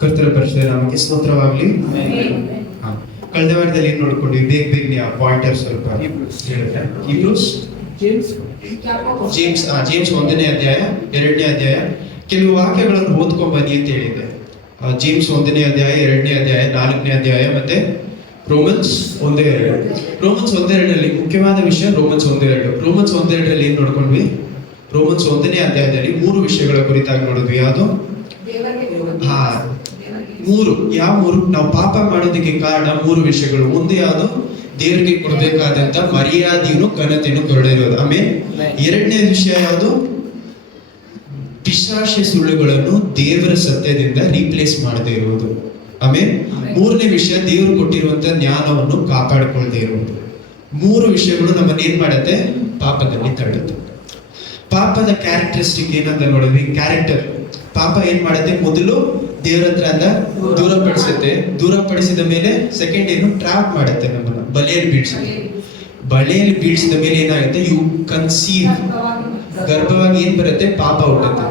ಕರ್ತನ ಪರಿಶುದ್ಧ ನಾಮಕ್ಕೆ ಸ್ತೋತ್ರವಾಗಲಿ. ಕಳೆದ ವಾರದಲ್ಲಿ ಏನ್ ನೋಡ್ಕೊಂಡ್ವಿ? ಬೇಗ ಪಾಯಿಂಟರ್ ಸ್ವಲ್ಪ ಹೇಳಿದ್ರೆ ಜೇಮ್ಸ್ 1ನೇ ಅಧ್ಯಾಯ 2ನೇ ಅಧ್ಯಾಯ ಕೆಲವು ವಾಕ್ಯಗಳನ್ನು ಓದ್ಕೊಂಡ್ ಬನ್ನಿ ಅಂತ ಹೇಳಿದೆ. ಜೇಮ್ಸ್ 1ನೇ ಅಧ್ಯಾಯ 2ನೇ ಅಧ್ಯಾಯ 4ನೇ ಅಧ್ಯಾಯ ಮತ್ತೆ ರೋಮನ್ಸ್ 1:2. ರೋಮನ್ಸ್ 1:2 ಮುಖ್ಯವಾದ ವಿಷಯ. ರೋಮನ್ಸ್ 1:2 ಏನ್ ನೋಡ್ಕೊಂಡ್ವಿ? ರೋಮನ್ಸ್ 1ನೇ ಅಧ್ಯಾಯದಲ್ಲಿ 3 ವಿಷಯಗಳ ಕುರಿತಾಗಿ ನೋಡಿದ್ವಿ. ಯಾವುದು? ಯಾವ 3? ನಾವು ಪಾಪ ಮಾಡೋದಕ್ಕೆ ಕಾರಣ 3 ವಿಷಯಗಳು. ಒಂದು ಯಾವುದು? ದೇವರಿಗೆ ಕೊಡಬೇಕಾದಂತ ಮರ್ಯಾದೆಯನ್ನು ಘನತೆಯನ್ನು ಕೊಡದಿರೋದು. ಆಮೇಲೆ 2ನೇ ವಿಷಯ ಯಾವುದು? ಪಿಶಾಚಿ ಸುಳ್ಳುಗಳನ್ನು ದೇವರ ಸತ್ಯದಿಂದ ರೀಪ್ಲೇಸ್ ಮಾಡದೇ ಇರುವುದು. ಆಮೇಲೆ 3ನೇ ವಿಷಯ ದೇವರು ಕೊಟ್ಟಿರುವಂತ ಜ್ಞಾನವನ್ನು ಕಾಪಾಡಿಕೊಳ್ಳದೆ ಇರುವುದು. 3 ವಿಷಯಗಳು ನಮ್ಮನ್ನ ಏನ್ ಮಾಡುತ್ತೆ? ಪಾಪದಲ್ಲಿ ತಳ್ಳುತ್ತೆ. ಪಾಪದ ಕ್ಯಾರೆಕ್ಟರಿಸ್ಟಿಕ್ ಏನಂತ ನೋಡಿದ್ವಿ. ಕ್ಯಾರೆಕ್ಟರ್ ಪಾಪ ಏನ್ ಮಾಡುತ್ತೆ? ಮೊದಲು ದೇವರ ಹತ್ರ ದೂರಪಡಿಸಿದ ಮೇಲೆ ಸೆಕೆಂಡ್ ಏನು? ಟ್ರಾಪ್ ಮಾಡುತ್ತೆ, ನಮ್ಮನ್ನ ಬಲೆಯಲ್ಲಿ ಬೀಳ್ಸಿದ ಮೇಲೆ ಏನಾಗುತ್ತೆ? ಯು ಕನ್ಸೀವ್, ಗರ್ಭವಾಗಿ ಏನ್ ಬರುತ್ತೆ? ಪಾಪ ಹುಟ್ಟುತ್ತೆ.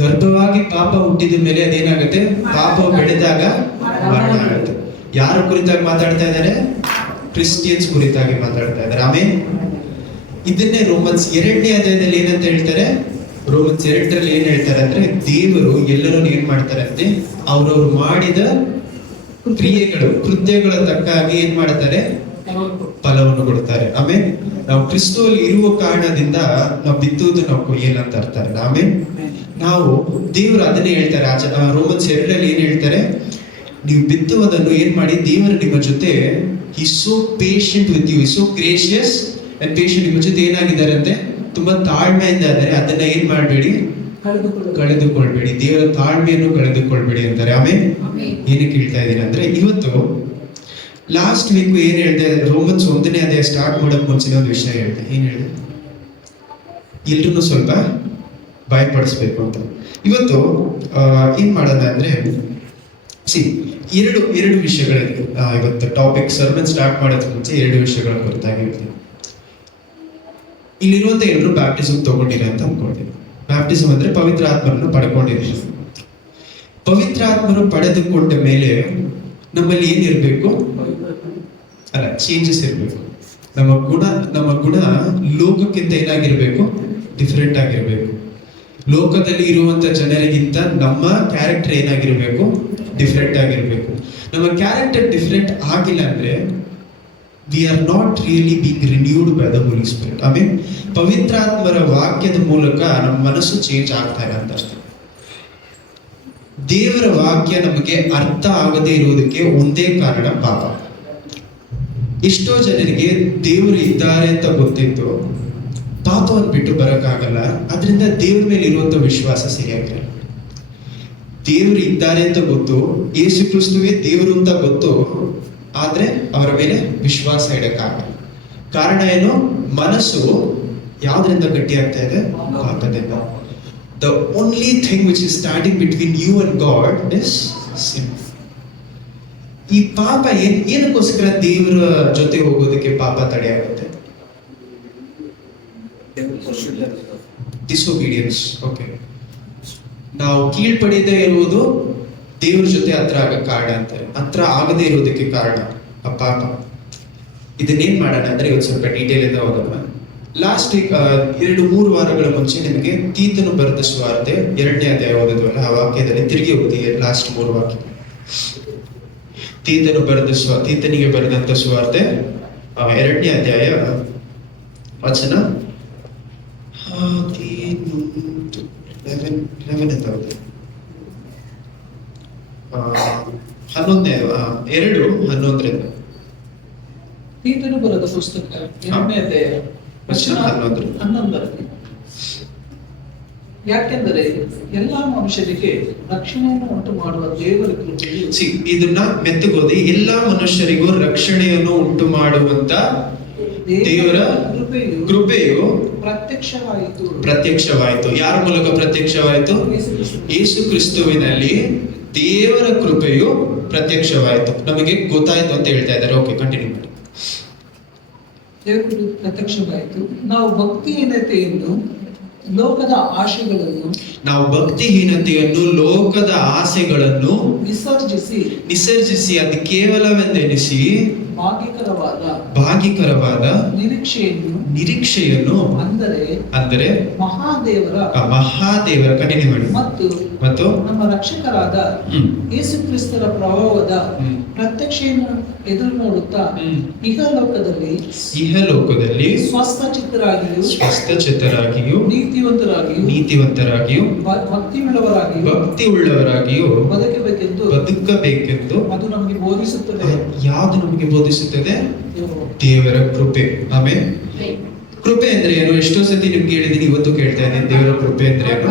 ಗರ್ಭವಾಗಿ ಪಾಪ ಹುಟ್ಟಿದ ಮೇಲೆ ಅದೇನಾಗುತ್ತೆ? ಪಾಪ ಬೆಳೆದಾಗ ಮರಣ ಆಗುತ್ತೆ. ಯಾರ ಕುರಿತಾಗಿ ಮಾತಾಡ್ತಾ ಇದ್ದಾರೆ? ಕ್ರಿಸ್ಟಿಯನ್ಸ್ ಕುರಿತಾಗಿ ಮಾತಾಡ್ತಾ ಇದ್ದಾರೆ. ಆಮೇಲೆ ಇದನ್ನೇ ರೋಮನ್ಸ್ 2ನೇ ಅಧ್ಯಾಯದಲ್ಲಿ ಏನಂತ ಹೇಳ್ತಾರೆ? ರೋಮನ್ಸ್ 2ರಲ್ಲಿ ಏನ್ ಹೇಳ್ತಾರೆ ಅಂದ್ರೆ, ದೇವರು ಎಲ್ಲರನ್ನು ಏನ್ ಮಾಡ್ತಾರೆ ಅಂದ್ರೆ, ಅವ್ರವ್ರು ಮಾಡಿದ ಕೃತ್ಯಗಳ ತಕ್ಕಾಗಿ ಏನ್ ಮಾಡ್ತಾರೆ? ಫಲವನ್ನು ಕೊಡ್ತಾರೆ. ಆಮೇಲೆ ನಾವು ಕ್ರಿಸ್ತುವಲ್ಲಿ ಇರುವ ಕಾರಣದಿಂದ ನಾವು ಬಿತ್ತುವುದು ನಾವು ಕೊಯ್ಯಲ್ಲ ಅಂತ ಅರ್ಥ. ಆಮೇಲೆ ನಾವು ದೇವರು ಅದನ್ನೇ ಹೇಳ್ತಾರೆ. ರೋಮನ್ಸ್ 2ರಲ್ಲಿ ಏನ್ ಹೇಳ್ತಾರೆ? ನೀವು ಬಿತ್ತುವುದನ್ನು ಏನ್ ಮಾಡಿ? ದೇವರು ನಿಮ್ಮ ಜೊತೆ is so patient with you, is so gracious and patient. ನಿಮ್ಮ ಜೊತೆ ಏನಾಗಿದ್ದಾರೆ ಅಂದ್ರೆ ತುಂಬಾ ತಾಳ್ಮೆಯಿಂದ ಇದ್ದಾರೆ. ಅದನ್ನ ಏನ್ ಮಾಡಬೇಡಿ, ಕಳೆದುಕೊಳ್ಬೇಡಿ. ದೇವರ ತಾಳ್ಮೆಯನ್ನು ಕಳೆದುಕೊಳ್ಬೇಡಿ ಅಂತಾರೆ. ಆಮೇಲೆ ಏನಕ್ಕೆ ಹೇಳ್ತಾ ಇದ್ದೀನಿ ಅಂದ್ರೆ, ಇವತ್ತು ಲಾಸ್ಟ್ ವೀಕ್ ಏನ್ ಹೇಳ್ದೆ? ರೋಮನ್ಸ್ 1ನೇ ಅಧ್ಯಾಯ ಸ್ಟಾರ್ಟ್ ಮಾಡೋಕ್ ಮುಂಚೆ ಒಂದು ವಿಷಯ ಹೇಳ್ದೆ. ಏನ್ ಹೇಳಿದೆ? ಎಲ್ರೂ ಸ್ವಲ್ಪ ಭಯಪಡಿಸ್ಬೇಕು ಅಂತ. ಇವತ್ತು ಏನ್ ಮಾಡೋಣ ಅಂದ್ರೆ, ಎರಡು ವಿಷಯಗಳಿದೆ ಇವತ್ತು ಟಾಪಿಕ್. ಸರ್ಮನ್ ಸ್ಟಾರ್ಟ್ ಮಾಡೋದಕ್ಕೆ ಮುಂಚೆ 2 ವಿಷಯಗಳ ಕುರಿತಾಗಿರ್ತೀನಿ. ಇಲ್ಲಿರುವಂತ ಎಲ್ಲರೂ ಬ್ಯಾಪ್ಟಿಸಮ್ ತಗೊಂಡಿರಿ ಅಂತ ಅನ್ಕೊಂಡಿದ್ದೀನಿ. ಬ್ಯಾಪ್ಟಿಸಮ್ ಅಂದ್ರೆ ಪವಿತ್ರ ಆತ್ಮರನ್ನು ಪಡ್ಕೊಂಡಿರಿ. ಪವಿತ್ರ ಆತ್ಮನು ಪಡೆದುಕೊಂಡ ಮೇಲೆ ನಮ್ಮಲ್ಲಿ ಏನಿರ್ಬೇಕು? ಚೇಂಜಸ್ ಇರ್ಬೇಕು. ನಮ್ಮ ಗುಣ ಲೋಕಕ್ಕಿಂತ ಏನಾಗಿರ್ಬೇಕು? ಡಿಫರೆಂಟ್ ಆಗಿರ್ಬೇಕು. ಲೋಕದಲ್ಲಿ ಇರುವಂತ ಜನರಿಗಿಂತ ನಮ್ಮ ಕ್ಯಾರೆಕ್ಟರ್ ಏನಾಗಿರ್ಬೇಕು? ಡಿಫರೆಂಟ್ ಆಗಿರ್ಬೇಕು. ನಮ್ಮ ಕ್ಯಾರೆಕ್ಟರ್ ಡಿಫರೆಂಟ್ ಆಗಿಲ್ಲ ಅಂದ್ರೆ we are not really being renewed by the Holy Spirit. ಆಮೇಲೆ ಪವಿತ್ರಾತ್ಮರ ವಾಕ್ಯದ ಮೂಲಕ ನಮ್ಮ ಮನಸ್ಸು ಚೇಂಜ್ ಆಗ್ತಾ ಇಲ್ಲ ಅಂತ ಅಷ್ಟೇ. ದೇವರ ವಾಕ್ಯ ನಮಗೆ ಅರ್ಥ ಆಗದೆ ಇರುವುದಕ್ಕೆ ಒಂದೇ ಕಾರಣ ಪಾಪ. ಎಷ್ಟೋ ಜನರಿಗೆ ದೇವರು ಇದ್ದಾರೆ ಅಂತ ಗೊತ್ತಿತ್ತು, ಪಾಪವನ್ನು ಬಿಟ್ಟು ಬರಕ್ಕಾಗಲ್ಲ. ಅದರಿಂದ ದೇವ್ರ ಮೇಲೆ ಇರುವಂತ ವಿಶ್ವಾಸ ಸರಿಯಾಗಿಲ್ಲ. ದೇವರು ಇದ್ದಾರೆ ಅಂತ ಗೊತ್ತು, ಯೇಸು ಕ್ರಿಸ್ತುವೇ ದೇವರು ಅಂತ ಗೊತ್ತು, ಆದ್ರೆ ಅವರ ಮೇಲೆ ವಿಶ್ವಾಸ ಇಡಕ್ಕಾಗಲ್ಲ. ಕಾರಣ ಏನು? ಮನಸ್ಸು ಯಾವ್ದ್ರಿಂದ ಗಟ್ಟಿ ಆಗ್ತಾ ಇದೆ? ಪಾಪದಿಂದ. The only thing which is standing between you and God is sin. ಈ ಪಾಪ ಏನಕ್ಕೋಸ್ಕರ ದೇವರ ಜೊತೆ ಹೋಗೋದಕ್ಕೆ ಪಾಪ ತಡೆ ಆಗುತ್ತೆ? ಡಿಸೊಬೀಡಿಯನ್ಸ್. ಓಕೆ, ನಾವು ಕೀಳ್ಪಡೆಯದೇ ಇರುವುದು ದೇವ್ರ ಜೊತೆ ಹತ್ರ ಆಗಕ್ಕೆ ಕಾರಣ ಅಂತಾರೆ. ಹತ್ರ ಆಗದೆ ಇರೋದಕ್ಕೆ ಕಾರಣ ಆ ಪಾಪ. ಇದನ್ನೇನ್ ಮಾಡೋಣ ಅಂದ್ರೆ ಇವತ್ತು ಸ್ವಲ್ಪ ಡೀಟೇಲ್ ಇಂದ ಹೋಗೋಣ. ಲಾಸ್ಟ್ ವೀಕ್ 2-3 ವಾರಗಳ ಮುಂಚೆ ನಿಮಗೆ ತೀತನು ಬರೆದ ಸುವಾರ್ತೆ 2ನೇ ಅಧ್ಯಾಯ ಓದಿದ್ವಲ್ಲ, ಆ ವಾಕ್ಯದಲ್ಲಿ ತಿರುಗಿ ಓದಿ. ಲಾಸ್ಟ್ 3 ವಾಕ್ಯ. ತೀತನಿಗೆ ಬರೆದಂತ ಸುವಾರ್ತೆ 2ನೇ ಅಧ್ಯಾಯ ವಚನ 11. ತೀತನು ಬರೆದ ಪುಸ್ತಕ 2ನೇ ಅಧ್ಯಾಯ ವಚನ 11. ಯಾಕೆಂದರೆ ಎಲ್ಲಾ ಮನುಷ್ಯರಿಗೆ ರಕ್ಷಣೆಯನ್ನು ಉಂಟು ಮಾಡುವ ದೇವರ ಕೃಪೆಯು, ಇದನ್ನ ಮೆತ್ತಗೋದಿ, ಎಲ್ಲಾ ಮನುಷ್ಯರಿಗೂ ರಕ್ಷಣೆಯನ್ನು ಉಂಟು ಮಾಡುವಂತ ದೇವರ ಕೃಪೆಯು ಪ್ರತ್ಯಕ್ಷವಾಯಿತು. ಯಾರ ಮೂಲಕ ಪ್ರತ್ಯಕ್ಷವಾಯಿತು? ಯೇಸು ಕ್ರಿಸ್ತುವಿನಲ್ಲಿ ದೇವರ ಕೃಪೆಯು ಪ್ರತ್ಯಕ್ಷವಾಯಿತು, ನಮಗೆ ಗೊತ್ತಾಯ್ತು ಅಂತ ಹೇಳ್ತಾ ಇದ್ದಾರೆ. ಓಕೆ, ಕಂಟಿನ್ಯೂ ಮಾಡಿ. ದೇವರು ಪ್ರತ್ಯಕ್ಷವಾಯಿತು. ನಾವು ಭಕ್ತಿಹೀನತೆಯನ್ನು ಲೋಕದ ಆಶೆಗಳನ್ನು ನಾವು ಭಕ್ತಿಹೀನತೆಯನ್ನು, ಲೋಕದ ಆಸೆಗಳನ್ನು ವಿಸರ್ಜಿಸಿ ಅದು ಕೇವಲವೆಂದೆನಿಸಿ ಭಾಗಿಕರವಾದ ನಿರೀಕ್ಷೆಯನ್ನು ಅಂದರೆ ಮಹಾದೇವರ ಕಂಟಿನ್ಯೂ ಮಾಡಿ ಮತ್ತು ನಮ್ಮ ರಕ್ಷಕರಾದ ಯೇಸು ಕ್ರಿಸ್ತರ ಪ್ರಭಾವದ ಪ್ರತ್ಯಕ್ಷೆಯನ್ನು ಎದುರು ನೋಡುತ್ತಾ ಇಹಲೋಕದಲ್ಲಿ ಸ್ವಸ್ಥಚಿತ್ತರಾಗಿಯೂ ನೀತಿವಂತರಾಗಿಯೂ ಭಕ್ತಿಯುಳ್ಳವರಾಗಿಯೂ ಬದುಕಬೇಕೆಂದು ಅದು ನಮಗೆ ಬೋಧಿಸುತ್ತದೆ. ಯಾವುದು ನಮಗೆ ಬೋಧಿಸುತ್ತದೆ? ದೇವರ ಕೃಪೆ. ಆಮೇಲೆ ಕೃಪೆ ಅಂದ್ರೆ ಏನು? ಎಷ್ಟೋ ಸತಿ ನಿಮ್ಗೆ ಹೇಳಿದೀನಿ, ಇವತ್ತು ಕೇಳ್ತಾ ಇದ್ದೀನಿ. ದೇವರ ಕೃಪೆ ಅಂದ್ರೆ ಏನು?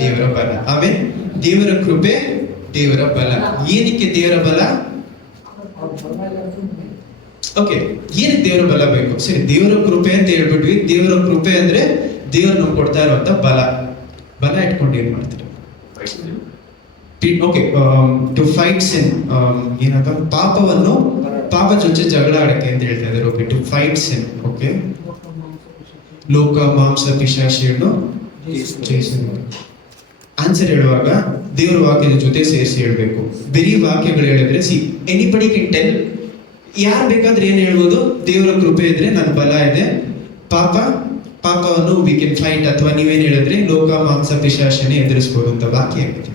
ದೇವರ ಬಲ. ಆಮೇಲೆ ದೇವರ ಕೃಪೆ, ದೇವರ ಬಲ. ಏನಕ್ಕೆ ದೇವರ ಬಲ? ಓಕೆ, ಏನಕ್ಕೆ ದೇವರ ಬಲ ಬೇಕು? ಸರಿ, ದೇವರ ಕೃಪೆ ಅಂತ ಹೇಳ್ಬಿಟ್ವಿ. ದೇವರ ಕೃಪೆ ಅಂದ್ರೆ ದೇವರು ನಮ್ಗೆ ಕೊಡ್ತಾ ಇರುವಂತ ಬಲ. ಬಲ ಇಟ್ಕೊಂಡು ಏನ್ ಮಾಡ್ತಾರೆ? ಓಕೆ, ಟು ಫೈಟ್ ಸಿನ್, ಏನಂತ ಪಾಪ ಜೊತೆ ಜಗಳ ಆಡಕ್ಕೆ ಅಂತ ಹೇಳ್ತಾ ಇದ್ದಾರೆ. Okay, to fight sin. Okay, ಲೋಕ ಮಾಂಸ ಪಿಶಾಚಿಯನ್ನು ಜಯಿಸಬೇಕು. ಆನ್ಸರ್ ಹೇಳುವಾಗ ದೇವರ ವಾಕ್ಯದ ಜೊತೆ ಸೇರಿಸಿ ಹೇಳ್ಬೇಕು. ಬರೀ ವಾಕ್ಯಗಳು ಹೇಳಿದ್ರೆ ಎನಿಬಡಿ ಕ್ಯಾನ್ ಟೆಲ್. ಯಾರು ಬೇಕಾದ್ರೆ ಏನ್ ಹೇಳ್ಬೋದು? ದೇವರ ಕೃಪೆ ಇದ್ರೆ ನನ್ನ ಬಲ ಇದೆ, ಪಾಪವನ್ನು ವಿ ಕ್ಯಾನ್ ಫೈಟ್. ಅಥವಾ ನೀವೇನ್ ಹೇಳಿದ್ರೆ ಲೋಕ ಮಾಂಸ ಪಿಶಾಚನೆ ಎದುರಿಸಬಹುದು ಅಂತ ವಾಕ್ಯ ಆಗಿದೆ.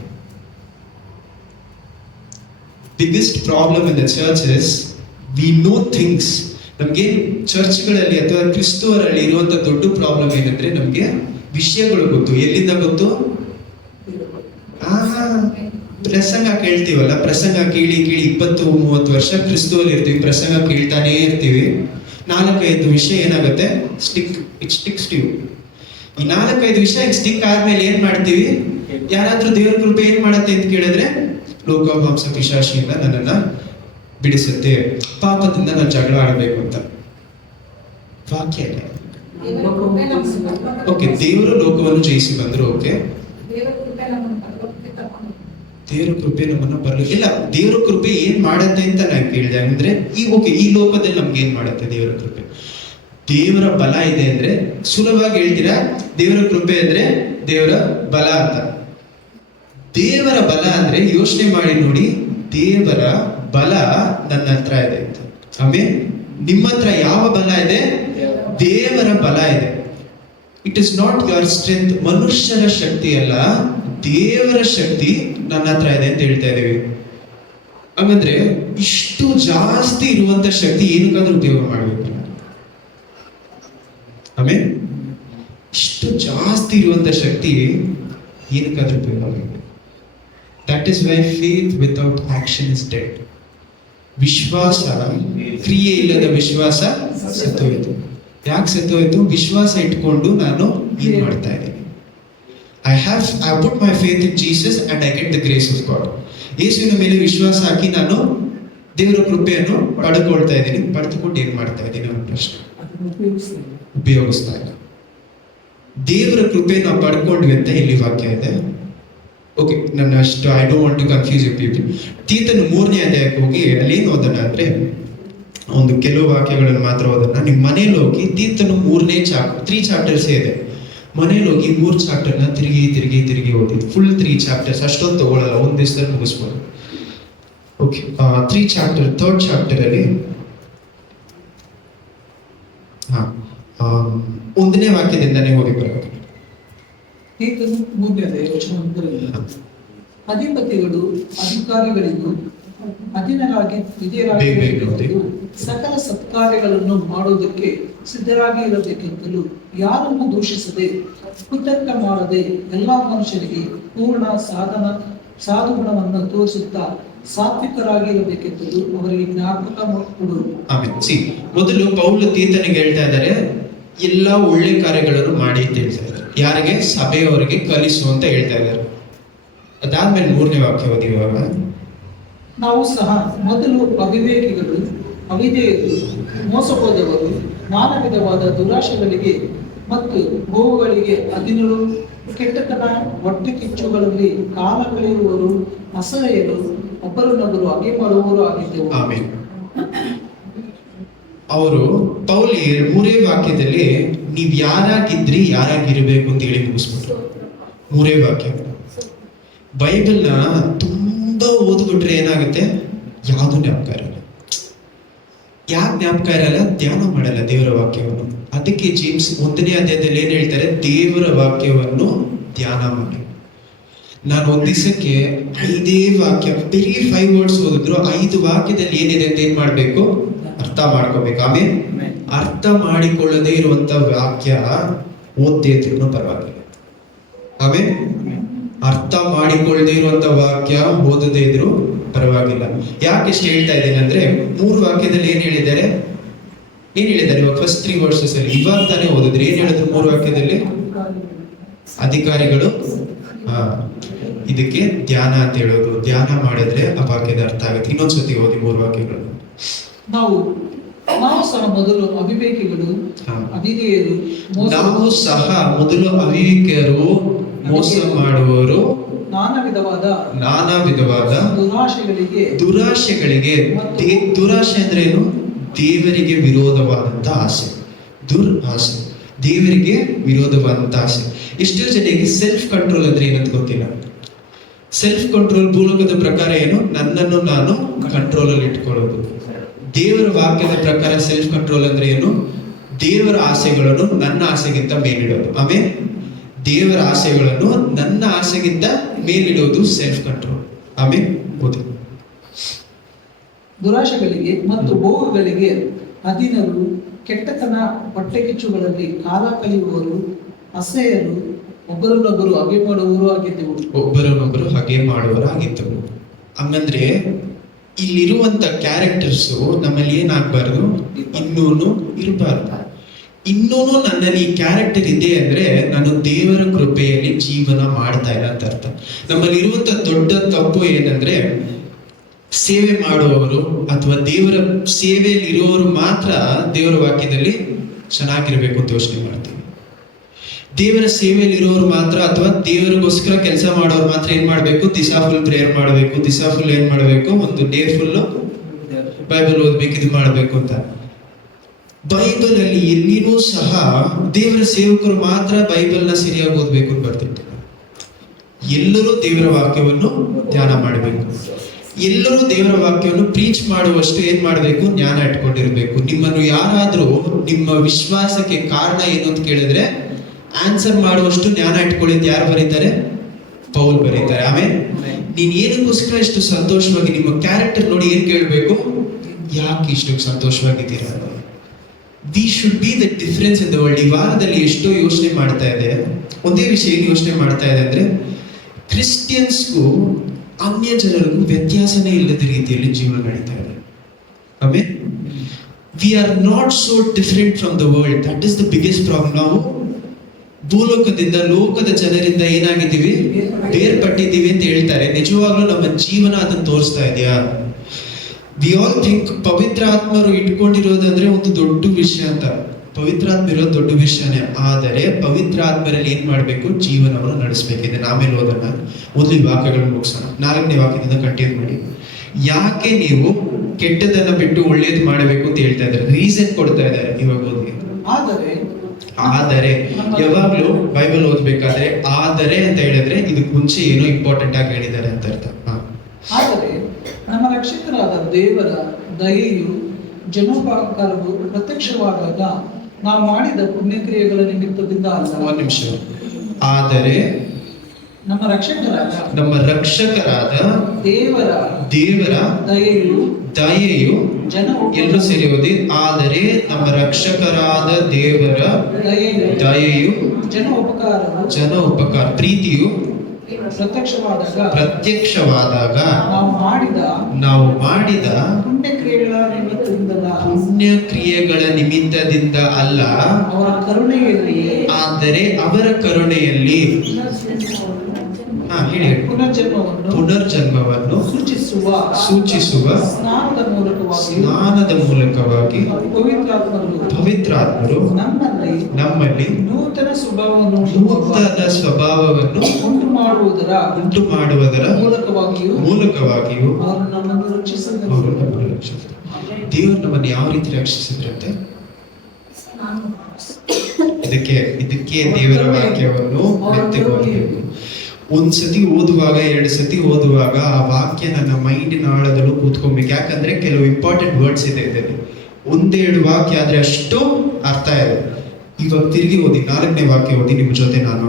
Biggest problem in the church is we know things. ನಮ್ಗೆ ಚರ್ಚ್ಗಳಲ್ಲಿ ಅಥವಾ ಕ್ರಿಸ್ತುವರಲ್ಲಿ ಇರುವಂತ ದೊಡ್ಡ ಪ್ರಾಬ್ಲಮ್ ಏನಂದ್ರೆ ನಮ್ಗೆ ವಿಷಯಗಳು ಗೊತ್ತು. ಎಲ್ಲಿಂದ ಗೊತ್ತು? ಪ್ರಸಂಗ ಕೇಳ್ತೀವಲ್ಲ, ಪ್ರಸಂಗ ಕೇಳಿ 20-30 ವರ್ಷ ಕ್ರಿಸ್ತುವಲ್ಲಿ ಇರ್ತೀವಿ, ಪ್ರಸಂಗ ಕೇಳ್ತಾನೆ ಇರ್ತೀವಿ. 4-5 ವಿಷಯ ಏನಾಗುತ್ತೆ? It sticks to you. ಈ 4-5 ವಿಷಯ ಸ್ಟಿಕ್ ಆದ್ಮೇಲೆ ಏನ್ ಮಾಡ್ತೀವಿ? ಯಾರಾದ್ರೂ ದೇವರ ಕೃಪೆ ಏನ್ ಮಾಡತ್ತೆ ಅಂತ ಕೇಳಿದ್ರೆ, ಲೋಕ ಮಾಂಸ ಪಿಶಾಚಿಯಿಂದ ನನ್ನನ್ನ ಬಿಡಿಸುತ್ತೆ, ಪಾಪದಿಂದ ನಾನು ಜಗಳ ಆಡಬೇಕು ಅಂತ ವಾಕ್ಯ. ಓಕೆ, ದೇವರು ಲೋಕವನ್ನು ಜಯಿಸಿ ಬಂದ್ರು. ಓಕೆ, ದೇವರ ಕೃಪೆ ನಮ್ಮನ್ನ ಇಲ್ಲ. ದೇವರ ಕೃಪೆ ಏನ್ ಮಾಡತ್ತೆ ಅಂತ ನಾನು ಕೇಳಿದೆ ಅಂದ್ರೆ, ಈ ಲೋಕದಲ್ಲಿ ನಮ್ಗೆ ಏನ್ ಮಾಡತ್ತೆ ದೇವರ ಕೃಪೆ? ದೇವರ ಬಲ ಇದೆ ಅಂದ್ರೆ ಸುಲಭವಾಗಿ ಹೇಳ್ತೀರಾ, ದೇವರ ಕೃಪೆ ಅಂದ್ರೆ ದೇವರ ಬಲ ಅಂತ. ದೇವರ ಬಲ ಅಂದ್ರೆ ಯೋಚನೆ ಮಾಡಿ ನೋಡಿ, ದೇವರ ಬಲ ನನ್ನ ಹತ್ರ ಇದೆ ಅಂತ. ಆಮೇಲೆ ನಿಮ್ಮ ಹತ್ರ ಯಾವ ಬಲ ಇದೆ? ದೇವರ ಬಲ ಇದೆ. It is not your strength. ಮನುಷ್ಯರ ಶಕ್ತಿ ಅಲ್ಲ, ದೇವರ ಶಕ್ತಿ ನನ್ನ ಹತ್ರ ಇದೆ ಅಂತ ಹೇಳ್ತಾ ಇದೀವಿ. ಹಾಗಂದ್ರೆ ಇಷ್ಟು ಜಾಸ್ತಿ ಇರುವಂತ ಶಕ್ತಿ ಏನಕ್ಕಾದ್ರೂ ಉಪಯೋಗ ಮಾಡ್ಬೇಕು. ಆಮೇಲೆ ಇಷ್ಟು ಜಾಸ್ತಿ ಇರುವಂತ ಶಕ್ತಿ ಏನಕ್ಕಾದ್ರೂ ಉಪಯೋಗ ಮಾಡ್ಬೇಕು. That is why faith without action is dead. ವಿಶ್ವಾಸ, ಕ್ರಿಯೆ ಇಲ್ಲದ ವಿಶ್ವಾಸ ಸತ್ತೋಯ್ತು. ಯಾಕೆ ಸತ್ತೋಯ್ತು? ವಿಶ್ವಾಸ ಇಟ್ಕೊಂಡು ನಾನು ಏನ್ ಮಾಡ್ತಾ ಇದ್ದೀನಿ? I put my faith in Jesus and I get the grace of God. ಯೇಸುವಿನ ಮೇಲೆ ವಿಶ್ವಾಸ ಹಾಕಿ ನಾನು ದೇವರ ಕೃಪೆಯನ್ನು ಪಡೆದುಕೊಳ್ತಾ ಇದ್ದೀನಿ. ಪಡೆದುಕೊಂಡು ಏನ್ ಮಾಡ್ತಾ ಇದ್ದೀನಿ ಅನ್ನೋ ಪ್ರಶ್ನೆ. ಉಪಯೋಗಿಸ್ತಾ ಇಲ್ಲ. ದೇವರ ಕೃಪೆ ನಾವು ಪಡ್ಕೊಂಡ್ವಿ ಅಂತ ಇಲ್ಲಿ ವಾಕ್ಯ ಇದೆ. ಓಕೆ, ನನ್ನ ಅಷ್ಟು I don't want to confuse you people. ತೀತನ 3ನೇ ಅಧ್ಯಾಯಕ್ಕೆ ಹೋಗಿ ಅಲ್ಲಿ ಏನು ಓದೋಣ ಅಂದ್ರೆ, ಒಂದು ಕೆಲವು ವಾಕ್ಯಗಳನ್ನು ಮಾತ್ರ ಓದೋಣ. ನಿಮ್ಮ ಮನೇಲಿ ಹೋಗಿ ತೀತನ 3 ಚಾಪ್ಟರ್ಸ್ ಇದೆ. ಮನೇಲಿ ಹೋಗಿ 3 ಚಾಪ್ಟರ್ನ ತಿರುಗಿ ಓದಿ. ಫುಲ್ 3 ಚಾಪ್ಟರ್ಸ್, ಅಷ್ಟೊಂದು ತಗೊಳ್ಳಲ್ಲ, ಒಂದ್ ದಿವಸದಲ್ಲಿ ಮುಗಿಸ್ಬೋದು. ಓಕೆ, 3 ಚಾಪ್ಟರ್, 3rd ಚಾಪ್ಟರ್ ಅಲ್ಲಿ 1ನೇ ವಾಕ್ಯದಿಂದನೇ ಓದಿ ಬರಬೇಕು. ಅಧಿಪತಿಗಳು ಅಧಿಕಾರಿಗಳಿಗೂ ಅಧೀನರಾಗಿ ವಿಧೇಯರಾಗಿರಬೇಕೆಂತಲೂ ಸಕಲ ಸತ್ಕಾರ್ಯಗಳನ್ನು ಮಾಡುವುದಕ್ಕೆ ಸಿದ್ಧರಾಗಿ ಇರಬೇಕೆಂತಲೂ ಯಾರನ್ನು ದೂಷಿಸದೆ ಕುತರ್ಕ ಮಾಡದೆ ಎಲ್ಲಾ ಮನುಷ್ಯರಿಗೆ ಪೂರ್ಣ ಸಾಧು ಗುಣವನ್ನು ತೋರಿಸುತ್ತಾ ಸಾತ್ವಿಕರಾಗಿ ಇರಬೇಕೆಂತಲೂ ಅವರಿಗೆ ಜ್ಞಾಪಕ ಕೊಡು. ಮೊದಲು ಪೌಲ ತೀತನಿಗೆ ಹೇಳ್ತಾ ಇದ್ದಾರೆ, ಎಲ್ಲಾ ಒಳ್ಳೆ ಕಾರ್ಯಗಳನ್ನು ಮಾಡಿ ಅಂತ ಹೇಳ್ತಾ ಇದ್ದಾರೆ. ಯಾರಿಗೆ? ಸಭೆಯವರಿಗೆ ಕಲಿಸು ಅಂತ ಹೇಳ್ತಾ ಇದ್ದಾರೆ. ಅದಾದ್ಮೇಲೆ 3ನೇ ವಾಕ್ಯ ಓದಿವಾಗ, ನಾವು ಸಹ ಮೊದಲು ಅವಿವೇಕಿಗಳು, ಅವಿಧೇಯರು, ಮೋಸ ಹೋದವರು, ನಾನಾ ವಿಧವಾದ ದುರಾಶೆಗಳಿಗೆ ಮತ್ತು ಗೋವುಗಳಿಗೆ ಅಧೀನರು, ಕೆಟ್ಟತನ, ಹೊಟ್ಟೆ ಕಿಚ್ಚುಗಳಲ್ಲಿ ಕಾಲ ಕಳೆಯುವವರು, ಅಸಹ್ಯರು, ಒಬ್ಬರನ್ನೊಬ್ಬರು ಅಗೆ ಮಾಡುವವರು ಆಗಿದ್ದೆವು. ಅವರು ಪೌಲಿ 3ನೇ ವಾಕ್ಯದಲ್ಲಿ ನೀವ್ ಯಾರಾಗಿದ್ರಿ ಯಾರಾಗಿರ್ಬೇಕು ಅಂತ ಹೇಳಿ ಮುಗಿಸ್ಬಿಟ್ರು. 3 ವಾಕ್ಯ. ಬೈಬಲ್ನ ತುಂಬಾ ಓದ್ಬಿಟ್ರೆ ಏನಾಗುತ್ತೆ, ಯಾವುದು ಜ್ಞಾಪಕ ಇರಲ್ಲ. ಯಾಕೆ ಜ್ಞಾಪಕ ಇರಲ್ಲ? ಧ್ಯಾನ ಮಾಡಲ್ಲ ದೇವರ ವಾಕ್ಯವನ್ನು. ಅದಕ್ಕೆ ಜೇಮ್ಸ್ 1ನೇ ಅಧ್ಯಾಯದಲ್ಲಿ ಏನ್ ಹೇಳ್ತಾರೆ, ದೇವರ ವಾಕ್ಯವನ್ನು ಧ್ಯಾನ ಮಾಡಿ. ನಾನು ಒಂದ್ ದಿವಸಕ್ಕೆ 5 ವಾಕ್ಯ, ಬರೀ 5 ವರ್ಡ್ಸ್ ಓದಿದ್ರು 5 ವಾಕ್ಯದಲ್ಲಿ ಏನಿದೆ ಅಂತ ಏನ್ ಮಾಡ್ಬೇಕು, ಅರ್ಥ ಮಾಡ್ಕೋಬೇಕು. ಆಮೇಲೆ ಅರ್ಥ ಮಾಡಿಕೊಳ್ಳದೆ ಇರುವಂತ ವಾಕ್ಯ ಓದ್ದೇ ಇದ್ರು ಪರವಾಗಿಲ್ಲ. ಆಮೇಲೆ ಅರ್ಥ ಮಾಡಿಕೊಳ್ಳದೆ ಇರುವಂತ ವಾಕ್ಯ ಓದದೇ ಇದ್ರು ಪರವಾಗಿಲ್ಲ. ಯಾಕೆ ಇಷ್ಟು ಹೇಳ್ತಾ ಇದ್ದೇನೆ ಅಂದ್ರೆ, 3 ವಾಕ್ಯದಲ್ಲಿ ಏನ್ ಹೇಳಿದ್ದಾರೆ ಇವಾಗ ಫಸ್ಟ್ 3 ವರ್ಸಸ್ ಅಲ್ಲಿ ಇವಾಗ ತಾನೇ ಓದಿದ್ರೆ ಏನ್ ಹೇಳಿದ್ರು 3 ವಾಕ್ಯದಲ್ಲಿ? ಅಧಿಕಾರಿಗಳು. ಇದಕ್ಕೆ ಧ್ಯಾನ ಅಂತ ಹೇಳೋದು. ಧ್ಯಾನ ಮಾಡಿದ್ರೆ ಆ ವಾಕ್ಯದ ಅರ್ಥ ಆಗುತ್ತೆ. ಇನ್ನೊಂದ್ಸತಿ ಓದಿ 3 ವಾಕ್ಯಗಳು. ನಾವು ಸಹ ಮೊದಲು ಅವಿವೇಕಿಗಳು, ಅವಿಧೇಯರು, ನಾವು ಸಹ ಮೊದಲು ಅವಿವೇಕಿಯರು, ಮೋಸ ಮಾಡುವವರು, ನಾನಾ ವಿಧವಾದ ದುರಾಶೆಗಳಿಗೆ. ದುರಾಶೆ ಅಂದ್ರೆ ಏನು? ದೇವರಿಗೆ ವಿರೋಧವಾದಂತ ಆಸೆ. ದುರಾಸೆ, ದೇವರಿಗೆ ವಿರೋಧವಾದಂತ ಆಸೆ. ಎಷ್ಟೋ ಜನರಿಗೆ ಸೆಲ್ಫ್ ಕಂಟ್ರೋಲ್ ಅಂದ್ರೆ ಏನಂತ ಗೊತ್ತಿಲ್ಲ. ಸೆಲ್ಫ್ ಕಂಟ್ರೋಲ್ ಭೂಲೋಕದ ಪ್ರಕಾರ ಏನು? ನನ್ನನ್ನು ನಾನು ಕಂಟ್ರೋಲ್ ಅಲ್ಲಿ ಇಟ್ಕೊಳ್ಳೋದು. ದೇವರ ವಾಕ್ಯದ ಪ್ರಕಾರ ಸೆಲ್ಫ್ ಕಂಟ್ರೋಲ್ ಅಂದ್ರೆ ಏನು? ದೇವರ ಆಸೆಗಳನ್ನು ನನ್ನ ಆಸೆಗಿಂತ ಮೇಲಿಡೋದು. ಆಮೇಲೆ ದೇವರ ಆಸೆಗಳನ್ನು ನನ್ನ ಆಸೆಗಿಂತ ಮೇಲಿಡೋದು ಸೆಲ್ಫ್ ಕಂಟ್ರೋಲ್. ಆಮೇಲೆ ಓದಿ. ದುರಾಶೆಗಳಿಗೆ ಮತ್ತು ಭೋಗಗಳಿಗೆ ಅಧೀನರು, ಕೆಟ್ಟತನ ಹೊಟ್ಟೆಕಿಚ್ಚುಗಳಲ್ಲಿ ಕಾಲ ಕಳೆಯುವವರು, ಅಸಹ್ಯರು, ಒಬ್ಬರನ್ನೊಬ್ಬರು ಹಾಗೆ ಮಾಡುವವರು ಆಗಿದ್ದೆವು. ಒಬ್ಬರನ್ನೊಬ್ಬರು ಹಾಗೆ ಮಾಡುವವರಾಗಿದ್ದವು. ಹಂಗಂದ್ರೆ ಇಲ್ಲಿರುವಂತ ಕ್ಯಾರೆಕ್ಟರ್ಸ್ ನಮ್ಮಲ್ಲಿ ಏನಾಗಬಾರ್ದು, ಇನ್ನೂನು ಇರಬಾರ್ದು. ಇನ್ನೂನು ನನ್ನಲ್ಲಿ ಈ ಕ್ಯಾರೆಕ್ಟರ್ ಇದೆ ಅಂದ್ರೆ ನಾನು ದೇವರ ಕೃಪೆಯಲ್ಲಿ ಜೀವನ ಮಾಡ್ತಾ ಇಲ್ಲ ಅಂತ ಅರ್ಥ. ನಮ್ಮಲ್ಲಿ ಇರುವಂತ ದೊಡ್ಡ ತಪ್ಪು ಏನಂದ್ರೆ, ಸೇವೆ ಮಾಡುವವರು ಅಥವಾ ದೇವರ ಸೇವೆಯಲ್ಲಿ ಇರುವವರು ಮಾತ್ರ ದೇವರ ವಾಕ್ಯದಲ್ಲಿ ಚೆನ್ನಾಗಿರ್ಬೇಕು ಅಂತ ಯೋಚನೆ ಮಾಡ್ತೀವಿ. ದೇವರ ಸೇವೆಯಲ್ಲಿ ಇರೋರು ಮಾತ್ರ ಅಥವಾ ದೇವರಿಗೋಸ್ಕರ ಕೆಲಸ ಮಾಡೋರು ಮಾತ್ರ ಏನ್ ಮಾಡ್ಬೇಕು, ದಿಸಾ ಫುಲ್ ಪ್ರೇಯರ್ ಮಾಡ್ಬೇಕು, ದಿಸಾ ಫುಲ್ ಏನ್ ಮಾಡ್ಬೇಕು, ಒಂದು ಡೇ ಫುಲ್ ಬೈಬಲ್ ಓದ್ಬೇಕು, ಇದು ಮಾಡ್ಬೇಕು ಅಂತ. ಬೈಬಲ್ ಅಲ್ಲಿ ಎಲ್ಲಿನೂ ಸಹ ದೇವರ ಸೇವಕರು ಮಾತ್ರ ಬೈಬಲ್ನ ಸರಿಯಾಗಿ ಓದ್ಬೇಕು ಅಂತ ಬರ್ತಿರ್ತಾರೆ. ಎಲ್ಲರೂ ದೇವರ ವಾಕ್ಯವನ್ನು ಧ್ಯಾನ ಮಾಡಬೇಕು. ಎಲ್ಲರೂ ದೇವರ ವಾಕ್ಯವನ್ನು ಪ್ರೀಚ್ ಮಾಡುವಷ್ಟು ಏನ್ ಮಾಡಬೇಕು, ಜ್ಞಾನ ಇಟ್ಕೊಂಡಿರ್ಬೇಕು. ನಿಮ್ಮನ್ನು ಯಾರಾದ್ರೂ ನಿಮ್ಮ ವಿಶ್ವಾಸಕ್ಕೆ ಕಾರಣ ಏನು ಅಂತ ಕೇಳಿದ್ರೆ ಆನ್ಸರ್ ಮಾಡುವಷ್ಟು ಜ್ಞಾನ ಇಟ್ಕೊಳ್ಳಿದ್ದು ಯಾರು ಬರೀತಾರೆ? ಪೌಲ್ ಬರೀತಾರೆ. ಆಮೇಲೆ ನೀನ್ ಏನಕ್ಕೋಸ್ಕರ ಇಷ್ಟು ಸಂತೋಷವಾಗಿ, ನಿಮ್ಮ ಕ್ಯಾರೆಕ್ಟರ್ ನೋಡಿ ಏನ್ ಕೇಳಬೇಕು, ಯಾಕೆ ಇಷ್ಟು ಸಂತೋಷವಾಗಿದ್ದೀರಾ? We should be the difference in the world. ಈ ವಾರದಲ್ಲಿ ಎಷ್ಟೋ ಯೋಚನೆ ಮಾಡ್ತಾ ಇದೆ, ಒಂದೇ ವಿಷಯ ಏನು ಯೋಚನೆ ಮಾಡ್ತಾ ಇದೆ ಅಂದ್ರೆ, ಕ್ರಿಸ್ಟಿಯನ್ಸ್ಗೂ ಅನ್ಯ ಜನರಿಗೂ ವ್ಯತ್ಯಾಸನೇ ಇಲ್ಲದ ರೀತಿಯಲ್ಲಿ ಜೀವನ ನಡೀತಾ ಇದೆ. ಆಮೇಲೆ we are not so different from the world. That is the biggest problem. ನಾವು ಭೂಲೋಕದಿಂದ, ಲೋಕದ ಜನರಿಂದ ಏನಾಗಿದ್ದೀವಿ, ಬೇರ್ಪಟ್ಟಿದ್ದೀವಿ ಅಂತ ಹೇಳ್ತಾರೆ. ನಿಜವಾಗ್ಲೂ ನಮ್ಮ ಜೀವನ ಅದನ್ನು ತೋರಿಸ್ತಾ ಇದೆಯಾ? ವಿ ಆಲ್ ಥಿಂಕ್ ಪವಿತ್ರ ಆತ್ಮರು ಇಟ್ಕೊಂಡಿರೋದಂದ್ರೆ ಒಂದು ದೊಡ್ಡ ವಿಷಯ ಅಂತ. ಪವಿತ್ರ ಆತ್ಮ ಇರೋದು ದೊಡ್ಡ ವಿಷಯನೇ. ಆದರೆ ಪವಿತ್ರ ಆತ್ಮರಲ್ಲಿ ಏನ್ ಮಾಡ್ಬೇಕು, ಜೀವನವನ್ನು ನಡೆಸಬೇಕಿದೆ. ಆಮೇಲೆ ಓದೋಣ. ಮೊದಲು ವಾಕ್ಯಗಳನ್ನು ಮುಗಿಸೋಣ. 4ನೇ ವಾಕ್ಯದಿಂದ ಕಂಟಿನ್ಯೂ ಮಾಡಿ. ಯಾಕೆ ನೀವು ಕೆಟ್ಟದನ್ನ ಬಿಟ್ಟು ಒಳ್ಳೇದು ಮಾಡಬೇಕು ಅಂತ ಹೇಳ್ತಾ ಇದ್ದಾರೆ, ರೀಸನ್ ಕೊಡ್ತಾ ಇದ್ದಾರೆ. ಇವಾಗ ಓದಿ. ಆದರೆ ಯಾವಾಗ್ಲೂ ಬೈಬಲ್ ಓದ್ಬೇಕಾದ್ರೆ ಆದರೆ ಅಂತ ಹೇಳಿದ್ರೆ ಇದಕ್ಕೆ ಮುಂಚೆ ಏನೋ ಇಂಪಾರ್ಟೆಂಟ್ ಆಗಿ ಹೇಳಿದ್ದಾರೆ ಅಂತ ಅರ್ಥ. ಆದರೆ ನಮ್ಮ ರಕ್ಷಕರಾದ ದೇವರ ದಯೆಯು ಜನೋಪಕಾರವು ಪ್ರತ್ಯಕ್ಷವಾದಾಗ ನಾವು ಮಾಡಿದ ಪುಣ್ಯಕ್ರಿಯೆಗಳ ನಿಮಿತ್ತದಿಂದ ಅಲ್ಲ. ಒಂದು ನಿಮಿಷ. ಆದರೆ ನಮ್ಮ ರಕ್ಷಕರಾದ ದೇವರ ದಯೆಯು ಎಲ್ಲರೂ ಸೇರಿ ಓದಿ. ಆದರೆ ನಮ್ಮ ರಕ್ಷಕರಾದ ದೇವರ ದಯೆಯು ಜನ ಉಪಕಾರ ಪ್ರೀತಿಯು ಪ್ರತ್ಯಕ್ಷವಾದಾಗ ನಾವು ಮಾಡಿದ ಪುಣ್ಯ ಕ್ರಿಯೆಗಳ ನಿಮಿತ್ತದಿಂದ ಅಲ್ಲ, ಆದರೆ ಅವರ ಕರುಣೆಯಲ್ಲಿ ಪುನರ್ಜನ್ಮವನ್ನು ಸೂಚಿಸುವ ಸ್ನಾನದ ಮೂಲಕವಾಗಿ ಪವಿತ್ರಾತ್ಮರು ನಮ್ಮಲ್ಲಿ ನೂತನ ಸ್ವಭಾವವನ್ನು ಉಂಟು ಮಾಡುವುದರ ಮೂಲಕವಾಗಿಯೂ ಅವರು ನಮ್ಮನ್ನು ರಕ್ಷಿಸಿದರು. ದೇವರು ನಮ್ಮನ್ನು ಯಾವ ರೀತಿ ರಕ್ಷಿಸಿದ್ರಂತೆ? ಇದಕ್ಕೆ ದೇವರ ವಾಕ್ಯವನ್ನು ಮೆತ್ತಗೊಳ್ಳಬೇಕು. ಒಂದ್ಸತಿ ಓದುವಾಗ 2 ಸತಿ ಓದುವಾಗ ಆ ವಾಕ್ಯ ನನ್ನ ಮೈಂಡಿನ ಆಳದಲ್ಲೂ ಕೂತ್ಕೊಬೇಕು. ಯಾಕಂದ್ರೆ ಕೆಲವು ಇಂಪಾರ್ಟೆಂಟ್ ವರ್ಡ್ಸ್ ಇದೆ ಇದರಲ್ಲಿ. 1-2 ವಾಕ್ಯ ಆದ್ರೆ ಅಷ್ಟು ಅರ್ಥ ಇದೆ. ಇವಾಗ ತಿರುಗಿ ಓದಿ 4ನೇ ವಾಕ್ಯ ಓದಿ ನಿಮ್ಮ ಜೊತೆ ನಾನು.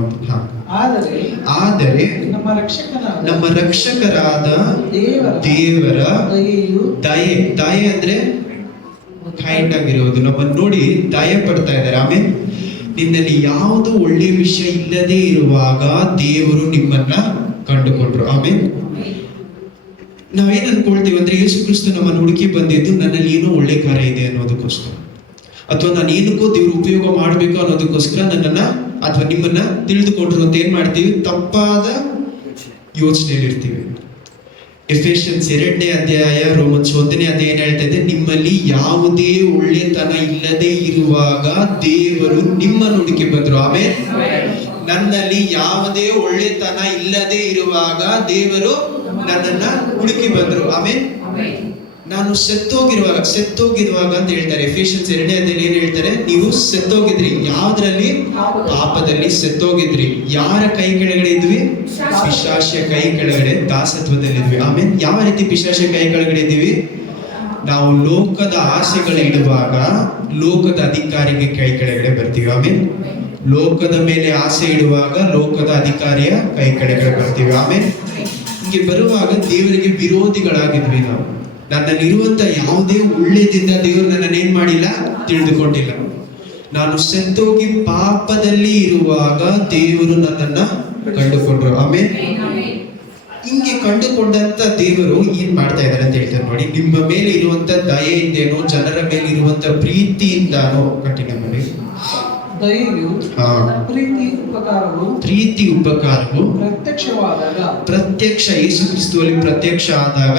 ಆದರೆ ನಮ್ಮ ರಕ್ಷಕರಾದ ದೇವರ ದಯೆ ಅಂದ್ರೆ ಕೈಂಡ್ ಆಗಿರೋದು, ನಮ್ಮನ್ನು ನೋಡಿ ದಯೆ ಪಡ್ತಾ ಇದ್ದಾರೆ. ಆಮೇಲೆ ನಿನ್ನಲ್ಲಿ ಯಾವುದು ಒಳ್ಳೆ ವಿಷಯ ಇಲ್ಲದೆ ಇರುವಾಗ ದೇವರು ನಿಮ್ಮನ್ನ ಕಂಡುಕೊಂಡ್ರು. ಆಮೇಲೆ ನಾವೇನ್ ಅನ್ಕೊಳ್ತೀವಿ ಅಂದ್ರೆ ಯೇಸು ಕ್ರಿಸ್ತು ನಮ್ಮನ್ನು ಹುಡುಕಿ ಬಂದಿದ್ದು ನನ್ನಲ್ಲಿ ಏನೋ ಒಳ್ಳೆ ಕಾರ್ಯ ಇದೆ ಅನ್ನೋದಕ್ಕೋಸ್ಕರ, ಅಥವಾ ನಾನು ಏನಕ್ಕೋ ದೇವ್ರು ಉಪಯೋಗ ಮಾಡಬೇಕು ಅನ್ನೋದಕ್ಕೋಸ್ಕರ ನನ್ನನ್ನ ಅಥವಾ ನಿಮ್ಮನ್ನ ತಿಳಿದುಕೊಂಡ್ರು ಅಂತ ಏನ್ ಮಾಡ್ತೀವಿ? ತಪ್ಪಾದ ಯೋಚನೆಯಲ್ಲಿ ಇರ್ತೀವಿ. ಎಫೆಷಿಯನ್ಸ್ 2ನೇ ಅಧ್ಯಾಯ, ರೋಮನ್ಸ್ 1ನೇ ಅಧ್ಯಾಯ ಏನ್ ಹೇಳ್ತಾ ಇದೆ? ನಿಮ್ಮಲ್ಲಿ ಯಾವುದೇ ಒಳ್ಳೆತನ ಇಲ್ಲದೆ ಇರುವಾಗ ದೇವರು ನಿಮ್ಮನ್ನು ಹುಡುಕಿ ಬಂದ್ರು. ಆಮೇಲೆ ನನ್ನಲ್ಲಿ ಯಾವುದೇ ಒಳ್ಳೆತನ ಇಲ್ಲದೆ ಇರುವಾಗ ದೇವರು ನನ್ನನ್ನ ಹುಡುಕಿ ಬಂದ್ರು. ಆಮೇಲೆ ನಾನು ಸೆತ್ತೋಗಿರುವಾಗ ಅಂತ ಹೇಳ್ತಾರೆ. ಎಫೆಷಿಯನ್ಸ್ 2ನೇ ಅಧ್ಯಾಯದಲ್ಲಿ ಏನ್ ಹೇಳ್ತಾರೆ? ನೀವು ಸೆತ್ತೋಗಿದ್ರಿ. ಯಾವ್ದ್ರಲ್ಲಿ? ಪಾಪದಲ್ಲಿ ಸೆತ್ತೋಗಿದ್ರಿ. ಯಾರ ಕೈ ಕೆಳಗಡೆ ಇದ್ವಿ? ಪಿಶಾಚಿಯ ಕೈ ಕೆಳಗಡೆ ದಾಸತ್ವದಲ್ಲಿದ್ವಿ. ಆಮೇಲೆ ಯಾವ ರೀತಿ ಪಿಶಾಚಿಯ ಕೈ ಕೆಳಗಡೆ ಇದ್ದೀವಿ? ನಾವು ಲೋಕದ ಆಸೆಗಳಿಡುವಾಗ ಲೋಕದ ಅಧಿಕಾರಿಗೆ ಕೈ ಕೆಳಗಡೆ ಬರ್ತೀವಿ. ಆಮೇಲೆ ಲೋಕದ ಮೇಲೆ ಆಸೆ ಇಡುವಾಗ ಲೋಕದ ಅಧಿಕಾರಿಯ ಕೈ ಕೆಳಗಡೆ ಬರ್ತೀವಿ. ಆಮೇಲೆ ಹೀಗೆ ಬರುವಾಗ ದೇವರಿಗೆ ವಿರೋಧಿಗಳಾಗಿದ್ವಿ ನಾವು. ನನ್ನಲ್ಲಿರುವಂತ ಯಾವುದೇ ಒಳ್ಳೆದಿಂದ ದೇವರು ನನ್ನನ್ನು ಏನ್ ಮಾಡಿಲ್ಲ? ತಿಳಿದುಕೊಂಡಿಲ್ಲ. ನಾನು ಸೆತ್ತೋಗಿ ಪಾಪದಲ್ಲಿ ಇರುವಾಗ ದೇವರು ನನ್ನನ್ನ ಕಂಡುಕೊಂಡ್ರು. ಆಮೇಲೆ ಹಿಂಗೆ ಕಂಡುಕೊಂಡಂತ ದೇವರು ಏನ್ ಮಾಡ್ತಾ ಇದ್ದಾರೆ ಅಂತ ಹೇಳ್ತಾರೆ ನೋಡಿ. ನಿಮ್ಮ ಮೇಲೆ ಇರುವಂತ ದಯೆಯಿಂದೇನೋ, ಜನರ ಮೇಲೆ ಇರುವಂತ ಪ್ರೀತಿಯಿಂದಾನೋ, ಕಂಟಿನ್ಯೂ ಮಾಡಿ. ಪ್ರೀತಿ ಉಪಕಾರವು ಪ್ರತ್ಯಕ್ಷ ಯೇಸು ಕ್ರಿಸ್ತುವಲ್ಲಿ ಪ್ರತ್ಯಕ್ಷ ಆದಾಗ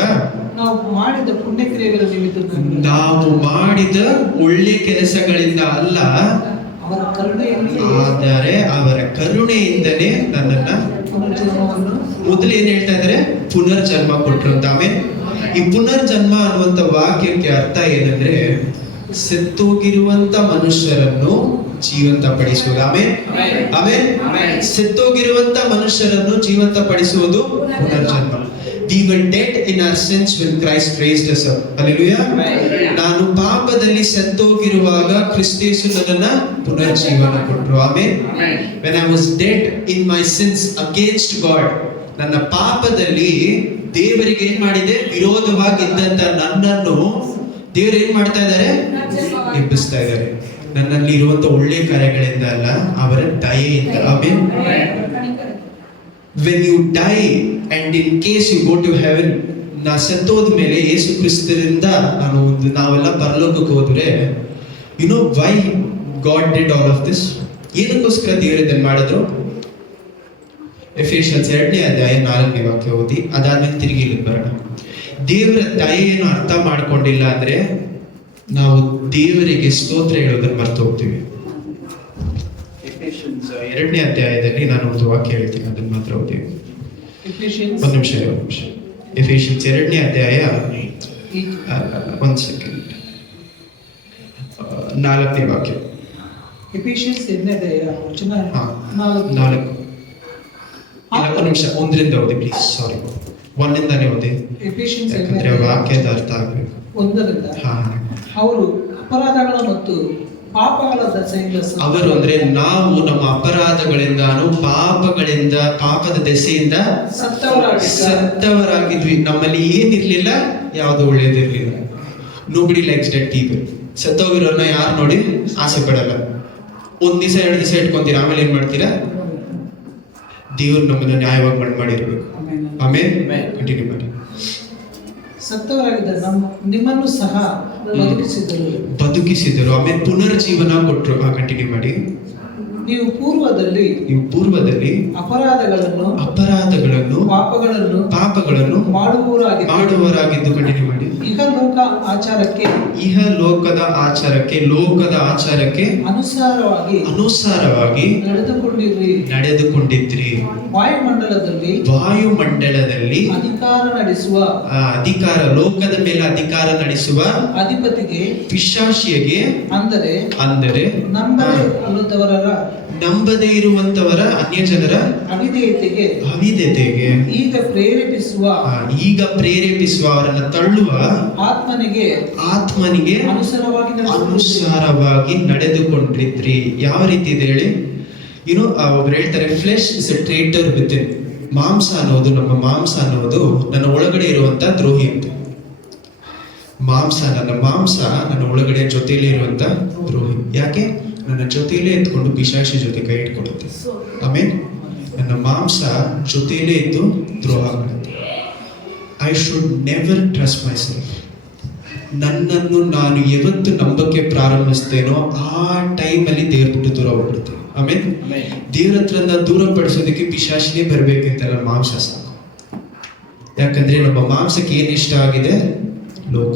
ನಾವು ಮಾಡಿದ ಪುಣ್ಯಕ್ರಿಯೆಗಳ ನಿಮಿತ್ತ, ನಾವು ಮಾಡಿದ ಒಳ್ಳೆ ಕೆಲಸಗಳಿಂದ ಅಲ್ಲ, ಆದರೆ ಅವರ ಕರುಣೆಯಿಂದಲೇ ನನ್ನನ್ನ ಮೊದಲು ಏನ್ ಹೇಳ್ತಾ ಇದ್ದಾರೆ? ಪುನರ್ಜನ್ಮ ಕೊಟ್ರು ಅಂತ. ಆಮೇಲೆ ಈ ಪುನರ್ಜನ್ಮ ಅನ್ನುವಂತ ವಾಕ್ಯಕ್ಕೆ ಅರ್ಥ ಏನಂದ್ರೆ ಸೆತ್ತೋಗಿರುವಂತ ಮನುಷ್ಯರನ್ನು ಜೀವಂತ ಪಡಿಸುವುದು. ಆಮೇಲೆ ಸೆತ್ತೋಗಿರುವಂತ ಮನುಷ್ಯರನ್ನು ಜೀವಂತ ಪಡಿಸುವುದು ಪುನರ್ಜನ್ಮ. We were dead in our sins when Christ raised us up. Hallelujah. ನಾನು ಪಾಪದಲ್ಲಿ ಸತ್ತೋಗಿರುವಾಗ ಕ್ರಿಸ್ತೇಸು ನನ್ನನ್ನ ಪುನರ್ಜೀವನ ಕೊಟ್ಟರು. ಆಮೇಲೆ when I was dead in my sins against God, ನನ್ನ ಪಾಪದಲ್ಲಿ ದೇವರಿಗೆ ಏನ್ ಮಾಡಿದೆ? ವಿರೋಧವಾಗಿದ್ದಂತ ನನ್ನನ್ನು ದೇವರು ಏನ್ ಮಾಡ್ತಾ ಇದ್ದಾರೆ? ಎಬ್ಬಿಸ್ತಾ ಇದ್ದಾರೆ. ನನ್ನಲ್ಲಿ ಇರುವಂತ ಒಳ್ಳೆ ಕಾರ್ಯಗಳಿಂದ ಅಲ್ಲ, ಅವರ ದಯೆಯಿಂದ. ಆಮೇಲೆ when you die and in case you go to heaven, ನಾ ಸತ್ತೋದ ಮೇಲೆ ಯೇಸು ಕ್ರಿಸ್ತರಿಂದ ನಾವೆಲ್ಲ ಪರಲೋಕಕ್ಕೆ ಹೋದ್ರೆ, you know why God did all of this? ಏನಕ್ಕೋಸ್ಕರ ದೇವರು ಇದನ್ನು ಮಾಡಿದ್ರು? ಎಫೆಷಿಯನ್ಸ್ 2ನೇ ಅಧ್ಯಾಯ 4ನೇ ವಾಕ್ಯ ಓದಿ. ಅದಾದ್ಮೇಲೆ ತಿರುಗಿ ಇಲ್ಲಿಗೆ ಬರೋಣ. ದೇವರ ದಯೆಯನ್ನು ಅರ್ಥ ಮಾಡ್ಕೊಂಡಿಲ್ಲ ಅಂದ್ರೆ ನಾವು ದೇವರಿಗೆ ಸ್ತೋತ್ರ ಹೇಳೋದನ್ನ ಮರ್ತು ಹೋಗ್ತೀವಿ. ಎಫೆಷಿಯನ್ಸ್ 2ನೇ ಅಧ್ಯಾಯದಲ್ಲಿ ನಾನು ಒಂದು ವಾಕ್ಯ ಹೇಳ್ತೀನಿ, ಅದನ್ನ ಮಾತ್ರ ಓದ್ತೀವಿ. ಒಂದು ನಿಮಿಷ. ಎಫೆಷಿಯನ್ಸ್ 2ನೇ ಅಧ್ಯಾಯ 1 ಸೆಕೆಂಡ್ 4ನೇ ವಾಕ್ಯ. ಎಫೆಷಿಯನ್ಸ್ 2ನೇ ಅಧ್ಯಾಯ 4. ಒಂದು ನಿಮಿಷ, 1ರಿಂದ ಓದಿ ಪ್ಲೀಸ್. ಸಾರಿ, 1ಇಂದಾನೇ ಓದಿ, ಯಾಕಂದ್ರೆ ವಾಕ್ಯದ ಅರ್ಥ ಆಗ್ಬೇಕು. 1ರಿಂದ ಅವರು ಅಪರಾಧಗಳ ಮತ್ತು ಪಾಪಗಳ ದೆಸೆಯಿಂದ, ಅವರು ಅಂದ್ರೆ ನಾವು ನಮ್ಮ ಅಪರಾಧಗಳಿಂದಾನು ಪಾಪದ ದೆಸೆಯಿಂದ ಸತ್ತವರಾಗಿದ್ವಿ. ನಮ್ಮಲ್ಲಿ ಏನಿರ್ಲಿಲ್ಲ? ಯಾವುದು ಒಳ್ಳೇದಿರ್ಲಿಲ್ಲ. Nobody likes dead people. ಸತ್ತೋಗಿರೋರ್ನ ಯಾರು ನೋಡಿ ಆಸೆ ಪಡಲ್ಲ. 1 ದಿವಸ 2 ದಿವಸ ಇಟ್ಕೊಂತೀರಾ, ಆಮೇಲೆ ಏನ್ ಮಾಡ್ತೀರಾ? ದೇವ್ರು ನಮ್ಮನ್ನ ನ್ಯಾಯವಾಗಿ ಮಾಡಿರ್ಬೇಕು. ಆಮೇಲೆ ಕಂಟಿನ್ಯೂ ಮಾಡಿ. ಸತ್ತವರಾಗಿದ್ದ ನಿಮ್ಮನ್ನು ಸಹ ಬದುಕಿಸಿದರು. ಆಮೇಲೆ ಪುನರ್ಜೀವನ ಕೊಟ್ಟರು. ಕಂಟಿನ್ಯೂ ಮಾಡಿ. ನೀವು ಪೂರ್ವದಲ್ಲಿ ಅಪರಾಧಗಳನ್ನು ಪಾಪಗಳನ್ನು ಮಾಡುವವರಾಗಿದ್ದು. ಕಂಟಿನ್ಯೂ ಮಾಡಿ. ಇಹಲೋಕ ಆಚಾರಕ್ಕೆ ಇಹ ಲೋಕದ ಆಚಾರಕ್ಕೆ ಅನುಸಾರವಾಗಿ ನಡೆದುಕೊಂಡಿದ್ರಿ. ವಾಯುಮಂಡಲದಲ್ಲಿ ಅಧಿಕಾರ ಲೋಕದ ಮೇಲೆ ಅಧಿಕಾರ ನಡೆಸುವ ಅಧಿಪತಿಗೆ ಪಿಶಾಚಿಗೆ ಅಂದರೆ ನಂಬದೇ ಇರುವಂತವರ ಅನ್ಯ ಜನರ ಅವಿಧೇಯತೆಗೆ ಈಗ ಪ್ರೇರೇಪಿಸುವ ಅವರನ್ನು ತಳ್ಳುವ ಆತ್ಮನಿಗೆ ಅನುಸಾರವಾಗಿ ನಡೆದುಕೊಂಡಿದ್ರಿ. ಯಾವ ರೀತಿ ಇದೆ ಹೇಳಿ? ಒಬ್ರು ಹೇಳ್ತಾರೆ, flesh is a traitor within. ನಮ್ಮ ಮಾಂಸ ಅನ್ನೋದು ನನ್ನ ಒಳಗಡೆ ಇರುವಂತ ದ್ರೋಹಿ ಅಂತ. ನನ್ನ ಮಾಂಸ ನನ್ನ ಒಳಗಡೆ ಜೊತೆಯಲ್ಲಿ ಇರುವಂತ ದ್ರೋಹಿ. ಯಾಕೆ? ನನ್ನ ಜೊತೆಯಲ್ಲೇ ಎತ್ಕೊಂಡು ಪಿಶಾಚಿ ಜೊತೆ ಕೈ ಇಟ್ಕೊಡುತ್ತೆ. ಆಮೇಲೆ ನನ್ನ ಮಾಂಸ ಜೊತೆಯಲ್ಲೇ ಇದ್ದು ದ್ರೋಹ ಮಾಡುತ್ತೆ. I should never trust my self. ನನ್ನನ್ನು ನಾನು ಯಾವತ್ತು ನಂಬಕ್ಕೆ ಪ್ರಾರಂಭಿಸ್ತೇನೋ ಆ ಟೈಮಲ್ಲಿ ದೇವ್ರ ಬಿಟ್ಟು ದೂರ ಹೋಗ್ಬಿಡುತ್ತೆ. ಆಮೇಲೆ ದೇವ್ರ ಹತ್ರ ದೂರ ಪಡಿಸೋದಕ್ಕೆ ಪಿಶಾಚಿನೇ ಬರ್ಬೇಕಂತ ನನ್ನ ಮಾಂಸ ಸಾಕು. ಯಾಕಂದ್ರೆ ನಮ್ಮ ಮಾಂಸಕ್ಕೆ ಏನ್ ಇಷ್ಟ ಆಗಿದೆ? ಲೋಕ.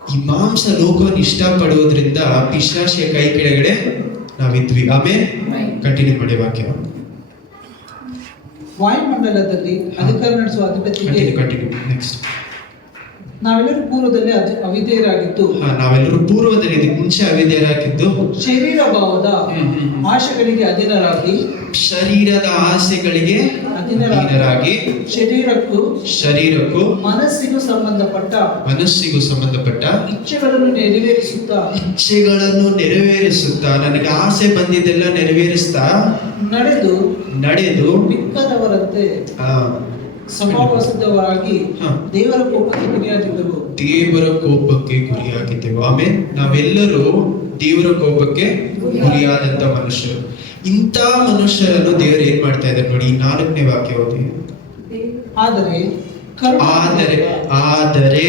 ಈ ಮಾಂಸ ಲೋಕವನ್ನು ಇಷ್ಟಪಡುವುದರಿಂದ ಪಿಶಾಚಿಯ ಕೈ ಕೆಳಗಡೆ ನಾವಿದ್ವಿ. ಆಮೇಲೆ ಕಂಟಿನ್ಯೂ ಮಾಡಿ ವಾಕ್ಯ. ವಾಯುಮಂಡಲದಲ್ಲಿ ಅಧಿಕಾರ ನಡೆಸುವ ಅಧಿಪತಿಗೆ ನೆಕ್ಸ್ಟ್. ನಾವೆಲ್ಲರೂ ಪೂರ್ವದಲ್ಲಿ ಅವಿಧೇಯರಾಗಿದ್ದು ನಾವೆಲ್ಲರೂ ಪೂರ್ವದಲ್ಲಿ ಇದಕ್ಕೆ ಮುಂಚೆ ಅವಿಧೇಯರಾಗಿದ್ದು ಶರೀರ ಭಾವದ ಆಶೆಗಳಿಗೆ ಅಧೀನರಾಗಿ ಶರೀರಕ್ಕೂ ಮನಸ್ಸಿಗೂ ಸಂಬಂಧಪಟ್ಟ ಇಚ್ಛೆಗಳನ್ನು ನೆರವೇರಿಸುತ್ತಾ ನನಗೆ ಆಸೆ ಬಂದಿದ್ದೆಲ್ಲ ನೆರವೇರಿಸ್ತಾ ನಡೆದು ಮಿಕ್ಕದವರಂತೆ ಸ್ವಭಾವಸಿದ್ಧವಾಗಿ ದೇವರ ಕೋಪಕ್ಕೆ ಗುರಿಯಾಗಿದ್ದೆವು. ಆಮೇಲೆ ನಾವೆಲ್ಲರೂ ದೇವರ ಕೋಪಕ್ಕೆ ಗುರಿಯಾದಂತ ಮನುಷ್ಯರು. ಇಂಥ ಮನುಷ್ಯರನ್ನು ದೇವರು ಏನ್ ಮಾಡ್ತಾ ಇದ್ದಾರೆ ನೋಡಿ. 4ನೇ ವಾಕ್ಯ ಓದಿ. ಆದರೆ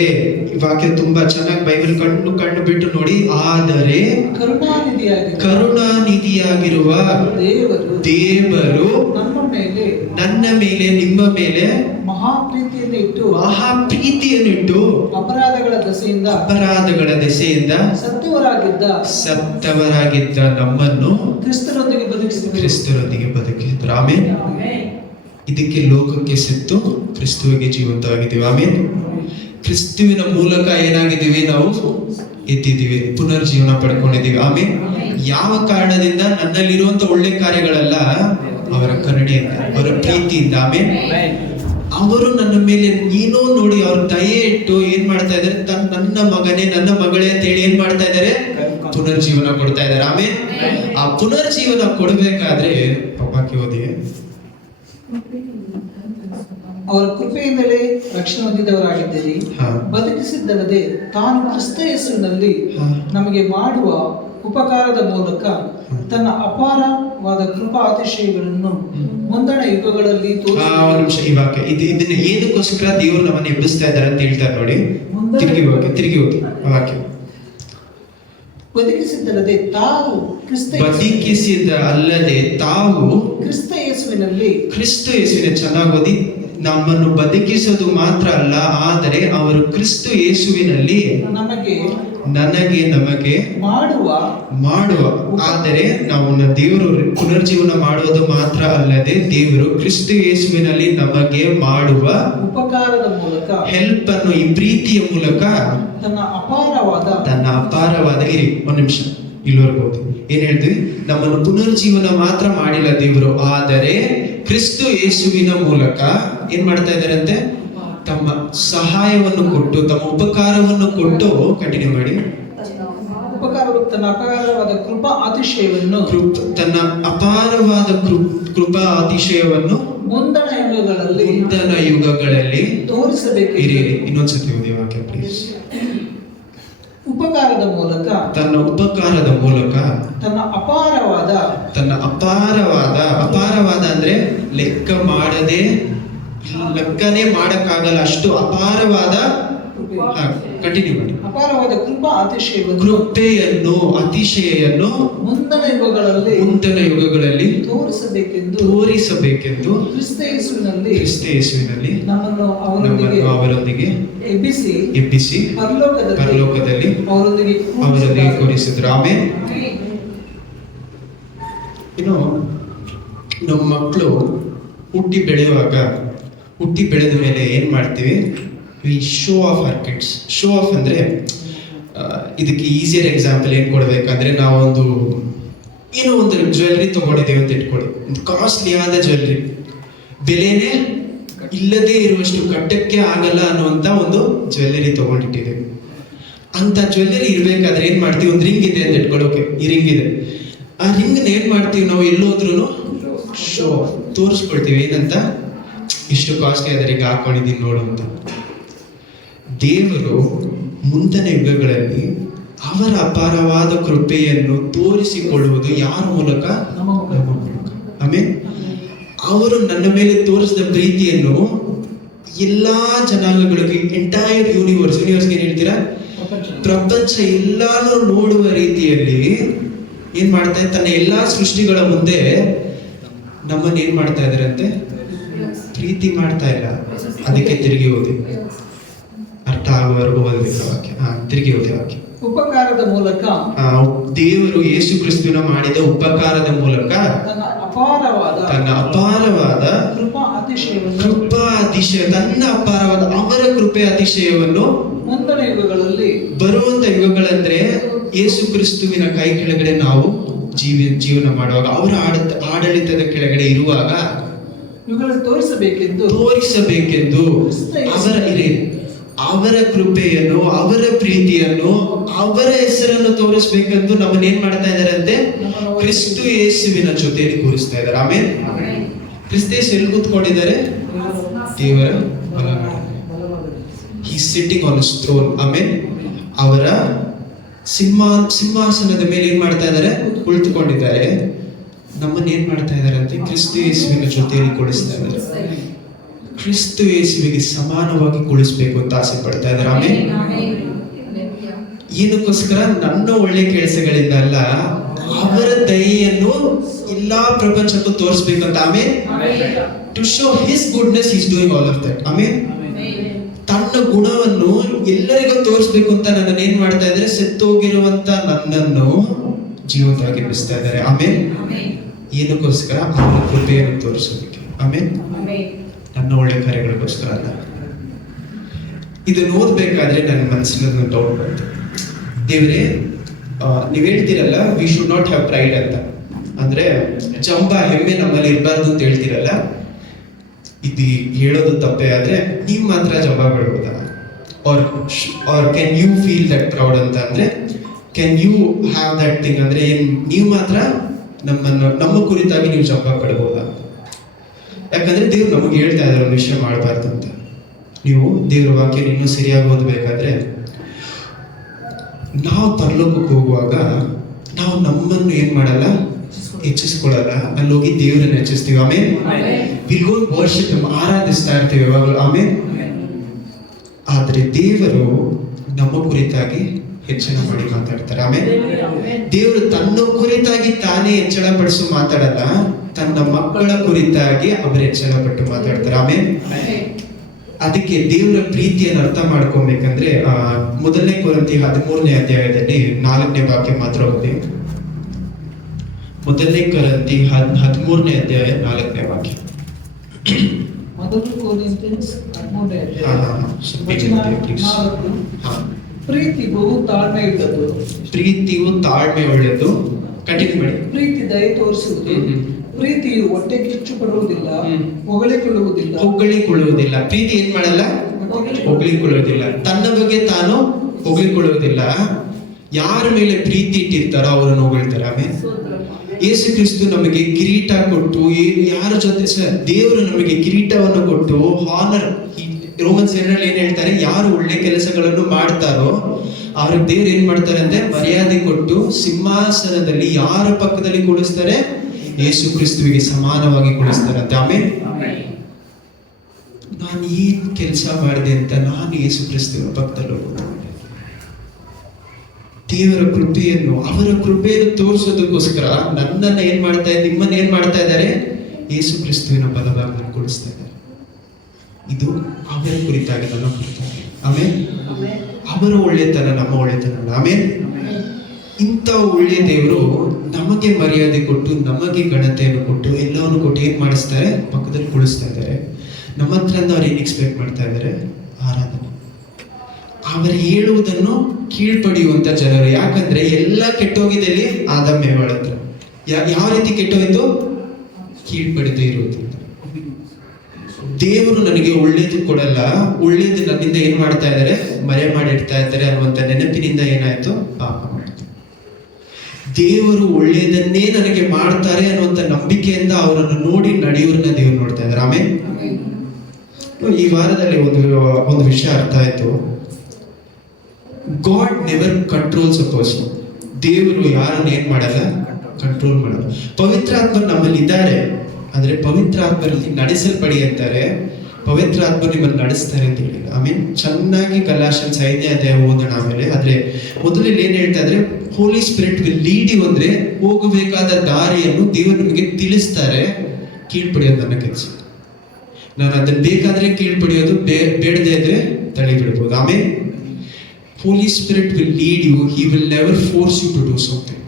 ಈ ವಾಕ್ಯ ತುಂಬಾ ಚೆನ್ನಾಗಿ ಬೈಬಲ್ ಕಣ್ಣು ಬಿಟ್ಟು ನೋಡಿ. ಆದರೆ ಕರುಣಾನಿಧಿಯಾಗಿರುವ ದೇವರು ನನ್ನ ಮೇಲೆ ನಿಮ್ಮ ಮೇಲೆ ಮಹಾಪ್ರೀತಿಯನ್ನಿಟ್ಟು ಅಪರಾಧಗಳ ದೆಸೆಯಿಂದ ಸತ್ತವರಾಗಿದ್ದ ನಮ್ಮನ್ನು ಕ್ರಿಸ್ತರೊಂದಿಗೆ ಬದುಕಿಸಿದ್ರು. ಆಮೇಲೆ ಇದಕ್ಕೆ ಲೋಕಕ್ಕೆ ಸತ್ತು ಕ್ರಿಸ್ತುವಿಗೆ ಜೀವಂತವಾಗಿದ್ದೀವಿ. ಆಮೇಲೆ ಕ್ರಿಸ್ತುವಿನ ಮೂಲಕ ಏನಾಗಿದ್ದೀವಿ? ನಾವು ಎದ್ದಿದ್ದೀವಿ, ಪುನರ್ಜೀವನ ಪಡ್ಕೊಂಡಿದ್ದೀವಿ. ಆಮೇಲೆ ಯಾವ ಕಾರಣದಿಂದ? ನನ್ನಲ್ಲಿರುವಂತ ಒಳ್ಳೆ ಕಾರ್ಯಗಳಲ್ಲ, ಅವರ ಕರುಣೆಯಿಂದ, ಅವರ ಪ್ರೀತಿಯಿಂದ. ಆಮೇಲೆ ಅವರು ನನ್ನ ಮೇಲೆ ಏನೋ ನೋಡಿ ಅವ್ರ ದಯೆ ಇಟ್ಟು ಏನ್ ಮಾಡ್ತಾ ಇದಾರೆ? ನನ್ನ ಮಗನೇ ನನ್ನ ಮಗಳೇ ಅಂತ ಹೇಳಿ ಏನ್ ಮಾಡ್ತಾ ಇದಾರೆ? ಪುನರ್ಜೀವನ ಕೊಡ್ತಾ ಇದಾರೆ. ಆಮೇಲೆ ಆ ಪುನರ್ಜೀವನ ಕೊಡ್ಬೇಕಾದ್ರೆ ಪಾಪಕ್ಕೆ ಓದಿ. ಅವರ ಕೃಪೆಯಿಂದಲೇ ರಕ್ಷಣೆ ಹೊಂದಿದವರಾಗಿದ್ದೀರಿ. ಬದುಕಿಸಿದ್ದಲ್ಲದೆ ತಾನು ಕ್ರಿಸ್ತ ಯೇಸುವಿನಲ್ಲಿ ನಮಗೆ ಮಾಡುವ ಉಪಕಾರದ ಮೂಲಕ ತನ್ನ ಅಪಾರವಾದ ಕೃಪಾ ಅತಿಶಯಗಳನ್ನು ಮುಂದಣ ಯುಗಗಳಲ್ಲಿ ಇದನ್ನ ಏನಕ್ಕೋಸ್ಕರ ದೇವರು ನಮ್ಮನ್ನು ಎಬ್ಬಿಸ್ತಾ ಇದ್ದಾರೆ ಅಂತ ಹೇಳ್ತಾರೆ ನೋಡಿ. ತಿರುಗಿ ಹೋಗಿ ವಾಕ್ಯ. ಬದುಕಿಸಿದ್ದಲ್ಲದೆ ತಾವು ಕ್ರಿಸ್ತ ಯೇಸುವಿನ ಚೆನ್ನಾಗಿ ಓದಿ. ನಮ್ಮನ್ನು ಬದುಕಿಸೋದು ಮಾತ್ರ ಅಲ್ಲ, ಆದರೆ ಅವರು ಕ್ರಿಸ್ತ ಯೇಸುವಿನಲ್ಲಿ ನಮಗೆ ಮಾಡುವ ಆದರೆ ನಾವು ದೇವರು ಪುನರ್ಜೀವನ ಮಾಡುವುದು ಮಾತ್ರ ಅಲ್ಲದೆ ದೇವರು ಕ್ರಿಸ್ತ ಯೇಸುವಿನಲ್ಲಿ ನಮಗೆ ಮಾಡುವ ಉಪಕಾರದ ಮೂಲಕ, ಹೆಲ್ಪ್ ಅನ್ನು, ಈ ಪ್ರೀತಿಯ ಮೂಲಕ ತನ್ನ ಅಪಾರವಾದ ಇರಿ ಒಂದು ನಿಮಿಷ ಇಲ್ಲಿವರೆಗೂ ಏನ್ ಹೇಳ್ತೀವಿ? ನಮ್ಮನ್ನು ಪುನರ್ಜೀವನ ಮಾತ್ರ ಮಾಡಿಲ್ಲ ದೇವರು, ಆದರೆ ಕ್ರಿಸ್ತ ಯೇಸುವಿನ ಮೂಲಕ ಏನ್ ಮಾಡ್ತಾ ಇದ್ದಾರಂತೆ? ತಮ್ಮ ಸಹಾಯವನ್ನು ಕೊಟ್ಟು, ತಮ್ಮ ಉಪಕಾರವನ್ನು ಕೊಟ್ಟು, ಕಂಟಿನ್ಯೂ ಮಾಡಿ. ತನ್ನ ಅಪಾರವಾದ ಕೃಪಾ ಅತಿಶಯವನ್ನು ಮುಂದಣ ಯುಗಗಳಲ್ಲಿ ತೋರಿಸಬೇಕು. ಇನ್ನೊಂದ್ಸತಿ ಓದಿ ವಾಕ್ಯ ಪ್ಲೀಸ್. ತನ್ನ ಉಪಕಾರದ ಮೂಲಕ ತನ್ನ ಅಪಾರವಾದ ಅಂದ್ರೆ ಲೆಕ್ಕನೇ ಮಾಡಕ್ಕಾಗಲ್ಲ ಅಷ್ಟು ಅಪಾರವಾದ, ಕಂಟಿನ್ಯೂ ಮಾಡಿ, ಅಪಾರವಾದ ಕೃಪೆಯನ್ನು ಅತಿಶಯನ್ನು ಮುಂದಿನ ಯುಗಗಳಲ್ಲಿ ತೋರಿಸಬೇಕೆಂದು ಕ್ರಿಸ್ತ ಯೇಸುವಿನಲ್ಲಿ ನಮ್ಮನ್ನು ಅವರೊಂದಿಗೆ ಎಬ್ಬಿಸಿ ಪರಲೋಕದಲ್ಲಿ ಅವರೊಂದಿಗೆ ಕೂರಿಸಿದ್ರು. ಆಮೆನ್. ಇನ್ನು ನಮ್ಮ ಮಕ್ಕಳು ಹುಟ್ಟಿ ಬೆಳೆದ ಮೇಲೆ ಏನ್ ಮಾಡ್ತೀವಿ? We show off our kids. Show off ಅಂದ್ರೆ ಇದಕ್ಕೆ ಈಸಿಯರ್ ಎಕ್ಸಾಂಪಲ್ ಏನ್ ಕೊಡ್ಬೇಕಂದ್ರೆ, ನಾವೊಂದು ಏನೋ ಒಂದು ಜ್ಯುವೆಲ್ರಿ ತಗೊಂಡಿದ್ದೀವಿ ಅಂತ ಇಟ್ಕೊಳ್ಳಿ, ಒಂದು ಕಾಸ್ಟ್ಲಿ ಆದ ಜ್ಯುವೆಲ್ರಿ, ಬೆಲೆನೇ ಇಲ್ಲದೆ ಇರುವಷ್ಟು ಕಟ್ಟಕ್ಕೆ ಆಗಲ್ಲ ಅನ್ನುವಂತ ಒಂದು ಜ್ಯುವೆಲ್ಲರಿ ತಗೊಂಡಿಟ್ಟಿದ್ದೀವಿ. ಅಂತ ಜ್ಯುವೆಲ್ಲರಿ ಇರ್ಬೇಕಾದ್ರೆ ಏನ್ ಮಾಡ್ತೀವಿ? ಒಂದು ರಿಂಗ್ ಇದೆ ಅಂತ ಇಟ್ಕೊಳ್ಳೋಕೆ, ಈ ರಿಂಗ್ ಇದೆ, ಆ ರಿಂಗ್ ಏನ್ ಮಾಡ್ತೀವಿ ನಾವು? ಎಲ್ಲೋದ್ರೂ ಶೋ ತೋರಿಸ್ಕೊಳ್ತೀವಿ. ಏನಂತ? ಇಷ್ಟು ಕಾಸ್ಟ್ಲಿ ಆದ ರಿಂಗ್ ಹಾಕೊಂಡಿದ್ದೀನಿ ನೋಡು ಅಂತ. ದೇವರು ಮುಂದಿನ ಯುಗಗಳಲ್ಲಿ ಅವರ ಅಪಾರವಾದ ಕೃಪೆಯನ್ನು ತೋರಿಸಿಕೊಳ್ಳುವುದು ಯಾರ ಮೂಲಕ? ನಮ್ಮ ಮೂಲಕ. ಆಮೇಲೆ ಅವರು ನನ್ನ ಮೇಲೆ ತೋರಿಸಿದ ಪ್ರೀತಿಯನ್ನು ಎಲ್ಲಾ ಜನಾಂಗಗಳಿಗೆ, ಎಂಟೈರ್ ಯೂನಿವರ್ಸ್ಗೆ ಏನ್ ಹೇಳ್ತೀರಾ? ಪ್ರಪಂಚ ಎಲ್ಲಾನು ನೋಡುವ ರೀತಿಯಲ್ಲಿ ಏನ್ ಮಾಡ್ತಾ ಇದ್ದಾರೆ? ತನ್ನ ಎಲ್ಲಾ ಸೃಷ್ಟಿಗಳ ಮುಂದೆ ನಮ್ಮನ್ನ ಏನ್ ಮಾಡ್ತಾ ಇದಾರೆ ಅಂತೆ? ಪ್ರೀತಿ ಮಾಡ್ತಾ ಇಲ್ಲ. ಅದಕ್ಕೆ ತಿರುಗಿ ಓದಿ, ಅರ್ಥ ಆಗುವವರೆಗೂ ಓದಬೇಕು ವಾಕ್ಯ. ತಿರುಗಿ ಓದಿ ವಾಕ್ಯ. ಉಪಕಾರದ ಮೂಲಕ ದೇವರು ಯೇಸು ಕ್ರಿಸ್ತುವಿನ ಮಾಡಿದ ಉಪಕಾರದ ಮೂಲಕ ತನ್ನ ಅಪಾರವಾದ ಕೃಪಾ ಅತಿಶಯ, ತನ್ನ ಅಪಾರವಾದ ಅವರ ಕೃಪೆ ಅತಿಶಯವನ್ನು ಮುಂದಿನ ಯುಗಗಳಲ್ಲಿ, ಬರುವಂತ ಯುಗಗಳಂದ್ರೆ ಯೇಸು ಕ್ರಿಸ್ತುವಿನ ಕೈ ಕೆಳಗಡೆ ನಾವು ಜೀವನ ಮಾಡುವಾಗ, ಅವರ ಆಡಳಿತದ ಕೆಳಗಡೆ ಇರುವಾಗ ತೋರಿಸಬೇಕೆಂದು ಅವರ ಕೃಪೆಯನ್ನು, ಅವರ ಪ್ರೀತಿಯನ್ನು, ಅವರ ಹೆಸರನ್ನು ತೋರಿಸ್ಬೇಕೆಂದು ನಮ್ಮನ್ನ ಏನ್ ಮಾಡ್ತಾ ಇದಾರಂತೆ? ಕ್ರಿಸ್ತು ಯೇಸುವಿನ ಜೊತೆಯಲ್ಲಿ ಕೂರಿಸ್ತಾ ಇದ್ದಾರೆ. ಆಮೇಲೆ ಕ್ರಿಸ್ತ ಯೇಸು ಎಲ್ಲಿ ಕೂತ್ಕೊಂಡಿದ್ದಾರೆ? ದೇವರ ಬಲಗಡೆ. Sitting on his throne. ಆಮೇಲೆ ಅವರ ಸಿಂಹಾಸನದ ಮೇಲೆ ಏನ್ ಮಾಡ್ತಾ ಇದ್ದಾರೆ? ಕುಳಿತುಕೊಂಡಿದ್ದಾರೆ. ನಮ್ಮನ್ನ ಏನ್ ಮಾಡ್ತಾ ಇದ್ದಾರೆ ಅಂತೆ? ಕ್ರಿಸ್ತ ಯೇಸುವಿನ ಜೊತೆಯಲ್ಲಿ ಕೂಡಿಸ್ತಾ ಇದ್ದಾರೆ. ಕ್ರಿಸ್ತ ಯೇಸುವಿಗೆ ಸಮಾನವಾಗಿ ಕೂಡಿಸ್ಬೇಕು ಅಂತ ಆಸೆ ಪಡ್ತಾ ಇದ್ದಾರೆ. ಆಮೇಲೆ ಏನಕ್ಕೋಸ್ಕರ? ನನ್ನ ಒಳ್ಳೆ ಕೆಲಸಗಳಿಂದ ಅಲ್ಲ, ಅವರ ದಯೆಯನ್ನು ಎಲ್ಲಾ ಪ್ರಪಂಚಕ್ಕೂ ತೋರಿಸ್ಬೇಕಂತ. ಆಮೇಲೆ to show his goodness is doing all of that. ಆಮೇಲೆ ತನ್ನ ಗುಣವನ್ನು ಎಲ್ಲರಿಗೂ ತೋರಿಸ್ಬೇಕು ಅಂತ ನನ್ನನ್ನು ಏನ್ ಮಾಡ್ತಾ ಇದ್ದಾರೆ? ಸತ್ತೋಗಿರುವಂತ ನನ್ನನ್ನು ಜೀವಂತವಾಗಿ ಎಬ್ಬಿಸ್ತಾ ಇದ್ದಾರೆ. ಆಮೇಲೆ ಏನಕ್ಕೋಸ್ಕರ? ಅವರ ಕೃಪೆಯನ್ನು ತೋರಿಸೋದಕ್ಕೆ. ಆಮೇಲೆ ನನ್ನ ಒಳ್ಳೆ ಕಾರ್ಯಗಳಿಗೋಸ್ಕರ ಅಲ್ಲ. ಇದನ್ನು ಓದ್ಬೇಕಾದ್ರೆ ನನ್ನ ಮನಸ್ಸಿನ ಡೌಟ್ ಬಂತು. ದೇವ್ರೆ, ನೀವ್ ಹೇಳ್ತೀರಲ್ಲ we should not have pride ಅಂತ, ಅಂದ್ರೆ ಜಂಬ, ಹೆಮ್ಮೆ ನಮ್ಮಲ್ಲಿ ಇರಬಾರ್ದು ಅಂತ ಹೇಳ್ತೀರಲ್ಲ, ಇದು ಹೇಳೋದು ತಪ್ಪೇ. ಆದ್ರೆ ನೀವು ಮಾತ್ರ ಜಂಬ ಬಿಡ್ಬೋದಾ? Or can you feel that proud ಅಂತ, ಅಂದ್ರೆ can you have that thing, ಅಂದ್ರೆ ಏನ್ ನೀವು ಮಾತ್ರ ನಮ್ಮ ಕುರಿತಾಗಿ ನೀವು ಜಂಬ ಪಡ್ಬೋದಾ? ಯಾಕಂದ್ರೆ ದೇವ್ರು ನಮಗೆ ಹೇಳ್ತಾ ಇದ್ದಾರೆ ಒಂದು ವಿಷಯ ಮಾಡಬಾರ್ದು ಅಂತ. ನೀವು ದೇವ್ರ ವಾಕ್ಯ ಇನ್ನೂ ಸರಿಯಾಗಿ ಓದಬೇಕಾದ್ರೆ, ನಾವು ಪರಲೋಕಕ್ಕೆ ಹೋಗುವಾಗ ನಾವು ನಮ್ಮನ್ನು ಏನ್ ಮಾಡಲ್ಲ? ಹೆಚ್ಚಿಸ್ಕೊಳ್ಳಲ್ಲ. ಅಲ್ಲಿ ಹೋಗಿ ದೇವರನ್ನು ಹೆಚ್ಚಿಸ್ತೀವಿ. ಆಮೇಲೆ ವಿಲ್ ಗೋ ವರ್ಷಿಪ್, ಆರಾಧಿಸ್ತಾ ಇರ್ತೀವಿ ಯಾವಾಗಲೂ. ಆಮೇಲೆ ಆದ್ರೆ ದೇವರು ನಮ್ಮ ಕುರಿತಾಗಿ ಹೆಚ್ಚಳ ಮಾಡಿ ಮಾತಾಡ್ತಾರೆ. ಆಮೇಲೆ ದೇವರು ತನ್ನ ಕುರಿತಾಗಿ ತಾನೇ ಹೆಚ್ಚಳ ಪಡಿಸು ಮಾತಾಡಲ್ಲ, ತನ್ನ ಮಕ್ಕಳ ಕುರಿತಾಗಿ ಅವರು ಹೆಚ್ಚಳ ಪಟ್ಟು ಮಾತಾಡ್ತಾರೆ. ಆಮೇಲೆ ಅದಕ್ಕೆ ದೇವರ ಪ್ರೀತಿಯನ್ನು ಅರ್ಥ ಮಾಡ್ಕೊಬೇಕಂದ್ರೆ 1 ಕೊರಿಂಥಿ 13ನೇ ಅಧ್ಯಾಯದಲ್ಲಿ 4ನೇ ವಾಕ್ಯ ಮಾತ್ರ ಓದಿ. 1 ಕೊರಿಂಥಿ 13ನೇ ಅಧ್ಯಾಯ 4ನೇ ವಾಕ್ಯ. ಪ್ರೀತಿಯು ತಾಳ್ಮೆ ಉಳ್ಳದು. ಕಂಟಿನ್ಯೂ ಮಾಡಿ. ಪ್ರೀತಿ ದಯೆ ತೋರಿಸುವುದು. ಪ್ರೀತಿಯು ಹೊಟ್ಟೆ ಕಿಚ್ಚು ಪಡುವುದಿಲ್ಲ, ಹೊಗಳಿಕೊಳ್ಳುವುದಿಲ್ಲ. ಪ್ರೀತಿ ಏನ್ ಮಾಡಲ್ಲ? ಹೊಗಳಿಕೊಳ್ಳುವುದಿಲ್ಲ. ತನ್ನ ಬಗ್ಗೆ ತಾನು ಹೊಗಳಿಕೊಳ್ಳುವುದಿಲ್ಲ. ಯಾರ ಮೇಲೆ ಪ್ರೀತಿ ಇಟ್ಟಿರ್ತಾರೋ ಅವರನ್ನು ಹೊಗಳ್ತಾರೆ. ಆಮೇಲೆ ಯೇಸು ಕ್ರಿಸ್ತು ನಮಗೆ ಕಿರೀಟ ಕೊಟ್ಟು, ಯಾರ ಜೊತೆ ದೇವರು ನಮಗೆ ಕಿರೀಟವನ್ನು ಕೊಟ್ಟು, ಹಾನರ್, ರೋಮನ್ಸ್ 2 ಏನ್ ಹೇಳ್ತಾರೆ? ಯಾರು ಒಳ್ಳೆ ಕೆಲಸಗಳನ್ನು ಮಾಡ್ತಾರೋ ಅವ್ರಿಗೆ ದೇವ್ರು ಏನ್ ಮಾಡ್ತಾರೆ ಅಂದ್ರೆ ಮರ್ಯಾದೆ ಕೊಟ್ಟು ಸಿಂಹಾಸನದಲ್ಲಿ ಯಾರ ಪಕ್ಕದಲ್ಲಿ ಕೂಡಿಸ್ತಾರೆ? ಯೇಸು ಕ್ರಿಸ್ತುವಿಗೆ ಸಮಾನವಾಗಿ ಕೂಡಿಸ್ತಾರಂತೆ. ಆಮೇಲೆ ನಾನು ಏನ್ ಕೆಲಸ ಮಾಡಿದೆ ಅಂತ ನಾನು ಯೇಸು ಕ್ರಿಸ್ತುವಿನ ಪಕ್ಕದಲ್ಲಿ ಹೋಗ್ತೇನೆ. ದೇವರ ಕೃಪೆಯನ್ನು, ಅವರ ಕೃಪೆಯನ್ನು ತೋರಿಸೋದಕ್ಕೋಸ್ಕರ ನನ್ನನ್ನ ಏನ್ ಮಾಡ್ತಾ ಇದ್ದಾರೆ, ನಿಮ್ಮನ್ನ ಏನ್ ಮಾಡ್ತಾ ಇದ್ದಾರೆ, ಯೇಸು ಕ್ರಿಸ್ತುವಿನ ಬಲಭಾಗದಲ್ಲಿ ಕೂಡಿಸ್ತಾ ಇದ್ದಾರೆ. ಇದು ಅವರ ಕುರಿತಾಗಿ, ನನ್ನ ಕುರಿತಾಗಿ. ಆಮೇಲೆ ಅವರ ಒಳ್ಳೆತನ ನಮ್ಮ ಒಳ್ಳೆತನ. ಆಮೇಲೆ ಇಂಥ ಒಳ್ಳೆಯ ದೇವರು ನಮಗೆ ಮರ್ಯಾದೆ ಕೊಟ್ಟು, ನಮಗೆ ಘನತೆಯನ್ನು ಕೊಟ್ಟು, ಎಲ್ಲವನ್ನು ಕೊಟ್ಟು ಏನ್ ಮಾಡಿಸ್ತಾರೆ, ಪಕ್ಕದಲ್ಲಿ ಕುಳಿಸ್ತಾ ಇದ್ದಾರೆ. ನಮ್ಮ ಹತ್ರದಿಂದ ಅವ್ರು ಏನ್ ಎಕ್ಸ್ಪೆಕ್ಟ್ ಮಾಡ್ತಾ ಇದ್ದಾರೆ, ಆರಾಧನೆ. ಅವರು ಹೇಳುವುದನ್ನು ಕೀಳ್ಪಡಿಯುವಂತ ಜನರು. ಯಾಕಂದ್ರೆ ಎಲ್ಲ ಕೆಟ್ಟೋಗಿದಲ್ಲಿ ಆದಮ್ ಏವಾಳ ಹತ್ರ. ಯಾವ ರೀತಿ ಕೆಟ್ಟೋಗಿತ್ತು, ಕೀಳ್ಪಡಿದೇ ಇರುವುದಿಲ್ಲ. ದೇವರು ನನಗೆ ಒಳ್ಳೇದು ಕೊಡಲ್ಲ, ಒಳ್ಳೇದು ನನ್ನಿಂದ ಏನ್ ಮಾಡ್ತಾ ಇದ್ದಾರೆ, ಮರೆ ಮಾಡಿಡ್ತಾ ಇದ್ದಾರೆ ಅನ್ನುವಂತ ನೆನಪಿನಿಂದ ಏನಾಯ್ತು, ಪಾಪ ಮಾಡ್ತಾರೆ. ದೇವರು ಒಳ್ಳೇದನ್ನೇ ನನಗೆ ಮಾಡ್ತಾರೆ ಅನ್ನುವಂತ ನಂಬಿಕೆಯಿಂದ ಅವರನ್ನು ನೋಡಿ ನಡೆಯೋರನ್ನ ದೇವರು ನೋಡ್ತಾ ಇದ್ದಾರೆ. ಆಮೇಲೆ ಈ ವಾರದಲ್ಲಿ ಒಂದು ವಿಷಯ ಅರ್ಥ ಆಯ್ತು. God never controls a person. ದೇವರು ಯಾರನ್ನ ಏನ್ ಮಾಡಲ್ಲ, ಕಂಟ್ರೋಲ್ ಮಾಡಲ್ಲ. ಪವಿತ್ರ ಆತ್ಮ ನಮ್ಮಲ್ಲಿ ಇದ್ದಾರೆ, ಆದ್ರೆ ಪವಿತ್ರ ಆತ್ಮರಲ್ಲಿ ನಡೆಸಲ್ಪಡಿ ಅಂತಾರೆ. ಪವಿತ್ರ ಆತ್ಮ ನಿಮ್ಮನ್ನು ನಡೆಸ್ತಾರೆ ಅಂತ ಹೇಳಿಲ್ಲ. ಆಮೇಲೆ ಚೆನ್ನಾಗಿ ಗಲಾಶನ್ಸ್ 5ನೇ ಅಧ್ಯಾಯ ಓದೋಣ ಆಮೇಲೆ. ಆದ್ರೆ ಮೊದಲಲ್ಲಿ ಏನ್ ಹೇಳ್ತಾ ಇದ್ರೆ, ಹೋಲಿ ಸ್ಪಿರಿಟ್ ವಿಲ್ ಲೀಡ್ ಯು ಅಂದ್ರೆ ಹೋಗಬೇಕಾದ ದಾರಿಯನ್ನು ದೇವರು ನಿಮಗೆ ತಿಳಿಸ್ತಾರೆ. ಕೀಳ್ಪಡಿಯೋದು ನನ್ನ ಕೆಲಸ. ನಾನು ಅದನ್ನ ಬೇಕಾದ್ರೆ ಕೀಳ್ಪಡಿಯೋದು, ಬೇಡದೇ ಇದ್ರೆ ತಳಿ ಬಿಡ್ಬೋದು. ಆಮೇಲೆ Holy Spirit will lead you, he will never force you to do something.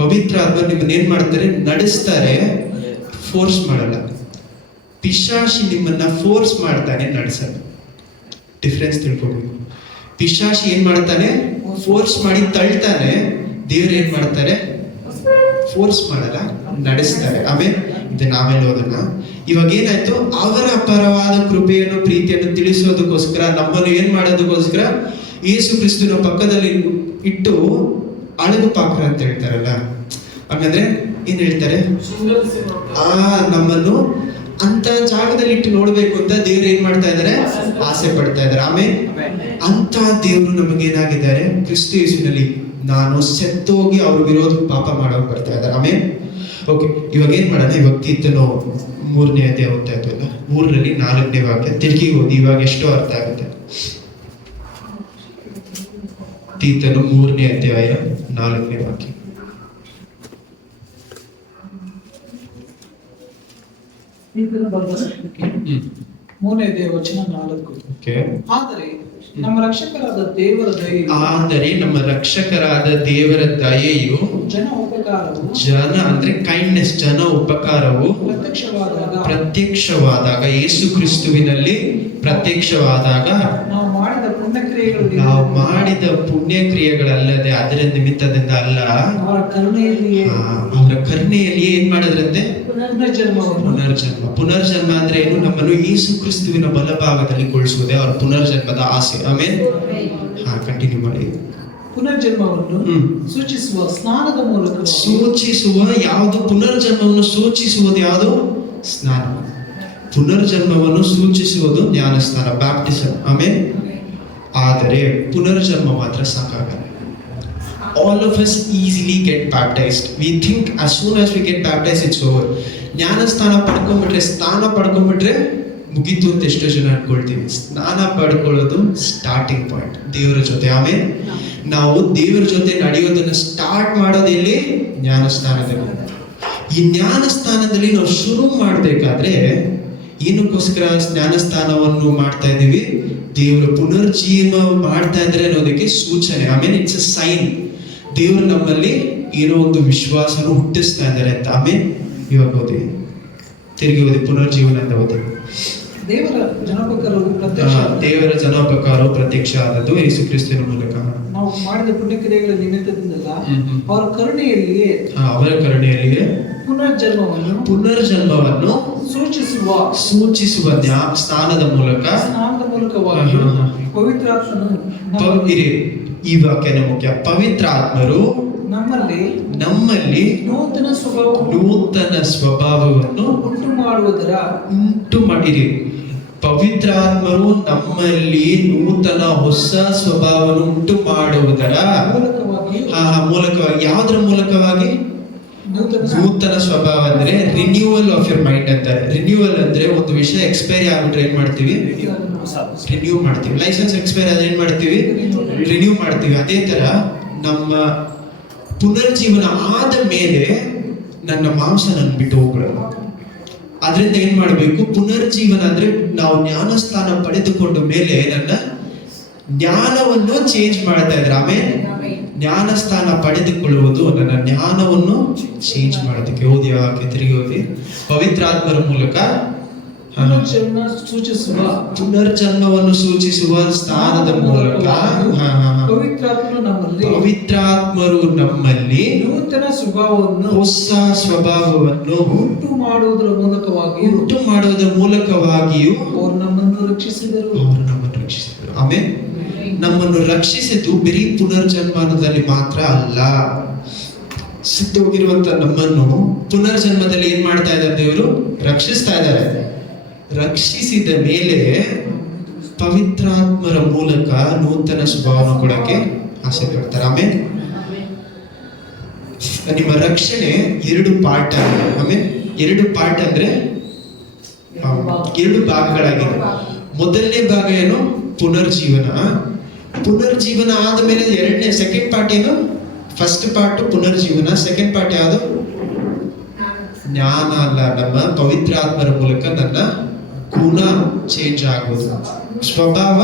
ಪವಿತ್ರ ಆತ್ಮ ನಿಮ್ಮನ್ನ ಏನ್ ಮಾಡ್ತಾರೆ, ನಡೆಸ್ತಾರೆ, ಫೋರ್ಸ್ ಮಾಡಲ್ಲ. ಪಿಶಾಚಿ ನಿಮ್ಮನ್ನ ಫೋರ್ಸ್ ಮಾಡ್ತಾನೆ, ನಡೆಸಲ್ಲ. ಡಿಫ್ರೆನ್ಸ್ ತಿಳ್ಕೊಬೇಕು. ಪಿಶಾಚಿ ಏನ್ ಮಾಡ್ತಾನೆ, ಫೋರ್ಸ್ ಮಾಡಿ ತಳ್ತಾನೆ. ದೇವ್ರು ಏನ್ ಮಾಡ್ತಾರೆ, ಫೋರ್ಸ್ ಮಾಡಲ್ಲ, ನಡೆಸ್ತಾರೆ. ಆಮೇಲೆ ಇದನ್ನ ಆಮೇಲೆ ಓದೋಣ. ಇವಾಗ ಏನಾಯ್ತು, ಅವರ ಅಪಾರವಾದ ಕೃಪೆಯನ್ನು, ಪ್ರೀತಿಯನ್ನು ತಿಳಿಸೋದಕ್ಕೋಸ್ಕರ, ನಮ್ಮನ್ನು ಏನ್ ಮಾಡೋದಕ್ಕೋಸ್ಕರ ಯೇಸು ಕ್ರಿಸ್ತನ ಪಕ್ಕದಲ್ಲಿ ಇಟ್ಟು ಅಳಗು ಪಾಕ್ರ ಅಂತ ಹೇಳ್ತಾರಲ್ಲ. ಹಾಗಂದ್ರೆ ಏನ್ ಹೇಳ್ತಾರೆ, ನಮ್ಮನ್ನು ಅಂತ ಜಾಗದಲ್ಲಿ ಇಟ್ಟು ನೋಡ್ಬೇಕು ಅಂತ ದೇವ್ರು ಏನ್ ಮಾಡ್ತಾ ಇದ್ದಾರೆ, ಆಸೆ ಪಡ್ತಾ ಇದ್ದಾರೆ. ಆಮೇಲೆ ಅಂತ ದೇವರು ನಮಗೇನಾಗಿದ್ದಾರೆ, ಕ್ರಿಸ್ತ ಯೇಸುವಿನಲ್ಲಿ ನಾನು ಸೆತ್ತೋಗಿ ಅವ್ರ ವಿರೋಧ ಪಾಪ ಮಾಡೋಕೆ ಬರ್ತಾ ಇದ್ದಾರೆ. ಆಮೇಲೆ ಓಕೆ, ಇವಾಗ ಏನ್ ಮಾಡೋಣ, ಇವಾಗ ತೀತನು 3ನೇ ಅಧ್ಯಾಯ ಓದ್ತಾ ಇದ್ವಲ್ಲ, 3ರಲ್ಲಿ 4ನೇ ವಾಕ್ಯ ತಿರುಗಿ ಓದಿ. ಇವಾಗ ಎಷ್ಟೋ ಅರ್ಥ ಆಗುತ್ತೆ. ತೀತನು 3ನೇ ಅಧ್ಯಾಯ 4ನೇ ವಾಕ್ಯ. ಇದನ್ನು ಬರೆದಕ್ಕೆ 3ನೇ ಅಧ್ಯಾಯ ವಚನ 4. ಆದರೆ ನಮ್ಮ ರಕ್ಷಕರಾದ ದೇವರ ದಯೆಯು, ಆದರೆ ನಮ್ಮ ರಕ್ಷಕರಾದ ದೇವರ ದಯೆಯು, ಜನ ಉಪಕಾರವು, ಜನ ಅಂದ್ರೆ ಕೈಂಡ್ನೆಸ್, ಜನ ಉಪಕಾರವು ಪ್ರತ್ಯಕ್ಷವಾದಾಗ, ಯೇಸು ಕ್ರಿಸ್ತುವಿನಲ್ಲಿ ಪ್ರತ್ಯಕ್ಷವಾದಾಗ, ನಾವು ಮಾಡಿದ ಪುಣ್ಯಕ್ರಿಯೆಗಳಲ್ಲದೆ ಅದರ ನಿಮಿತ್ತದಿಂದ ಅಲ್ಲ, ಅವರ ಕರುಣೆಯಲ್ಲಿ ಏನ್ ಮಾಡಿದ್ರಂತೆ, ಪುನರ್ಜನ್ಮ ಅಂದ್ರೆ ಏನು, ನಮ್ಮನ್ನು ಯೇಸು ಕ್ರಿಸ್ತುವಿನ ಬಲಭಾಗದಲ್ಲಿ ಕೊಳಿಸುವುದೇ ಅವರ ಪುನರ್ಜನ್ಮದ ಆಸೆ. ಆಮೇಲೆ ಕಂಟಿನ್ಯೂ ಮಾಡಿ. ಪುನರ್ಜನ್ಮವನ್ನು ಸೂಚಿಸುವ ಸ್ನಾನದ ಮೂಲಕ, ಸೂಚಿಸುವ ಯಾವುದು, ಪುನರ್ಜನ್ಮವನ್ನು ಸೂಚಿಸುವುದು ಯಾವುದು, ಸ್ನಾನ. ಪುನರ್ಜನ್ಮವನ್ನು ಸೂಚಿಸುವುದು ಜ್ಞಾನ ಸ್ನಾನ, ಬ್ಯಾಪ್ಟಿಸಮ್. ಆಮೇಲೆ ಆದರೆ ಪುನರ್ಜನ್ಮ ಮಾತ್ರ ಸಾಕಾಗಲ್ಲ. All of us easily get baptized. We think as soon as we get baptized it's over. ಜ್ಞಾನ ಸ್ನಾನ ಪಡ್ಕೊಂಡ್ಬಿಟ್ರೆ ಮುಗೀತು ಅಂತ ಎಷ್ಟೋ ಜನ ಅನ್ಕೊಳ್ತೀವಿ. ಸ್ನಾನ ಪಡ್ಕೊಳ್ಳೋದು ಸ್ಟಾರ್ಟಿಂಗ್ ಪಾಯಿಂಟ್ ದೇವರ ಜೊತೆ. ಆಮೇಲೆ ನಾವು ದೇವರ ಜೊತೆ ನಡೆಯೋದನ್ನ ಸ್ಟಾರ್ಟ್ ಮಾಡೋದೆಲ್ಲಿ, ಜ್ಞಾನ ಸ್ಥಾನದಲ್ಲಿ. ಈ ಜ್ಞಾನ ಸ್ಥಾನದಲ್ಲಿ ನಾವು ಶುರು ಮಾಡಬೇಕಾದ್ರೆ ಏನಕ್ಕೋಸ್ಕರ ಜ್ಞಾನ ಸ್ಥಾನವನ್ನು ಮಾಡ್ತಾ ಇದ್ದೀವಿ, ದೇವರ ಪುನರ್ಜೀವ ಮಾಡ್ತಾ ಇದ್ರೆ ಅನ್ನೋದಕ್ಕೆ ಸೂಚನೆ. ಆಮೇಲೆ ಇಟ್ಸ್ ಅ ಸೈನ್, ದೇವರು ನಮ್ಮಲ್ಲಿ ಏನೋ ಒಂದು ವಿಶ್ವಾಸನ ಹುಟ್ಟಿಸ್ತಾ ಇದ್ದಾರೆ ಅಂತ. ಆಮೇಲೆ ಇವಾಗ ಓದಿ, ತಿರುಗಿ ಓದಿ, ಪುನರ್ಜೀವನ ಅಂತ ಓದಿ. ದೇವರ ಜನೋಪಕಾರವು ಪ್ರತ್ಯಕ್ಷ ಆದದ್ದು ಯೇಸು ಕ್ರಿಸ್ತನ ಮೂಲಕ. ನಾವು ಮಾಡಿದ ಪುಣ್ಯಕ್ರಿಯೆಗಳ ನಿಮಿತ್ತದಿಂದಲ್ಲ, ಅವರ ಕರುಣೆಯಲ್ಲಿಯೇ ಪುನರ್ಜನ್ಮವನ್ನು ಸೂಚಿಸುವ ಸ್ನಾನದ ಮೂಲಕವಾಗಿ ಪವಿತ್ರಾತ್ಮನು, ಈ ವಾಕ್ಯನ ಮುಖ್ಯ, ಪವಿತ್ರಾತ್ಮರು ನಮ್ಮಲ್ಲಿ ನೂತನ ಸ್ವಭಾವವನ್ನು ಉಂಟು ಮಾಡಿರಿ. ಪವಿತ್ರಾತ್ಮರು ನಮ್ಮಲ್ಲಿ ನೂತನ ಹೊಸ ಸ್ವಭಾವವನ್ನು ಉಂಟು ಮಾಡುವುದರ ಮೂಲಕವಾಗಿ. ಯಾವುದರ ಮೂಲಕವಾಗಿ? ನೂತನ ಸ್ವಭಾವ ಅಂದ್ರೆ ರಿನ್ಯೂವಲ್ ಆಫ್ ಯುವರ್ ಮೈಂಡ್ ಅಂತಾರೆ. ರಿನ್ಯೂವಲ್ ಅಂದ್ರೆ ಒಂದು ವಿಷಯ ಎಕ್ಸ್ಪೈರಿ ಆಗ್ಬಿಟ್ರೆ ಏನ್ ಮಾಡ್ತೀವಿ, ರಿನ್ಯೂ ಮಾಡ್ತೀವಿ. ಲೈಸೆನ್ಸ್ ಎಕ್ಸ್ಪೈರ್ ಆದ್ರೆ ಏನ್ ಮಾಡ್ತೀವಿ, ರಿನ್ಯೂ ಮಾಡ್ತೀವಿ. ಅದೇ ತರ ನಮ್ಮ ಪುನರ್ಜೀವನ ಆದ ಮೇಲೆ ನನ್ನ ಮಾಂಸ ನನ್ನ ಬಿಟ್ಟು ಹೋಗಲ್ಲ. ಆದ್ರಿಂದ ಏನ್ ಮಾಡಬೇಕು? ಪುನರ್ಜೀವನ ಅಂದ್ರೆ ನಾವು ಜ್ಞಾನಸ್ಥಾನ ಪಡೆದುಕೊಂಡ ಮೇಲೆ ನನ್ನ ಜ್ಞಾನವನ್ನು ಚೇಂಜ್ ಮಾಡ್ತಾ ಇದ್ರೆ, ಆಮೇಲೆ ಜ್ಞಾನಸ್ಥಾನ ಪಡೆದುಕೊಳ್ಳುವುದು ನನ್ನ ಜ್ಞಾನವನ್ನು ಚೇಂಜ್ ಮಾಡೋದಕ್ಕೆ. ಓದಿ ವಾಕ್ಯ ತಿರುಗಿ ಓದಿ. ಪವಿತ್ರಾತ್ಮರ ಮೂಲಕ ಪುನರ್ಜನ್ಮ ಸೂಚಿಸುವ ಪುನರ್ಜನ್ಮವನ್ನು ಸೂಚಿಸುವ ಸ್ಥಾನದ ಮೂಲಕ ಪವಿತ್ರಾತ್ಮನು ನಮ್ಮಲ್ಲಿ ಪವಿತ್ರಾತ್ಮರು ನಮ್ಮಲ್ಲಿ ನೂತನ ಸ್ವಭಾವವನ್ನು ಹೊಸ ಸ್ವಭಾವವನ್ನು ಉಂಟು ಮಾಡುವುದರ ಮೂಲಕವಾಗಿಯೂ ಅವರು ನಮ್ಮನ್ನು ರಕ್ಷಿಸಿದರು. ಆಮೇಲೆ ನಮ್ಮನ್ನು ರಕ್ಷಿಸಿದ್ದು ಬರೀ ಪುನರ್ಜನ್ಮದಲ್ಲಿ ಮಾತ್ರ ಅಲ್ಲ, ಸಿದ್ದೋಗಿರುವಂತ ನಮ್ಮನ್ನು ಪುನರ್ಜನ್ಮದಲ್ಲಿ ಏನ್ ಮಾಡ್ತಾ ಇದ್ದಾರೆ? ದೇವರು ರಕ್ಷಿಸ್ತಾ ಇದ್ದಾರೆ. ರಕ್ಷಿಸಿದ ಮೇಲೆ ಪವಿತ್ರಾತ್ಮರ ಮೂಲಕ ನೂತನ ಸ್ವಭಾವವನ್ನು ಕೊಡಕ್ಕೆ ಆಸೆ ಪಡ್ತಾರೆ. ಆಮೇಲೆ ನಿಮ್ಮ ರಕ್ಷಣೆ 2 ಪಾರ್ಟ್ ಆಗಿದೆ. ಆಮೇಲೆ 2 ಪಾರ್ಟ್ ಅಂದ್ರೆ 2 ಭಾಗಗಳಾಗಿದೆ. ಮೊದಲನೇ ಭಾಗ ಏನು? ಪುನರ್ಜೀವನ. ಪುನರ್ಜೀವನ ಆದಮೇಲೆ ಸೆಕೆಂಡ್ ಪಾರ್ಟ್ ಏನು? ಫಸ್ಟ್ ಪಾರ್ಟ್ ಪುನರ್ಜೀವನ, ಸೆಕೆಂಡ್ ಪಾರ್ಟ್ ಯಾವುದು? ಜ್ಞಾನ ಅಲ್ಲ, ನಮ್ಮ ಪವಿತ್ರಾತ್ಮರ ಮೂಲಕ ನನ್ನ ಗುಣ ಚೇಂಜ್ ಆಗುವುದು, ಸ್ವಭಾವ,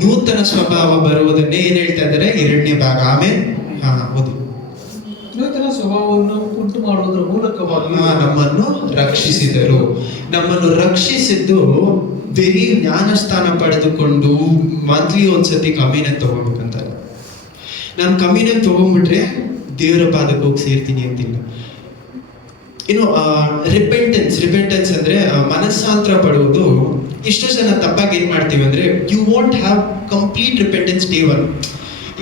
ನೂತನ ಸ್ವಭಾವ ಬರುವುದನ್ನೇ ಏನ್ ಹೇಳ್ತಾ ಇದ್ದಾರೆ? 2ನೇ ಭಾಗ. ಆಮೇಲೆ ಓದಿ. ನೂತನ ಸ್ವಭಾವವನ್ನು ಉಂಟು ಮಾಡುವುದರ ಮೂಲಕವಾಗಿ ನಮ್ಮನ್ನು ರಕ್ಷಿಸಿದರು. ನಮ್ಮನ್ನು ರಕ್ಷಿಸಿದ್ದು ಬರೀ ಜ್ಞಾನಸ್ಥಾನ ಪಡೆದುಕೊಂಡು ಮಂತ್ಲಿ ಒಂದ್ಸತಿ ಕಮ್ಮಿನ ತಗೋಬೇಕಂತ. ನಾನು ಕಮ್ಮಿನ ತಗೊಂಡ್ಬಿಟ್ರೆ ದೇವರ ಪಾದಕ್ಕೆ ಹೋಗಿ ಸೇರ್ತೀನಿ ಅಂತಿಲ್ಲ. ಇನ್ನು ರಿಪೆಂಟೆನ್ಸ್ ಅಂದ್ರೆ ಮನಸ್ಸಾಂತರ ಪಡುವುದು. ಇಷ್ಟು ಜನ ತಪ್ಪಾಗಿ ಏನ್ ಮಾಡ್ತೀವಿ ಅಂದ್ರೆ, you want have complete repentance day 1.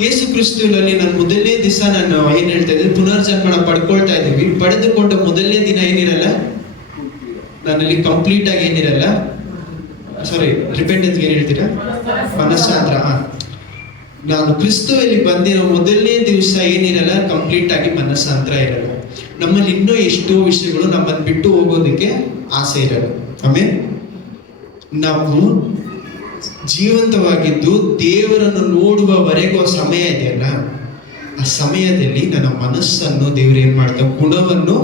Yesu ಕ್ರಿಸ್ತನಲ್ಲಿ ನಾನು ಮೊದಲನೇ ದಿವಸ ನಾನು ಏನ್ ಹೇಳ್ತಾ ಇದ್ದೀನಿ? ಪುನರ್ಜನ್ಮನ ಪಡ್ಕೊಳ್ತಾ ಇದ್ದೀವಿ. ಪಡೆದುಕೊಂಡ ಮೊದಲನೇ ದಿನ ಏನಿರಲ್ಲ ನನ್ನಲ್ಲಿ ಕಂಪ್ಲೀಟ್ ಆಗಿ ಏನಿರಲ್ಲ, ಸಾರಿ, ರಿಪೆಂಟೆನ್ಸ್ ಏನ್ ಹೇಳ್ತೀರಾ? ಮನಸ್ಸಾಂತರ. ನಾನು ಕ್ರಿಸ್ತುವಲ್ಲಿ ಬಂದಿರೋ ಮೊದಲನೇ ದಿವಸ ಏನಿರಲ್ಲ, ಕಂಪ್ಲೀಟ್ ಆಗಿ ಮನಸ್ಸಾಂತರ ಇರಲ್ಲ. ನಮ್ಮಲ್ಲಿ ಇನ್ನೂ ಎಷ್ಟೋ ವಿಷಯಗಳು ನಮ್ಮನ್ನು ಬಿಟ್ಟು ಹೋಗೋದಕ್ಕೆ ಆಸೆ ಇರಲ್ಲ. ಆಮೇಲೆ ನಾವು ಜೀವಂತವಾಗಿದ್ದು ದೇವರನ್ನು ನೋಡುವವರೆಗೂ ಸಮಯ ಇದೆಯಲ್ಲ, ಆ ಸಮಯದಲ್ಲಿ ನನ್ನ ಮನಸ್ಸನ್ನು ದೇವರು ಏನ್ ಮಾಡ್ತಾರೆ? ಗುಣವನ್ನು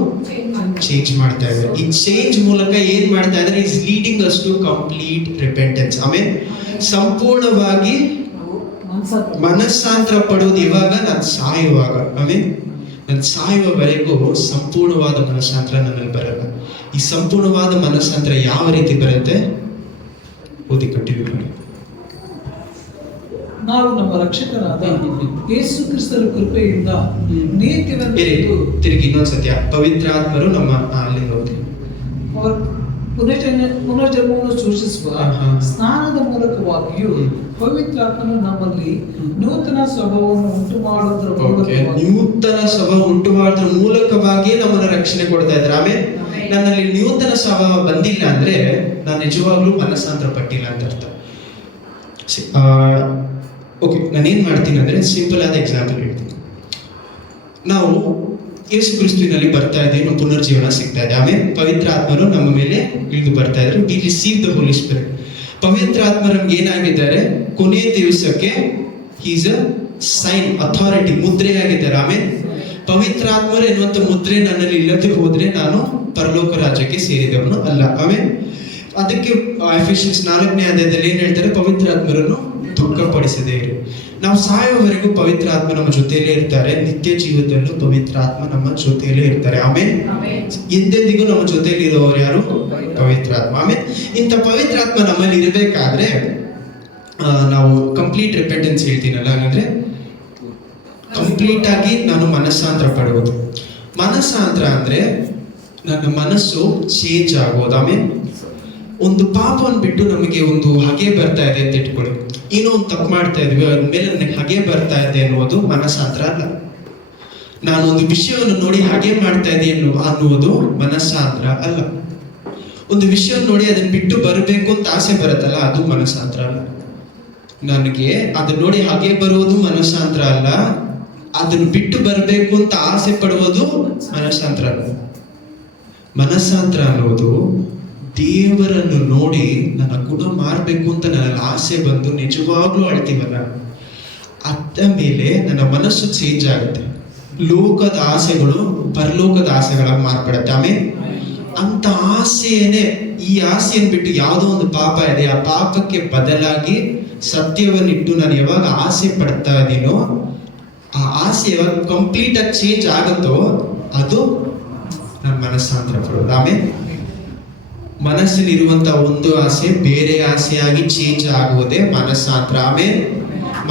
ಚೇಂಜ್ ಮಾಡ್ತಾ ಇದ್ದಾರೆ. ಈ ಚೇಂಜ್ ಮೂಲಕ ಏನ್ ಮಾಡ್ತಾ ಇದ್ದಾರೆ? Is leading us to complete repentance. ಆಮೇಲೆ ಸಂಪೂರ್ಣವಾಗಿ ಮನಸ್ಸಾಂತರ ಪಡುವುದು ಇವಾಗ ನಾನು ಸಾಯುವಾಗ. ಆಮೇಲೆ ನಾನು ಸಾಯುವವರೆಗೂ ಸಂಪೂರ್ಣವಾದ ಮನಸ್ಸಾಂತರ ನನ್ನಲ್ಲಿ ಬರಲ್ಲ. ಈ ಸಂಪೂರ್ಣವಾದ ಮನಸ್ಸಾಂತರ ಯಾವ ರೀತಿ ಬರುತ್ತೆ? ಓದಿ, ಕಂಟಿನ್ಯೂ ಮಾಡಿ. ನಾವು ನಮ್ಮ ರಕ್ಷಕರಾದ ಯೇಸು ಕ್ರಿಸ್ತರ ಕೃಪೆಯಿಂದ ನೀತಿಯನ್ನು ತಿರುಗಿ ಇನ್ನೊಂದ್ಸತ್ಯ. ಪವಿತ್ರಾತ್ಮರು ನಮ್ಮ ಅಲ್ಲಿಂದ ಓದಿ. ಪುನರ್ಜನ್ಮವನ್ನು ಸೂಚಿಸುವ ಸ್ನಾನದ ಮೂಲಕವಾಗಿಯೂ ಪವಿತ್ರಾತ್ಮನು ನಮ್ಮಲ್ಲಿ ನೂತನ ಸ್ವಭಾವವನ್ನು ಉಂಟು ಮಾಡುವುದರ ನೂತನ ಸ್ವಭಾವ ಉಂಟು ಮಾಡೋದ್ರ ಮೂಲಕವಾಗಿ ನಮ್ಮನ್ನ ರಕ್ಷಣೆ ಕೊಡ್ತಾ ಇದ್ದಾರೆ. ಆಮೇಲೆ ನನ್ನಲ್ಲಿ ನೂತನ ಸ್ವಭಾವ ಬಂದಿಲ್ಲ ಅಂದ್ರೆ ನಾನು ನಿಜವಾಗ್ಲೂ ಮನಸ್ಸಾಂತರ ಪಟ್ಟಿಲ್ಲ ಅಂತ ಅರ್ಥ. ಓಕೆ, ನಾನೇನ್ ಮಾಡ್ತೀನಿ ಅಂದ್ರೆ ಸಿಂಪಲ್ ಆದ ಎಕ್ಸಾಂಪಲ್ ಹೇಳ್ತೀನಿ. ನಾವು ಯೇಸು ಕ್ರಿಸ್ತುವಿನಲ್ಲಿ ಬರ್ತಾ ಇದ್ದೀವಿ, ನಮ್ಮ ಪುನರ್ಜೀವನ ಸಿಗ್ತಾ ಇದೆ. ಆಮೇಲೆ ಪವಿತ್ರ ಆತ್ಮರು ನಮ್ಮ ಮೇಲೆ ಇಳಿದು ಬರ್ತಾ ಇದ್ರು. We receive the Holi Spirit. ಪವಿತ್ರ ಆತ್ಮ ನಮ್ಗೆ ಏನಾಗಿದ್ದಾರೆ? ಕೊನೆಯ ದಿವಸಕ್ಕೆ ಈಸ್ ಅ ಸೈನ್, ಅಥಾರಿಟಿ, ಮುದ್ರೆ ಆಗಿದ್ದಾರೆ. ಆಮೇಲೆ ಪವಿತ್ರ ಆತ್ಮರು ಎನ್ನುವಂತ ಮುದ್ರೆ ನನ್ನಲ್ಲಿ ಇಲ್ಲದೆ ಹೋದ್ರೆ ನಾನು ಪರಲೋಕ ರಾಜ್ಯಕ್ಕೆ ಸೇರಿದವನು ಅಲ್ಲ. ಆಮೇಲೆ ಅದಕ್ಕೆ ಎಫೆಸಿಯನ್ಸ್ 4ನೇ ಅಧ್ಯಾಯದಲ್ಲಿ ಏನ್ ಹೇಳ್ತಾರೆ? ಪವಿತ್ರ ಆತ್ಮರನ್ನು ದುಃಖಪಡಿಸದೇ ಇರಿ. ನಾವು ಸಾಯುವವರೆಗೂ ಪವಿತ್ರ ಆತ್ಮ ನಮ್ಮ ಜೊತೆಯಲ್ಲೇ ಇರ್ತಾರೆ. ನಿತ್ಯ ಜೀವನದಲ್ಲೂ ಪವಿತ್ರ ಆತ್ಮ ನಮ್ಮ ಜೊತೆಯಲ್ಲೇ ಇರ್ತಾರೆ. ಆಮೇಲೆ ಎಂದೆಂದಿಗೂ ನಮ್ಮ ಜೊತೆಯಲ್ಲಿ ಇರೋರು ಯಾರು? ಪವಿತ್ರ ಆತ್ಮ. ಆಮೇಲೆ ಇಂಥ ಪವಿತ್ರ ಆತ್ಮ ನಮ್ಮಲ್ಲಿ ಇರಬೇಕಾದ್ರೆ ನಾವು ಕಂಪ್ಲೀಟ್ ರಿಪೆಂಟೆನ್ಸ್ ಹೇಳ್ತೀನಲ್ಲ, ಹಾಗಂದ್ರೆ ಕಂಪ್ಲೀಟ್ ಆಗಿ ನಾನು ಮನಸ್ಸಾಂತರ ಪಡುವುದು. ಮನಸ್ಸಾಂತರ ಅಂದ್ರೆ ನನ್ನ ಮನಸ್ಸು ಚೇಂಜ್ ಆಗೋದು. ಆಮೇಲೆ ಒಂದು ಪಾಪವನ್ನು ಬಿಟ್ಟು ನಮಗೆ ಒಂದು ಹಗೆ ಬರ್ತಾ ಇದೆ ಅಂತ ಇಟ್ಕೊಳ್ಳಿ. ಏನೋ ಒಂದು ತಪ್ಪು ಮಾಡ್ತಾ ಇದ್ವಿ, ಅದ್ಮೇಲೆ ನನಗೆ ಹಗೆ ಬರ್ತಾ ಇದೆ ಅನ್ನೋದು ಮನಸ್ಸಾಂತರ ಅಲ್ಲ. ನಾನು ಒಂದು ವಿಷಯವನ್ನು ನೋಡಿ ಹಾಗೆ ಮಾಡ್ತಾ ಇದ್ದೀನಿ ಅನ್ನುವುದು ಮನಸ್ಸಾಂತರ ಅಲ್ಲ. ಒಂದು ವಿಷಯವನ್ನು ನೋಡಿ ಅದನ್ನ ಬಿಟ್ಟು ಬರಬೇಕು ಅಂತ ಆಸೆ ಬರುತ್ತಲ್ಲ, ಅದು ಮನಸ್ಸಾಂತರ ಅಲ್ಲ. ನನಗೆ ಅದನ್ನ ನೋಡಿ ಹಾಗೆ ಬರುವುದು ಮನಸ್ಸಾಂತರ ಅಲ್ಲ, ಅದನ್ನ ಬಿಟ್ಟು ಬರಬೇಕು ಅಂತ ಆಸೆ ಪಡುವುದು ಮನಸ್ಸಾಂತರ ಅಲ್ಲ. ಮನಸ್ಸಾಂತರ ಅನ್ನೋದು ದೇವರನ್ನು ನೋಡಿ ನನ್ನ ಗುಣ ಮಾರ್ಬೇಕು ಅಂತ ನನ್ನಲ್ಲಿ ಆಸೆ ಬಂದು ನಿಜವಾಗ್ಲೂ ಅಳ್ತೀವಲ್ಲ, ಅದ ಮೇಲೆ ನನ್ನ ಮನಸ್ಸು ಚೇಂಜ್ ಆಗುತ್ತೆ. ಲೋಕದ ಆಸೆಗಳು ಪರಲೋಕದ ಆಸೆಗಳಾಗಿ ಮಾರ್ಪಡುತ್ತೆ. ಆಮೇಲೆ ಅಂತ ಆಸೆಯೇ, ಈ ಆಸೆಯನ್ನು ಬಿಟ್ಟು ಯಾವುದೋ ಒಂದು ಪಾಪ ಇದೆ, ಆ ಪಾಪಕ್ಕೆ ಬದಲಾಗಿ ಸತ್ಯವನ್ನಿಟ್ಟು ನಾನು ಯಾವಾಗ ಆಸೆ ಪಡ್ತಾ ಇದೀನೋ, ಆ ಆಸೆ ಯಾವಾಗ ಕಂಪ್ಲೀಟ್ ಆಗಿ ಚೇಂಜ್ ಆಗುತ್ತೋ ಅದು ನನ್ನ ಮನಸ್ಸಾಂತರ ಪಡೋದು. ಆಮೇಲೆ ಮನಸ್ಸಿನಲ್ಲಿರುವಂತ ಒಂದು ಆಸೆ ಬೇರೆ ಆಸೆಯಾಗಿ ಚೇಂಜ್ ಆಗುವುದೇ ಮನಸ್ಸಾಂತರ. ಆಮೇಲೆ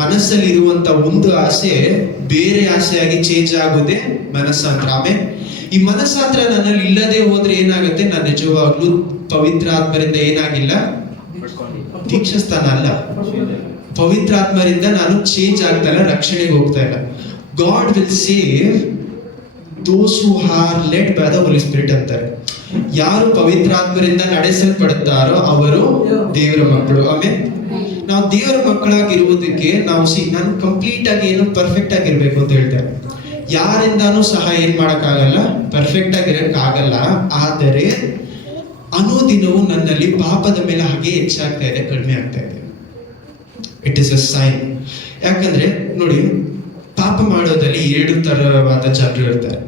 ಮನಸ್ಸಲ್ಲಿರುವಂತ ಒಂದು ಆಸೆ ಬೇರೆ ಆಸೆಯಾಗಿ ಚೇಂಜ್ ಆಗುವುದೇ ಮನಸ್ಸಾಂತರ. ಆಮೇಲೆ ಈ ಮನಸ್ಸಾಂತರ ನನ್ನಲ್ಲಿ ಇಲ್ಲದೆ ಹೋದ್ರೆ ಏನಾಗುತ್ತೆ, ನಾನು ನಿಜವಾಗ್ಲೂ ಪವಿತ್ರ ಆತ್ಮರಿಂದ ಏನಾಗಿಲ್ಲ, ದೀಕ್ಷಾಸ್ಥಾನ ಅಲ್ಲ, ಪವಿತ್ರ ಆತ್ಮರಿಂದ ನಾನು ಚೇಂಜ್ ಆಗ್ತಾ ಇಲ್ಲ, ರಕ್ಷಣೆಗೆ ಹೋಗ್ತಾ ಇಲ್ಲ. God will save those who are led by the Holi spirit ಅಂತಾರೆ. ಯಾರು ಪವಿತ್ರ ಆತ್ಮರಿಂದ ನಡೆಸಲ್ಪಡುತ್ತಾರೋ ಅವರು ದೇವರ ಮಕ್ಕಳು. ಆಮೇಲೆ ನಾವು ದೇವರ ಮಕ್ಕಳಾಗಿರುವುದಕ್ಕೆ ನಾವು ನಾನು ಕಂಪ್ಲೀಟ್ ಆಗಿ ಏನು ಪರ್ಫೆಕ್ಟ್ ಆಗಿರ್ಬೇಕು ಅಂತ ಹೇಳ್ತಾರೆ. ಯಾರಿಂದಾನು ಸಹ ಏನ್ ಮಾಡಕ್ಕಾಗಲ್ಲ, ಪರ್ಫೆಕ್ಟ್ ಆಗಿರಕ್ಕಾಗಲ್ಲ. ಆದರೆ ಅನುದಿನವೂ ನನ್ನಲ್ಲಿ ಪಾಪದ ಮೇಲೆ ಹಾಗೆ ಹೆಚ್ಚಾಗ್ತಾ ಇದೆ, ಕಡಿಮೆ ಆಗ್ತಾ ಇದೆ. It is a sign. ಯಾಕಂದ್ರೆ ನೋಡಿ, ಪಾಪ ಮಾಡೋದಲ್ಲಿ 2 ತರವಾದ ಜನರು ಇರ್ತಾರೆ.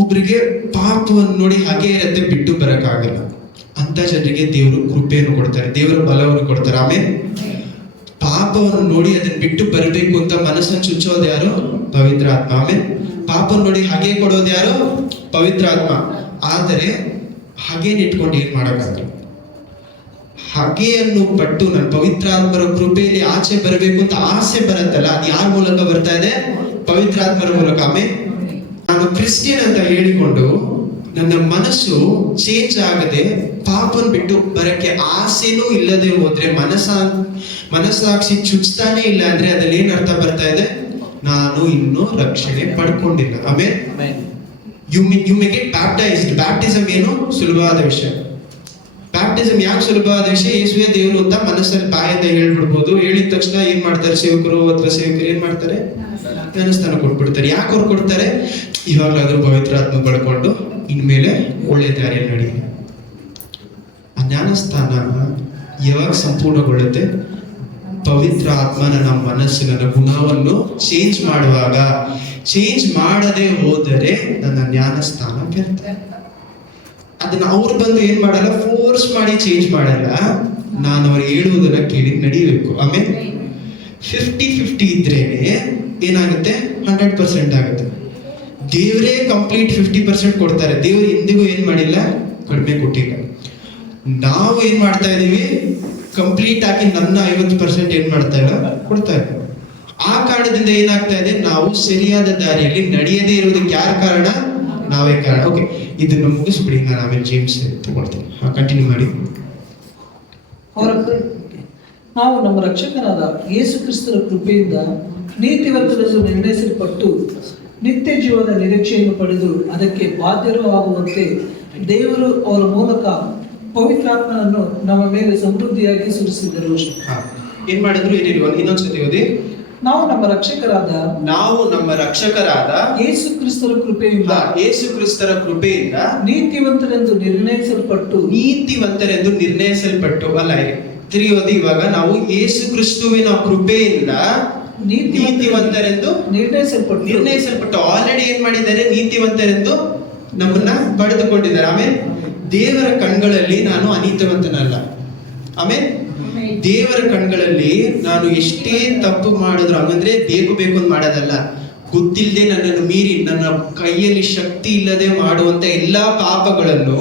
ಒಬ್ರಿಗೆ ಪಾಪವನ್ನು ನೋಡಿ ಹಾಗೆ ಇರತ್ತೆ, ಬಿಟ್ಟು ಬರಕ್ಕಾಗಲ್ಲ. ಅಂತ ಜನರಿಗೆ ದೇವರು ಕೃಪೆಯನ್ನು ಕೊಡ್ತಾರೆ, ದೇವರ ಬಲವನ್ನು ಕೊಡ್ತಾರೆ. ಆಮೇಲೆ ಪಾಪವನ್ನು ನೋಡಿ ಅದನ್ನ ಬಿಟ್ಟು ಬರಬೇಕು ಅಂತ ಮನಸ್ಸನ್ನು ಚುಚ್ಚೋದು ಯಾರು, ಪವಿತ್ರ ಆತ್ಮ. ಆಮೇಲೆ ಪಾಪವನ್ನು ನೋಡಿ ಹಾಗೆ ಕೊಡೋದು ಯಾರು, ಪವಿತ್ರ ಆತ್ಮ. ಆದರೆ ಹಾಗೇನ್ ಇಟ್ಕೊಂಡು ಏನ್ ಮಾಡಕ್ಕಾಗಲ್ಲ. ಹಾಗೆಯನ್ನು ಪಟ್ಟು ನನ್ನ ಪವಿತ್ರ ಆತ್ಮರ ಕೃಪೆಯಲ್ಲಿ ಆಚೆ ಬರಬೇಕು ಅಂತ ಆಸೆ ಬರುತ್ತಲ್ಲ, ಅದು ಯಾರ ಮೂಲಕ ಬರ್ತಾ ಇದೆ, ಪವಿತ್ರ ಆತ್ಮರ ಮೂಲಕ. ಆಮೇಲೆ ನಾನು ಕ್ರಿಶ್ಚಿಯನ್ ಅಂತ ಹೇಳಿಕೊಂಡು ನನ್ನ ಮನಸ್ಸು ಚೇಂಜ್ ಆಗದೆ ಪಾಪನ್ ಬಿಟ್ಟು ಬರಕ್ಕೆ ಆಸೆನೂ ಇಲ್ಲದೆ ಹೋದ್ರೆ, ಮನಸ್ಸಾಕ್ಷಿ ಚುಚ್ತಾನೆ ಇಲ್ಲ ಅಂದ್ರೆ ಅದ್ರಲ್ಲಿ ಏನ್ ಅರ್ಥ ಬರ್ತಾ ಇದೆ, ನಾನು ಇನ್ನೂ ರಕ್ಷಣೆ ಪಡ್ಕೊಂಡಿಲ್ಲ. ಆಮೇಲೆ you may get baptised. Baptism ಏನು ಸುಲಭವಾದ ವಿಷಯ. ಬ್ಯಾಪ್ಟಿಸಮ್ ಯಾಕೆ ಸುಲಭವಾದ ವಿಷಯ, ಯೇಸುವೇ ದೇವರು ಅಂತ ಮನಸ್ಸಲ್ಲಿ ಬಾಯಿಂದ ಹೇಳ್ಬಿಡ್ಬೋದು. ಹೇಳಿದ ತಕ್ಷಣ ಏನ್ ಮಾಡ್ತಾರೆ ಸೇವಕರು ಏನ್ ಮಾಡ್ತಾರೆ, ಜ್ಞಾನಸ್ಥಾನ ಕೊಟ್ಬಿಡ್ತಾರೆ. ಯಾಕೆ ಅವ್ರು ಕೊಡ್ತಾರೆ, ಇವಾಗಲಾದ್ರೂ ಪವಿತ್ರ ಆತ್ಮ ಪಡ್ಕೊಂಡು ಇನ್ಮೇಲೆ ಒಳ್ಳೆ ದಾರಿಯಲ್ಲಿ ನಡಿ. ಆ ಜ್ಞಾನಸ್ಥಾನ ಯಾವಾಗ ಸಂಪೂರ್ಣಗೊಳ್ಳುತ್ತೆ, ಪವಿತ್ರ ಆತ್ಮ ನನ್ನ ಮನಸ್ಸು ನನ್ನ ಗುಣವನ್ನು ಚೇಂಜ್ ಮಾಡುವಾಗ. ಚೇಂಜ್ ಮಾಡದೆ ಹೋದರೆ ನನ್ನ ಜ್ಞಾನಸ್ಥಾನ ವ್ಯರ್ಥ. ಅದನ್ನ ಅವ್ರು ಬಂದು ಏನ್ ಮಾಡಲ್ಲ, ಫೋರ್ಸ್ ಮಾಡಿ ಚೇಂಜ್ ಮಾಡಲ್ಲ. ನಾನು ಅವ್ರು ಹೇಳುವುದನ್ನ ಕೇಳಿ ನಡಿಬೇಕು. ಆಮೇಲೆ 50-50 ಇದ್ರೇನೆ ಏನಾಗುತ್ತೆ, 100% ಆಗುತ್ತೆ. ದೇವರೇ ಕಂಪ್ಲೀಟ್ 50% ಕೊಡ್ತಾರೆ. ದೇವರು ಎಂದಿಗೂ ಏನ್ ಮಾಡಿಲ್ಲ, ಕಡಿಮೆ ಕೊಟ್ಟಿಲ್ಲ. ನಾವು ಏನ್ ಮಾಡ್ತಾ ಇದೀವಿ, ಕಂಪ್ಲೀಟ್ ಆಗಿ ನನ್ನ 50% ಏನ್ ಮಾಡ್ತಾ ಇಲ್ಲ, ಕೊಡ್ತಾ ಇಲ್ಲ. ಆ ಕಾರಣದಿಂದ ಏನಾಗ್ತಾ ಇದೆ, ನಾವು ಸರಿಯಾದ ದಾರಿಯಲ್ಲಿ ನಡೆಯದೇ ಇರೋದಕ್ಕೆ ಯಾರ ಕಾರಣ, ನಾವೇ ಕಾರಣ. ಓಕೆ, ಇದನ್ನು ಮುಗಿಸ್ಬಿಡಿ, ನಾನು ಆಮೇಲೆ ಜೇಮ್ಸ್ ತಗೊಳ್ತೀನಿ. ಕಂಟಿನ್ಯೂ ಮಾಡಿ. ನಾವು ನಮ್ಮ ರಕ್ಷಕನಾದ ಯೇಸು ಕ್ರಿಸ್ತರ ಕೃಪೆಯಿಂದ ನೀತಿವಂತರೆಂದು ನಿರ್ಣಯಿಸಲ್ಪಟ್ಟು ನಿತ್ಯ ಜೀವದ ನಿರೀಕ್ಷೆಯನ್ನು ಪಡೆದು ಅದಕ್ಕೆ ಬಾಧ್ಯರು ಆಗುವಂತೆ ದೇವರು ಅವರ ಮೂಲಕ ಪವಿತ್ರಾತ್ಮನನ್ನು ನಮ್ಮ ಮೇಲೆ ಸಮೃದ್ಧಿಯಾಗಿ ಸುರಿಸಿದರು. ಏನ್ ಮಾಡಿದ್ರು, ಇನ್ನೊಂದ್ಸತಿ ಓದಿ. ನಾವು ನಮ್ಮ ರಕ್ಷಕರಾದ ಯೇಸು ಕ್ರಿಸ್ತರ ಕೃಪೆಯಿಂದ ನೀತಿವಂತರೆಂದು ನಿರ್ಣಯಿಸಲ್ಪಟ್ಟು ಅಲ್ಲ, ತಿರುಗಿ ಓದಿ. ಇವಾಗ ನಾವು ಯೇಸು ಕ್ರಿಸ್ತುವಿನ ಕೃಪೆಯಿಂದ ನೀತಿವಂತರೆಂದು ನಿರ್ಣಯಿಸಲ್ಪಟ್ಟು ಆಲ್ರೆಡಿ ಏನ್ ಮಾಡಿದ್ದಾರೆ, ನೀತಿವಂತರೆಂದು ನಮ್ಮನ್ನ ಪಡೆದುಕೊಂಡಿದ್ದಾರೆ. ಆಮೇಲೆ ದೇವರ ಕಣ್ಗಳಲ್ಲಿ ನಾನು ಅನೀತಿವಂತನಲ್ಲ. ಆಮೇಲೆ ದೇವರ ಕಣ್ಗಳಲ್ಲಿ ನಾನು ಎಷ್ಟೇ ತಪ್ಪು ಮಾಡಿದ್ರು, ಹಂಗಂದ್ರೆ ಬೇಕು ಅಂತ ಮಾಡೋದಲ್ಲ, ಗೊತ್ತಿಲ್ಲದೆ ನನ್ನನ್ನು ಮೀರಿ ನನ್ನ ಕೈಯಲ್ಲಿ ಶಕ್ತಿ ಇಲ್ಲದೆ ಮಾಡುವಂತ ಎಲ್ಲಾ ಪಾಪಗಳನ್ನು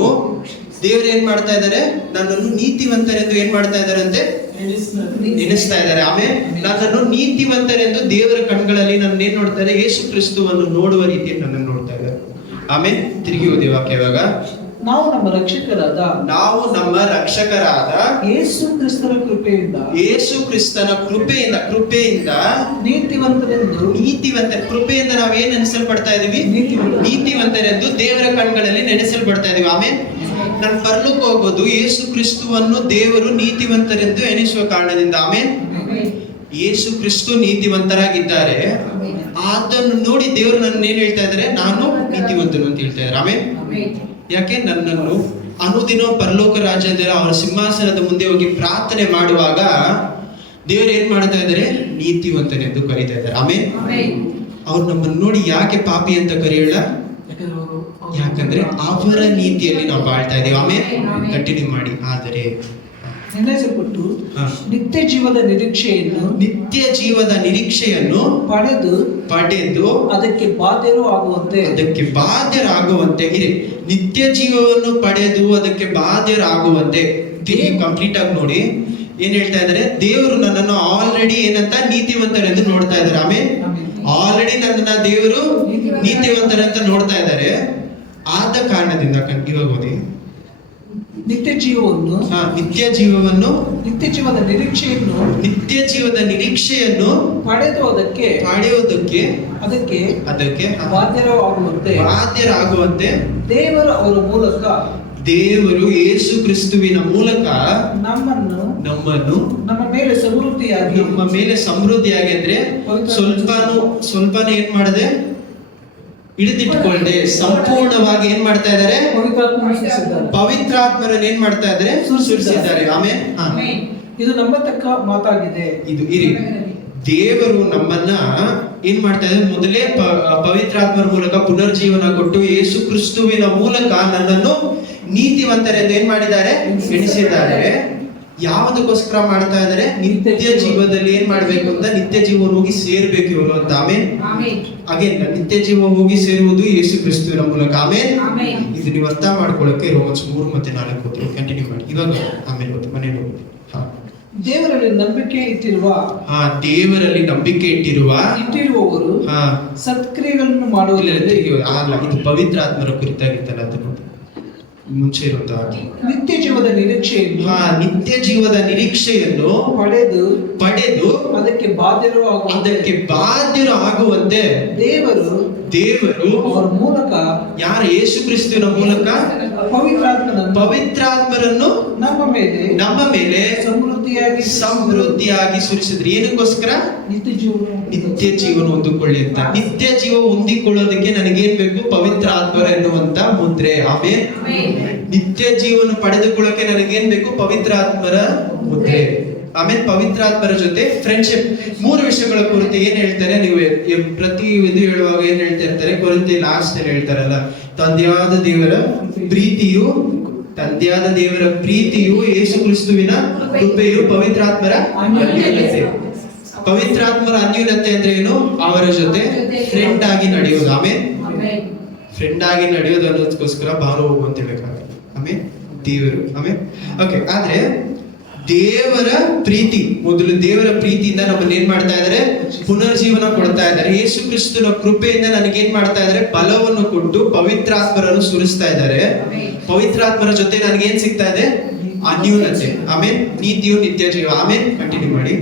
ದೇವರು ಏನ್ ಮಾಡ್ತಾ ಇದ್ದಾರೆ, ನನ್ನನ್ನು ನೀತಿವಂತರೆಂದು ಏನ್ ಮಾಡ್ತಾ ಇದ್ದಾರೆ ಅಂತೆ ನೆನೆಸ್ತಾ ಇದ್ದಾರೆ. ಆಮೇಲೆ ನನ್ನನ್ನು ನೀತಿವಂತರೆಂದು ದೇವರ ಕಣ್ಗಳಲ್ಲಿ ನನ್ನ ಏನ್ ನೋಡ್ತಾರೆ, ಯೇಸು ಕ್ರಿಸ್ತುವನ್ನು ನೋಡುವ ರೀತಿಯಲ್ಲಿ ನನ್ನನ್ನು ನೋಡ್ತಾ ಇದ್ದಾರೆ. ಆಮೇಲೆ ತಿರುಗಿ ಓದಿ ವಾಕ್ಯ. ಇವಾಗ ನಾವು ನಮ್ಮ ರಕ್ಷಕರಾದ ಯೇಸು ಕ್ರಿಸ್ತನ ಕೃಪೆಯಿಂದ ನೀತಿವಂತರ ಕೃಪೆಯಿಂದ ನಾವೇನ್ ನೆನೆಸಲ್ಪಡ್ತಾ ಇದೀವಿ, ನೀತಿವಂತರೆಂದು ದೇವರ ಕಣ್ಗಳಲ್ಲಿ ನೆನೆಸಲ್ಪಡ್ತಾ ಇದೀವಿ. ಆಮೇಲೆ ನಾನು ಪರಲೋಕ ಹೋಗೋದು ಯೇಸು ಕ್ರಿಸ್ತುವನ್ನು ದೇವರು ನೀತಿವಂತರೆಂದು ಎನಿಸುವ ಕಾರಣದಿಂದ. ಆಮೇಲೆ ಯೇಸು ಕ್ರಿಸ್ತು ನೀತಿವಂತರಾಗಿದ್ದಾರೆ, ಅದನ್ನು ನೋಡಿ ದೇವರು ನನ್ನ ಏನ್ ಹೇಳ್ತಾ ಇದ್ದಾರೆ, ನಾನು ನೀತಿವಂತನು ಅಂತ ಹೇಳ್ತಾ ಇದ್ದಾರೆ. ಆಮೇಲೆ ಯಾಕೆ, ನನ್ನನ್ನು ಅನುದಿನ ಪರಲೋಕ ರಾಜ್ಯದಲ್ಲಿ ಅವರ ಸಿಂಹಾಸನದ ಮುಂದೆ ಹೋಗಿ ಪ್ರಾರ್ಥನೆ ಮಾಡುವಾಗ ದೇವರು ಏನ್ ಮಾಡ್ತಾ ಇದ್ದಾರೆ? ನೀತಿವಂತನೆಂದು ಕರೀತಾ ಇದ್ದಾರೆ. ಆಮೇಲೆ ಅವ್ರು ನಮ್ಮನ್ನು ನೋಡಿ ಯಾಕೆ ಪಾಪಿ ಅಂತ ಕರೆಯೋಣ? ಯಾಕಂದ್ರೆ ಅವರ ನೀತಿಯಲ್ಲಿ ನಾವು ಬಾಳ್ತಾ ಇದ್ದೀವಿ. ಆಮೇಲೆ ಕಂಟಿನ್ಯೂ ಮಾಡಿ. ಆದರೆ ನಿರ್ಣಯಿಸಲ್ಪಟ್ಟು ಹಾ. ನಿತ್ಯ ಜೀವದ ನಿರೀಕ್ಷೆಯನ್ನು ನಿತ್ಯ ಜೀವದ ನಿರೀಕ್ಷೆಯನ್ನು ಪಡೆದು ಅದಕ್ಕೆ ಅದಕ್ಕೆ ಬಾಧ್ಯರಾಗುವಂತೆ ಇರಿ. ನಿತ್ಯ ಜೀವವನ್ನು ಪಡೆದು ಅದಕ್ಕೆ ಬಾಧ್ಯರಾಗುವಂತೆ ತಿರುಗಿ ಕಂಪ್ಲೀಟ್ ಆಗಿ ನೋಡಿ ಏನ್ ಹೇಳ್ತಾ ಇದ್ದಾರೆ? ದೇವರು ನನ್ನನ್ನು ಆಲ್ರೆಡಿ ಏನಂತ ನೀತಿವಂತರೆಂದು ನೋಡ್ತಾ ಇದ್ದಾರೆ. ಆಮೇಲೆ ಆಲ್ರೆಡಿ ನನ್ನನ್ನ ದೇವರು ನೀತಿವಂತರಂತ ನೋಡ್ತಾ ಇದ್ದಾರೆ. ಆದ ಕಾರಣದಿಂದ ಇವಾಗ ಓದಿ. ನಿತ್ಯ ಜೀವವನ್ನು ನಿತ್ಯ ಜೀವವನ್ನು ನಿತ್ಯ ಜೀವದ ನಿರೀಕ್ಷೆಯನ್ನು ಪಡೆಯುವುದಕ್ಕೆ ಅದಕ್ಕೆ ಬಾಧ್ಯರಾಗುವಂತೆ ದೇವರು ಯೇಸು ಕ್ರಿಸ್ತುವಿನ ಮೂಲಕ ನಮ್ಮನ್ನು ನಮ್ಮ ಮೇಲೆ ಸಮೃದ್ಧಿಯಾಗಿ ಅಂದ್ರೆ ಸ್ವಲ್ಪನೂ ಏನ್ ಮಾಡದೆ ಹಿಡಿದಿಟ್ಕೊಳ್ಳದೆ ಸಂಪೂರ್ಣವಾಗಿ ಏನ್ ಮಾಡ್ತಾ ಇದ್ದಾರೆ? ಪವಿತ್ರಾತ್ಮರನ್ನು ಏನ್ ಮಾಡ್ತಾ ಇದ್ದಾರೆ? ಸುರಿಸಿದ್ದಾರೆ. ಆಮೇಲೆ ಇದು ನಂಬತಕ್ಕ ಮಾತಾಗಿದೆ. ಇದು ಇರಿ, ದೇವರು ನಮ್ಮನ್ನ ಏನ್ ಮಾಡ್ತಾ ಇದ್ದಾರೆ? ಮೊದಲೇ ಪವಿತ್ರಾತ್ಮರ ಮೂಲಕ ಪುನರ್ಜೀವನ ಕೊಟ್ಟು ಯೇಸು ಕ್ರಿಸ್ತುವಿನ ಮೂಲಕ ನನ್ನನ್ನು ನೀತಿವಂತರೆಂದು ಏನ್ ಮಾಡಿದ್ದಾರೆ? ಎಣಿಸಿದ್ದಾರೆ. ಯಾವುದಕ್ಕೋಸ್ಕರ ಮಾಡ್ತಾ ಇದ್ದಾರೆ? ನಿತ್ಯ ಜೀವದಲ್ಲಿ ಏನ್ ಮಾಡ್ಬೇಕು ಅಂತ, ನಿತ್ಯ ಜೀವ ಹೋಗಿ ಸೇರ್ಬೇಕು ಇವರು ಅಂತ. ಆಮೇಲೆ ಅಗೇನ್ ನಿತ್ಯ ಜೀವ ಹೋಗಿ ಸೇರುವುದು ಯೇಸು ಕ್ರಿಸ್ತುವಿನ ಮೂಲಕ. ಆಮೇಲೆ ಇದು ನೀವು ಅರ್ಥ ಮಾಡ್ಕೊಳ್ಳಕ್ಕೆ ರೋಮನ್ಸ್ 3 ಮತ್ತು 4 ಓದಿ. ಕಂಟಿನ್ಯೂ ಮಾಡಿ ಇವಾಗ. ಆಮೇಲೆ ಓದಿ, ಮನೇಲಿ ಓದಿ. ದೇವರಲ್ಲಿ ನಂಬಿಕೆ ಇಟ್ಟಿರುವವರು ಸತ್ಕ್ರಿಯೆಗಳನ್ನು ಮಾಡುವುದಿಲ್ಲ. ಇದು ಪವಿತ್ರಾತ್ಮರ ಕುರಿತಾಗಿತ್ತಲ್ಲ, ಅದನ್ನು ಮುಂಚೆ ಇರುವಂತಹ ನಿತ್ಯ ಜೀವದ ನಿರೀಕ್ಷೆಯನ್ನು ಪಡೆದು ಅದಕ್ಕೆ ಬಾಧ್ಯರು ಆಗುವಂತೆ ದೇವರು ಅವರ ಮೂಲಕ, ಯಾರ? ಯೇಸು ಕ್ರಿಸ್ತುವಿನ ಮೂಲಕ ಪವಿತ್ರಾತ್ಮರನ್ನು ನಮ್ಮ ಮೇಲೆ ಸಮೃದ್ಧಿಯಾಗಿ ಸುರಿಸಿದ್ರು. ಏನಕ್ಕೋಸ್ಕರ? ನಿತ್ಯ ಜೀವನ ಹೊಂದಿಕೊಳ್ಳಿ ಅಂತ. ನಿತ್ಯ ಜೀವ ಹೊಂದಿಕೊಳ್ಳೋದಕ್ಕೆ ನನಗೇನ್ ಬೇಕು? ಪವಿತ್ರ ಆತ್ಮರ ಎನ್ನುವಂತ ಮುದ್ರೆ. ಆಮೇಲೆ ನಿತ್ಯ ಜೀವನ ಪಡೆದುಕೊಳ್ಳೋಕೆ ನನಗೇನ್ ಬೇಕು? ಪವಿತ್ರ ಆತ್ಮರ ಮುದ್ರೆ. ಆಮೇಲೆ ಪವಿತ್ರಾತ್ಮರ ಜೊತೆ ಫ್ರೆಂಡ್ಶಿಪ್. 3 ವಿಷಯಗಳ ಕುರಿತು ಏನ್ ಹೇಳ್ತಾರೆ? ನೀವು ಪ್ರತಿ ಇದು ಹೇಳುವಾಗ ಏನ್ ಹೇಳ್ತಾ ಇರ್ತಾರೆ? ಕೊರಿಂಥಿ ಲಾಸ್ಟ್ ಅಲ್ಲಿ ಹೇಳ್ತಾರಲ್ಲ, ತಂದೆಯಾದ ದೇವರ ಪ್ರೀತಿಯು ಯೇಸು ಕ್ರಿಸ್ತುವಿನ ಕೃಪೆಯು ಪವಿತ್ರಾತ್ಮರ ಅನ್ಯೂನ್ಯತೆ ಅಂದ್ರೆ ಏನು? ಅವರ ಜೊತೆ ಫ್ರೆಂಡ್ ಆಗಿ ನಡೆಯೋದು. ಆಮೇಲೆ ಫ್ರೆಂಡ್ ಆಗಿ ನಡೆಯೋದು ಅನ್ನೋದಕ್ಕೋಸ್ಕರ ಬಾರೋ ಹೋಗು ಅಂತ ಹೇಳಕ್ಕಾಗಲ್ಲ. ಆಮೇಲೆ ದೇವರು ಆಮೇಲೆ ಓಕೆ. ಆದ್ರೆ ದೇವರ ಪ್ರೀತಿ, ಮೊದಲು ದೇವರ ಪ್ರೀತಿಯಿಂದ ನಮ್ಮನ್ನ ಏನ್ ಮಾಡ್ತಾ ಇದ್ದಾರೆ? ಪುನರ್ಜೀವನ ಕೊಡ್ತಾ ಇದ್ದಾರೆ. ಯೇಸು ಕ್ರಿಸ್ತನ ಕೃಪೆಯಿಂದ ನನಗೇನ್ ಮಾಡ್ತಾ ಇದ್ದಾರೆ? ಬಲವನ್ನು ಕೊಟ್ಟು ಪವಿತ್ರಾತ್ಮರನ್ನು ಸುರಿಸ್ತಾ ಇದ್ದಾರೆ. ಪವಿತ್ರಾತ್ಮರ ಜೊತೆ ನನಗೇನ್ ಸಿಗ್ತಾ ಇದೆ? ಅನ್ಯೂನತೆ. ಆಮೇಲೆ ನೀತಿಯು ನಿತ್ಯ ಜೀವ. ಆಮೇಲೆ ಕಂಟಿನ್ಯೂ ಮಾಡಿ.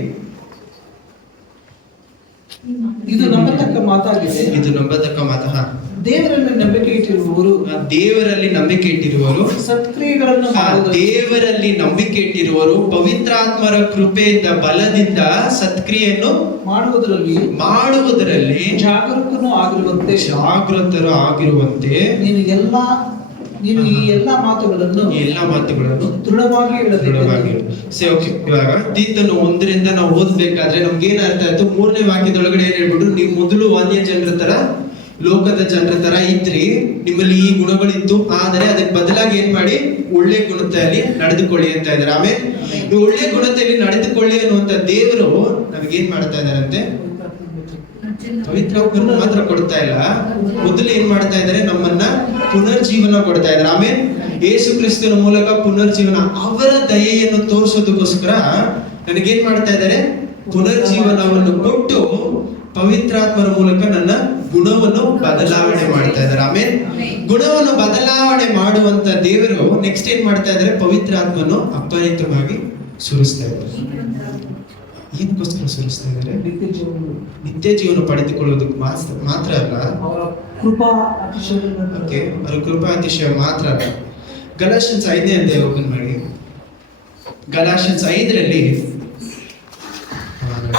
ಇದು ನಂಬತಕ್ಕ ಮಾತಾಗಿದೆ. ದೇವರಲ್ಲಿ ನಂಬಿಕೆ ಇಟ್ಟಿರುವವರು ದೇವರಲ್ಲಿ ನಂಬಿಕೆ ಇಟ್ಟಿರುವರು ಪವಿತ್ರಾತ್ಮರ ಕೃಪೆಯಿಂದ ಬಲದಿಂದ ಸತ್ಕ್ರಿಯೆಯನ್ನು ಮಾಡುವುದರಲ್ಲಿ ಜಾಗರೂಕರು ಆಗಿರುವಂತೆ ನೀನು ಈ ಎಲ್ಲಾ ಮಾತುಗಳನ್ನು ದೃಢವಾಗಿ ಇವಾಗ ತೀತನು 1ರಿಂದ ನಾವು ಓದ್ಬೇಕಾದ್ರೆ ನಮ್ಗೆ ಏನ್ ಅರ್ಥ ಆಯ್ತು? 3ನೇ ವಾಕ್ಯದೊಳಗಡೆ ಏನ್ ಹೇಳ್ಬಿಟ್ರು? ನೀವು ಮೊದಲು ಅನ್ಯ ಜನರ ತರ, ಲೋಕದ ಜನರ ತರ ಇದ್ರಿ, ನಿಮ್ಮಲ್ಲಿ ಈ ಗುಣಗಳಿತ್ತು, ಆದರೆ ಅದಕ್ಕೆ ಬದಲಾಗಿ ಏನ್ ಮಾಡಿ? ಒಳ್ಳೆ ಗುಣತೆಯಲ್ಲಿ ನಡೆದುಕೊಳ್ಳಿ ಅಂತ ಇದ್ದಾರೆ. ಆಮೇಲೆ ಈ ಒಳ್ಳೆ ಗುಣತೆಯಲ್ಲಿ ನಡೆದುಕೊಳ್ಳಿ ಅನ್ನುವಂತ ದೇವರು ನಮಗೇನ್ ಮಾಡ್ತಾ ಇದಾರಂತೆ? ಪವಿತ್ರಾತ್ಮರನ್ನು ಮಾತ್ರ ಕೊಡ್ತಾ ಇಲ್ಲ, ಮೊದಲು ಏನ್ ಮಾಡ್ತಾ ಇದ್ದಾರೆ? ನಮ್ಮನ್ನ ಪುನರ್ಜೀವನ ಕೊಡ್ತಾ ಇದ್ದಾರೆ. ಆಮೇಲೆ ಯೇಸು ಕ್ರಿಸ್ತನ ಮೂಲಕ ಪುನರ್ಜೀವನ, ಅವರ ದಯೆಯನ್ನು ತೋರಿಸೋದಕ್ಕೋಸ್ಕರ ನನಗೇನ್ ಮಾಡ್ತಾ ಇದ್ದಾರೆ? ಪುನರ್ಜೀವನವನ್ನು ಕೊಟ್ಟು ಪವಿತ್ರಾತ್ಮರ ಮೂಲಕ ನನ್ನ ಗುಣವನ್ನು ಬದಲಾವಣೆ ಮಾಡ್ತಾ ಇದ್ದಾರೆ. ಆಮೇಲೆ ಗುಣವನ್ನು ಬದಲಾವಣೆ ಮಾಡುವಂತ ದೇವರು ನೆಕ್ಸ್ಟ್ ಏನ್ ಮಾಡ್ತಾ ಇದ್ದಾರೆ? ಪವಿತ್ರಾತ್ಮನ್ನು ಅಪರಿತವಾಗಿ ಸುರಿಸ್ತಾ ಇದ್ದಾರೆ. ಏನಕ್ಕೋಸ್ಕರ ಸುರಿಸ್ತಾ ಇದ್ದಾರೆ? ನಿತ್ಯ ಜೀವನ ಪಡೆದುಕೊಳ್ಳೋದಕ್ಕೆ ಮಾತ್ರ ಅಲ್ಲ, ಅವರ ಕೃಪಾ ಅತಿಶಯ ಮಾತ್ರ ಅಲ್ಲ. ಗಲಾಷಿಯನ್ಸ್ 5ನೇ ಅಧ್ಯಾಯ ಓಪನ್ ಮಾಡಿ. ಗಲಾಷಿಯನ್ಸ್ 5ರಲ್ಲಿ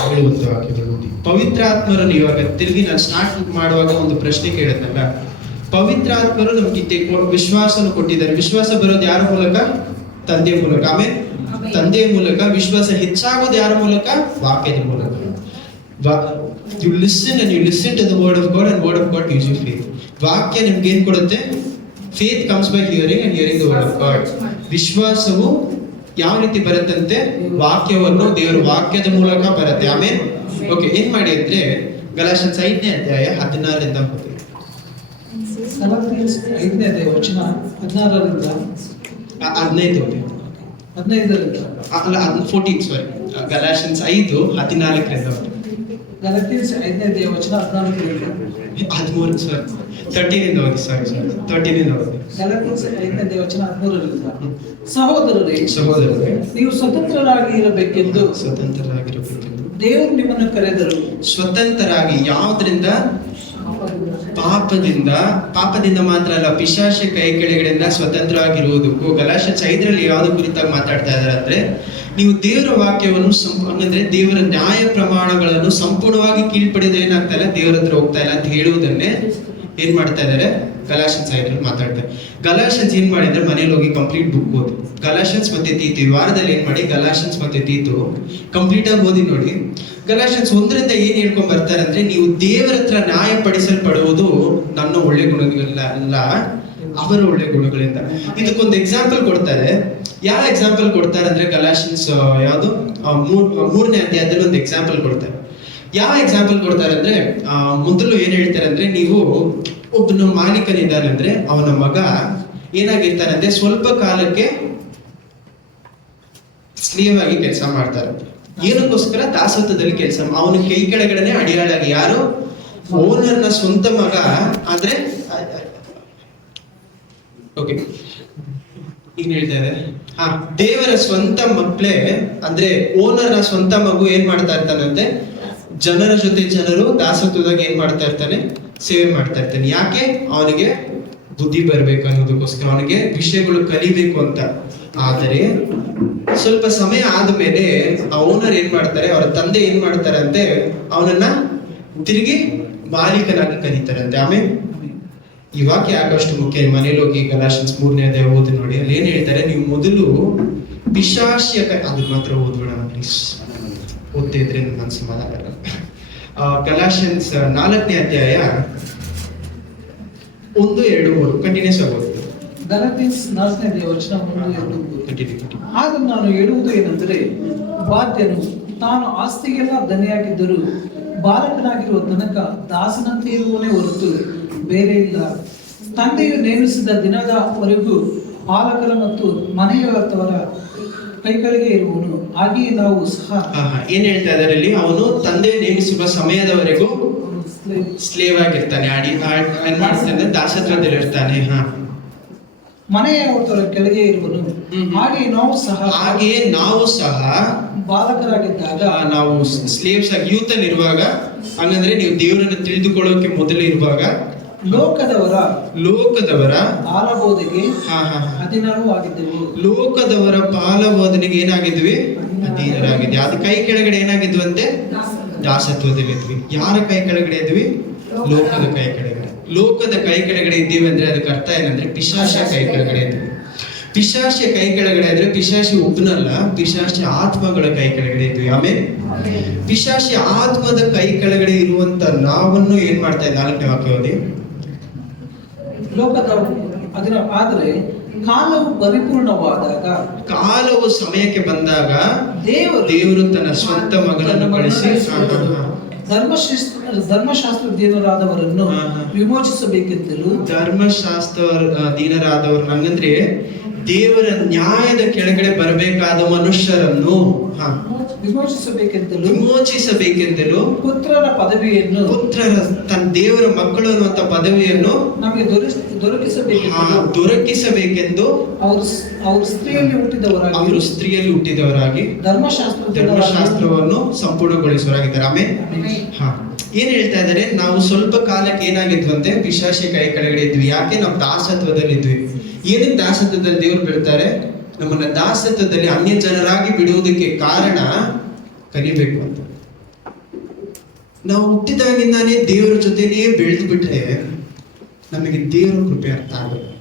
ಹೇಳುವಂತ ವಾಕ್ಯಗಳು ನೋಡಿ. ಪವಿತ್ರಾತ್ಮರನ್ನು ಇವಾಗ ತಿರುಗಿ ನಾನು ಸ್ಟಾರ್ಟ್ ಮಾಡುವಾಗ ಒಂದು ಪ್ರಶ್ನೆ ಕೇಳಿದ್ನಲ್ಲ, ಪವಿತ್ರಾತ್ಮರು ನಮ್ಗೆ ವಿಶ್ವಾಸನ ಕೊಟ್ಟಿದ್ದಾರೆ. ವಿಶ್ವಾಸ ಬರೋದು ಯಾರ ಮೂಲಕ? ತಂದೆ ಮೂಲಕ. ಆಮೇಲೆ ತಂದೆಯ ಮೂಲಕ. ವಿಶ್ವಾಸ ಹೆಚ್ಚಾಗೋದು ಯಾರ ಮೂಲಕ? ವಾಕ್ಯದ ಮೂಲಕ. You listen and you listen to the word of God and word of God gives you faith. ವಾಕ್ಯ ನಿಮ್ಗೆ ಏನ್ ಕೊಡುತ್ತೆ? Faith comes by hearing and hearing the word of God. ವಿಶ್ವಾಸವು ಯಾವ ರೀತಿ ಬರುತ್ತಂತೆ? ವಾಕ್ಯವನ್ನು, ದೇವರ ವಾಕ್ಯದ ಮೂಲಕ ಬರುತ್ತೆ. ಆಮೇಲೆ ಓಕೆ, ಏನ್ ಮಾಡಿ ಅಂದ್ರೆ ಗಲಾಷ್ಯನ್ಸ್ 5ನೇ ಅಧ್ಯಾಯ 16ರಿಂದ ಹೋಗಿ. ಗಲಾತ್ಯನ್ಸ್ 5ನೇ ಅಧ್ಯಾಯ ವಚನ 16ರಿಂದ 15 ಹೋಗಿ. 15ರಿಂದ ಅಲ್ಲ 14 ಸಾರಿ. ಗಲಾಷ್ಯನ್ಸ್ 5:14 ಹೋಗಿ. ಗಲಾತ್ಯನ್ಸ್ 5ನೇ ಅಧ್ಯಾಯ ವಚನ 14ರಿಂದ 13 ಸಾರಿ 13 ಹೋಗಿ. ಸಾರಿ 13 ಹೋಗಿ. ಗಲಾತ್ಯನ್ಸ್ 5ನೇ ಅಧ್ಯಾಯ ವಚನ 13ರಿಂದ ಸಹೋದರರೇ, ನೀವು ಸ್ವತಂತ್ರರಾಗಿ ಇರಬೇಕೆಂದು ಸ್ವತಂತ್ರರಾಗಿರಬೇಕೆಂದು ದೇವರು ನಿಮ್ಮನ್ನು ಕರೆದರು. ಸ್ವತಂತ್ರರಾಗಿ ಯಾವುದರಿಂದ? ಪಾಪದಿಂದ ಮಾತ್ರ ಅಲ್ಲ, ಪಿಶಾಚ ಕೈ ಕೆಳಗಡೆಯಿಂದ ಸ್ವತಂತ್ರವಾಗಿರುವುದಕ್ಕೂ. ಗಲಾಷ್ಯನ್ಸ್ 5ರಲ್ಲಿ ಯಾವ್ದು ಕುರಿತಾಗಿ ಮಾತಾಡ್ತಾ ಇದ್ದಾರೆ ಅಂದ್ರೆ, ನೀವು ದೇವರ ವಾಕ್ಯವನ್ನು ಅಂದ್ರೆ ದೇವರ ನ್ಯಾಯ ಪ್ರಮಾಣಗಳನ್ನು ಸಂಪೂರ್ಣವಾಗಿ ಕೀಳ್ಪಡೆದು ಏನಾಗ್ತಾ ಇಲ್ಲ, ದೇವರ ಹತ್ರ ಹೋಗ್ತಾ ಇಲ್ಲ ಅಂತ ಹೇಳುವುದನ್ನೇ ಏನ್ ಮಾಡ್ತಾ ಇದ್ದಾರೆ? ಗಲಾಷ್ಯನ್ಸ್ 5ರಲ್ಲಿ ಮಾತಾಡ್ತಾರೆ. ಗಲಾಷ್ಯನ್ಸ್ ಏನ್ ಮಾಡಿದ್ರೆ ಮನೇಲಿ ಹೋಗಿ ಕಂಪ್ಲೀಟ್ ಬುಕ್ ಓದಿ. ಗಲಾಷ್ಯನ್ಸ್ ಮತ್ತೆ ತೀತು ಈ ವಾರದಲ್ಲಿ ಏನ್ ಮಾಡಿ, ಗಲಾಷ್ಯನ್ಸ್ ಮತ್ತೆ ತೀತು ಕಂಪ್ಲೀಟ್ ಆಗಿ ಓದಿ ನೋಡಿ. ಗಲಾಷ್ಯನ್ಸ್ 1ರಿಂದ ಏನ್ ಹೇಳ್ಕೊಂಡ್ ಬರ್ತಾರೆ ಅಂದ್ರೆ, ನೀವು ದೇವರ ಹತ್ರ ನ್ಯಾಯ ಪಡಿಸಲ್ಪಡುವುದು ನನ್ನ ಒಳ್ಳೆ ಗುಣಗಳಿಂದ ಅಲ್ಲ, ಅವರ ಒಳ್ಳೆ ಗುಣಗಳಿಂದ. ಇದಕ್ಕೊಂದು ಎಕ್ಸಾಂಪಲ್ ಕೊಡ್ತಾರೆ. ಯಾವ ಎಕ್ಸಾಂಪಲ್ ಕೊಡ್ತಾರೆ ಅಂದ್ರೆ, ಗಲಾಷ್ಯನ್ಸ್ ಯಾವುದು 3ನೇ ಅಧ್ಯಾಯದಲ್ಲಿ ಒಂದು ಎಕ್ಸಾಂಪಲ್ ಕೊಡ್ತಾರೆ. ಯಾವ ಎಕ್ಸಾಂಪಲ್ ಕೊಡ್ತಾರೆ ಅಂದ್ರೆ, ಮೊದಲು ಏನ್ ಹೇಳ್ತಾರೆ ಅಂದ್ರೆ, ನೀವು ಒಬ್ಬನ ಮಾಲೀಕನಿದ್ದಾನೆ ಅಂದ್ರೆ ಅವನ ಮಗ ಏನಾಗಿರ್ತಾನೆ ಅಂದ್ರೆ ಸ್ವಲ್ಪ ಕಾಲಕ್ಕೆ ಸ್ಲೇವ್ ಆಗಿ ಕೆಲಸ ಮಾಡ್ತಾರೆ. ಏನಕ್ಕೋಸ್ಕರ? ದಾಸತ್ವದಲ್ಲಿ ಕೆಲಸ. ಅವನ ಕೈ ಕೆಳಗಡೆನೆ ಅಡಿಯಾಳಾಗಿ. ಯಾರು? ಓನರ್ನ ಸ್ವಂತ ಮಗ ಆದ್ರೆ ಓಕೆ ಈಗ ಹೇಳ್ತಾ ಇದೆ, ದೇವರ ಸ್ವಂತ ಮಕ್ಕಳೇ ಅಂದ್ರೆ ಓನರ್ನ ಸ್ವಂತ ಮಗು ಏನ್ ಮಾಡ್ತಾ ಇರ್ತಾನಂತೆ? ಜನರ ಜೊತೆ ಜನರು ದಾಸತ್ವದಾಗ ಏನ್ ಮಾಡ್ತಾ ಇರ್ತಾನೆ? ಸೇವೆ ಮಾಡ್ತಾ ಇರ್ತಾನೆ. ಯಾಕೆ? ಅವನಿಗೆ ಬುದ್ಧಿ ಬರ್ಬೇಕು ಅನ್ನೋದಕ್ಕೋಸ್ಕರ, ಅವನಿಗೆ ವಿಷಯಗಳು ಕಲಿಬೇಕು ಅಂತ. ಆದರೆ ಸ್ವಲ್ಪ ಸಮಯ ಆದ್ಮೇಲೆ ಆ ಓನರ್ ಏನ್ ಮಾಡ್ತಾರೆ, ಅವರ ತಂದೆ ಏನ್ ಮಾಡ್ತಾರೆ ಅಂತೆ, ಅವನನ್ನ ತಿರುಗಿ ಮಾಲೀಕನಾಗಿ ಕರೀತಾರಂತೆ. ಆಮೇಲೆ ಈ ವಾಕ್ಯ ಯಾಕಷ್ಟು ಮುಖ್ಯ? ಮನೇಲಿ ಹೋಗಿ ಗಲಾಷ್ಯನ್ಸ್ 3ನೇ ಅಧ್ಯಾಯ ಓದಿ ನೋಡಿ. ಅಲ್ಲಿ ಏನ್ ಹೇಳ್ತಾರೆ, ನೀವು ಮೊದಲು ಪಿಶಾಚಿಯ ಅದು ಮಾತ್ರ ಓದ್ಬೇಡ ಪ್ಲೀಸ್, ಓದ್ತಾ ಇದ್ರೆ ನನ್ನ ಸಮಾಧಾನ ಬರಲ್ಲ. ಗಲಾಷ್ಯನ್ಸ್ 4ನೇ ಅಧ್ಯಾಯ 1, 2, 3 ಕಂಟಿನ್ಯೂಸ್ ಆಗೋದು. ಗಲಾತ್ಯನ್ಸ್ 4ನೇ ಅಧ್ಯಾಯ ವಚನ 1, 2, 3. ಆಗ ನಾನು ಹೇಳುವುದು ಏನೆಂದರೆ, ಬಾಧ್ಯನು ತಾನು ಆಸ್ತಿಗೆಲ್ಲ ಧನಿಯಾಗಿದ್ದರೂ ಬಾಲಕನಾಗಿರುವ ತನಕ ದಾಸನಂತೆ ಇರುವನೇ ಹೊರತು ಬೇರೆ ಇಲ್ಲ. ತಂದೆಯು ನೇಮಿಸಿದ ದಿನದವರೆಗೂ ಪಾಲಕರ ಮತ್ತು ಮನೆಯವರ ಕೈಗಳಿಗೆ ಇರುವನು. ಹಾಗೆಯೇ ನಾವು ಸಹ. ಏನ್ ಹೇಳ್ತಾ ಇದ್ದಾರೆ ಇಲ್ಲಿ? ಅವನು ತಂದೆ ನೇಮಿಸುವ ಸಮಯದವರೆಗೂ ಸ್ಲೇವ್ ಆಗಿರ್ತಾನೆ, ಏನ್ ಮಾಡ್ತಾನೆ? ದಾಸತ್ವದಲ್ಲಿ ಇರ್ತಾನೆ. ಮನೆಯವರ ಕೆಳಗೆ ಇರುವನು. ಹಾಗೆಯೇ ನಾವು ಸಹ ಬಾಲಕರಾಗಿದ್ದಾಗ, ನಾವು ಸ್ಲೇವ್ಸ್ ಆಗಿ ಯೂತ್ ಅಲ್ಲಿ ಇರುವಾಗ, ಹಂಗಂದ್ರೆ ನೀವು ದೇವರನ್ನು ತಿಳಿದುಕೊಳ್ಳೋಕೆ ಮೊದಲು ಇರುವಾಗ ಲೋಕದವರ ಬಾಲಬೋಧೆಗೆ ಅಧೀನರೂ ಆಗಿದ್ದೆವು. ಲೋಕದವರ ಬಾಲಬೋಧನೆಗೆ ಏನಾಗಿದ್ವಿ? ಅಧೀನರಾಗಿದ್ವಿ. ಅದು ಕೈ ಕೆಳಗಡೆ ಏನಾಗಿದ್ವಂತೆ? ದಾಸತ್ವದಲ್ಲಿದ್ವಿ. ಯಾರ ಕೈ ಕೆಳಗಡೆ ಇದ್ವಿ? ಲೋಕದ ಕೈ ಕೆಳಗಡೆ. ಲೋಕದ ಕೈ ಕೆಳಗಡೆ ಇದ್ದೀವಿ ಅಂದ್ರೆ ಅದಕ್ಕೆ ಅರ್ಥ ಏನಂದ್ರೆ, ಪಿಶಾಚ ಕೈ ಕೆಳಗಡೆ ಇದ್ವಿ. ಪಿಶಾಚ ಕೈ ಕೆಳಗಡೆ ಅಂದ್ರೆ ಪಿಶಾಚಿ ಒಬ್ಬನಲ್ಲ, ಪಿಶಾಚ ಆತ್ಮಗಳ ಕೈ ಕೆಳಗಡೆ ಇದ್ವಿ. ಆಮೇಲೆ ಪಿಶಾಚಿ ಆತ್ಮದ ಕೈ ಕೆಳಗಡೆ ಇರುವಂತ ನಾವನ್ನು ಏನ್ ಮಾಡ್ತಾ ಇದ್ದ? 4ನೇ ವಾಕ್ಯ ಓದಿ. ಆದರೆ ಕಾಲವು ಪರಿಪೂರ್ಣವಾದಾಗ, ಕಾಲವು ಸಮಯಕ್ಕೆ ಬಂದಾಗ ದೇವರು ತನ್ನ ಸ್ವಂತ ಮಗನನ್ನು ಕಳಿಸಿ ಧರ್ಮಶಾಸ್ತ್ರಜ್ಞರಾದವರನ್ನು ವಿಮೋಚಿಸಬೇಕೆಂತಲೂ. ಧರ್ಮಶಾಸ್ತ್ರಧೀನರಾದವರು ಹಂಗಂದ್ರೆ ದೇವರ ನ್ಯಾಯದ ಕೆಳಗಡೆ ಬರಬೇಕಾದ ಮನುಷ್ಯರನ್ನು ವಿಮೋಚಿಸಬೇಕೆಂತಲೂ ಪುತ್ರರ ಪದವಿಯನ್ನು, ತನ್ನ ದೇವರ ಮಕ್ಕಳು ಅನ್ನುವಂತ ಪದವಿಯನ್ನು ನಮಗೆ ದೊರಕಿಸಬೇಕೆಂದು ಅವರು ಸ್ತ್ರೀಯಲ್ಲಿ ಹುಟ್ಟಿದವರಾಗಿ ಧರ್ಮಶಾಸ್ತ್ರವನ್ನು ಸಂಪೂರ್ಣಗೊಳಿಸುವರಾಗಿದ್ದಾರೆ. ಆಮೇಲೆ ಏನ್ ಹೇಳ್ತಾ ಇದ್ದಾರೆ? ನಾವು ಸ್ವಲ್ಪ ಕಾಲಕ್ಕೆ ಏನಾಗಿದ್ವಂತೆ? ಪಿಶಾಚ ಕೈ ಕೆಳಗಡೆ ಇದ್ವಿ. ಯಾಕೆ? ನಾವು ದಾಸತ್ವದಲ್ಲಿ ಇದ್ವಿ. ಏನಕ್ಕೆ ದಾಸತ್ವದಲ್ಲಿ ದೇವರು ಬಿಡ್ತಾರೆ? ನಮ್ಮನ್ನ ದಾಸತ್ವದಲ್ಲಿ ಅನ್ಯ ಜನರಾಗಿ ಬಿಡುವುದಕ್ಕೆ ಕಾರಣ ಕಲಿಬೇಕು ಅಂತ. ನಾವು ಹುಟ್ಟಿದಾಗಿಂದಾನೇ ದೇವರ ಜೊತೆನೇ ಬೆಳೆದು ಬಿಟ್ರೆ ನಮಗೆ ದೇವರ ಕೃಪೆ ಅರ್ಥ ಆಗುತ್ತೆ.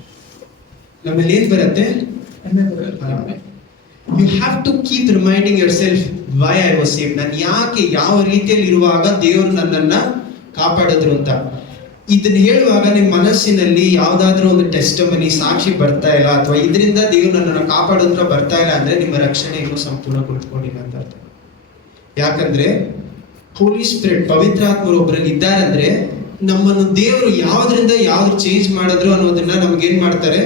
ನಮ್ಮಲ್ಲಿ ಏನ್ ಬರುತ್ತೆ? You have to keep reminding yourself why I was saved. ನಾನು ಯಾಕೆ, ಯಾವ ರೀತಿಯಲ್ಲಿ ಇರುವಾಗ ದೇವರು ನನ್ನನ್ನ ಕಾಪಾಡಿದ್ರು ಅಂತ. ಇದನ್ನ ಹೇಳುವಾಗ ನಿಮ್ಮ ಮನಸ್ಸಿನಲ್ಲಿ ಯಾವ್ದಾದ್ರೂ ಒಂದು ಟೆಸ್ಟಮನಿ, ಸಾಕ್ಷಿ ಬರ್ತಾ ಇಲ್ಲ, ಅಥವಾ ಇದರಿಂದ ದೇವ್ರು ನನ್ನನ್ನು ಕಾಪಾಡಿದ್ರ ಬರ್ತಾ ಇಲ್ಲ ಅಂದ್ರೆ ನಿಮ್ಮ ರಕ್ಷಣೆ ಇನ್ನೂ ಸಂಪೂರ್ಣ ಕುಳಿತುಕೊಂಡಿಲ್ಲ ಅಂತ ಅರ್ಥ. ಯಾಕಂದ್ರೆ ಹೋಲಿ ಸ್ಪಿರಿಟ್, ಪವಿತ್ರಾತ್ಮರು ಒಬ್ಬರಲ್ಲಿ ಇದ್ದಾರೆ ಅಂದ್ರೆ ನಮ್ಮನ್ನು ದೇವರು ಯಾವ್ದ್ರಿಂದ ಯಾವ್ದು ಚೇಂಜ್ ಮಾಡಿದ್ರು ಅನ್ನೋದನ್ನ ನಮ್ಗೆ ಏನ್ ಮಾಡ್ತಾರೆ,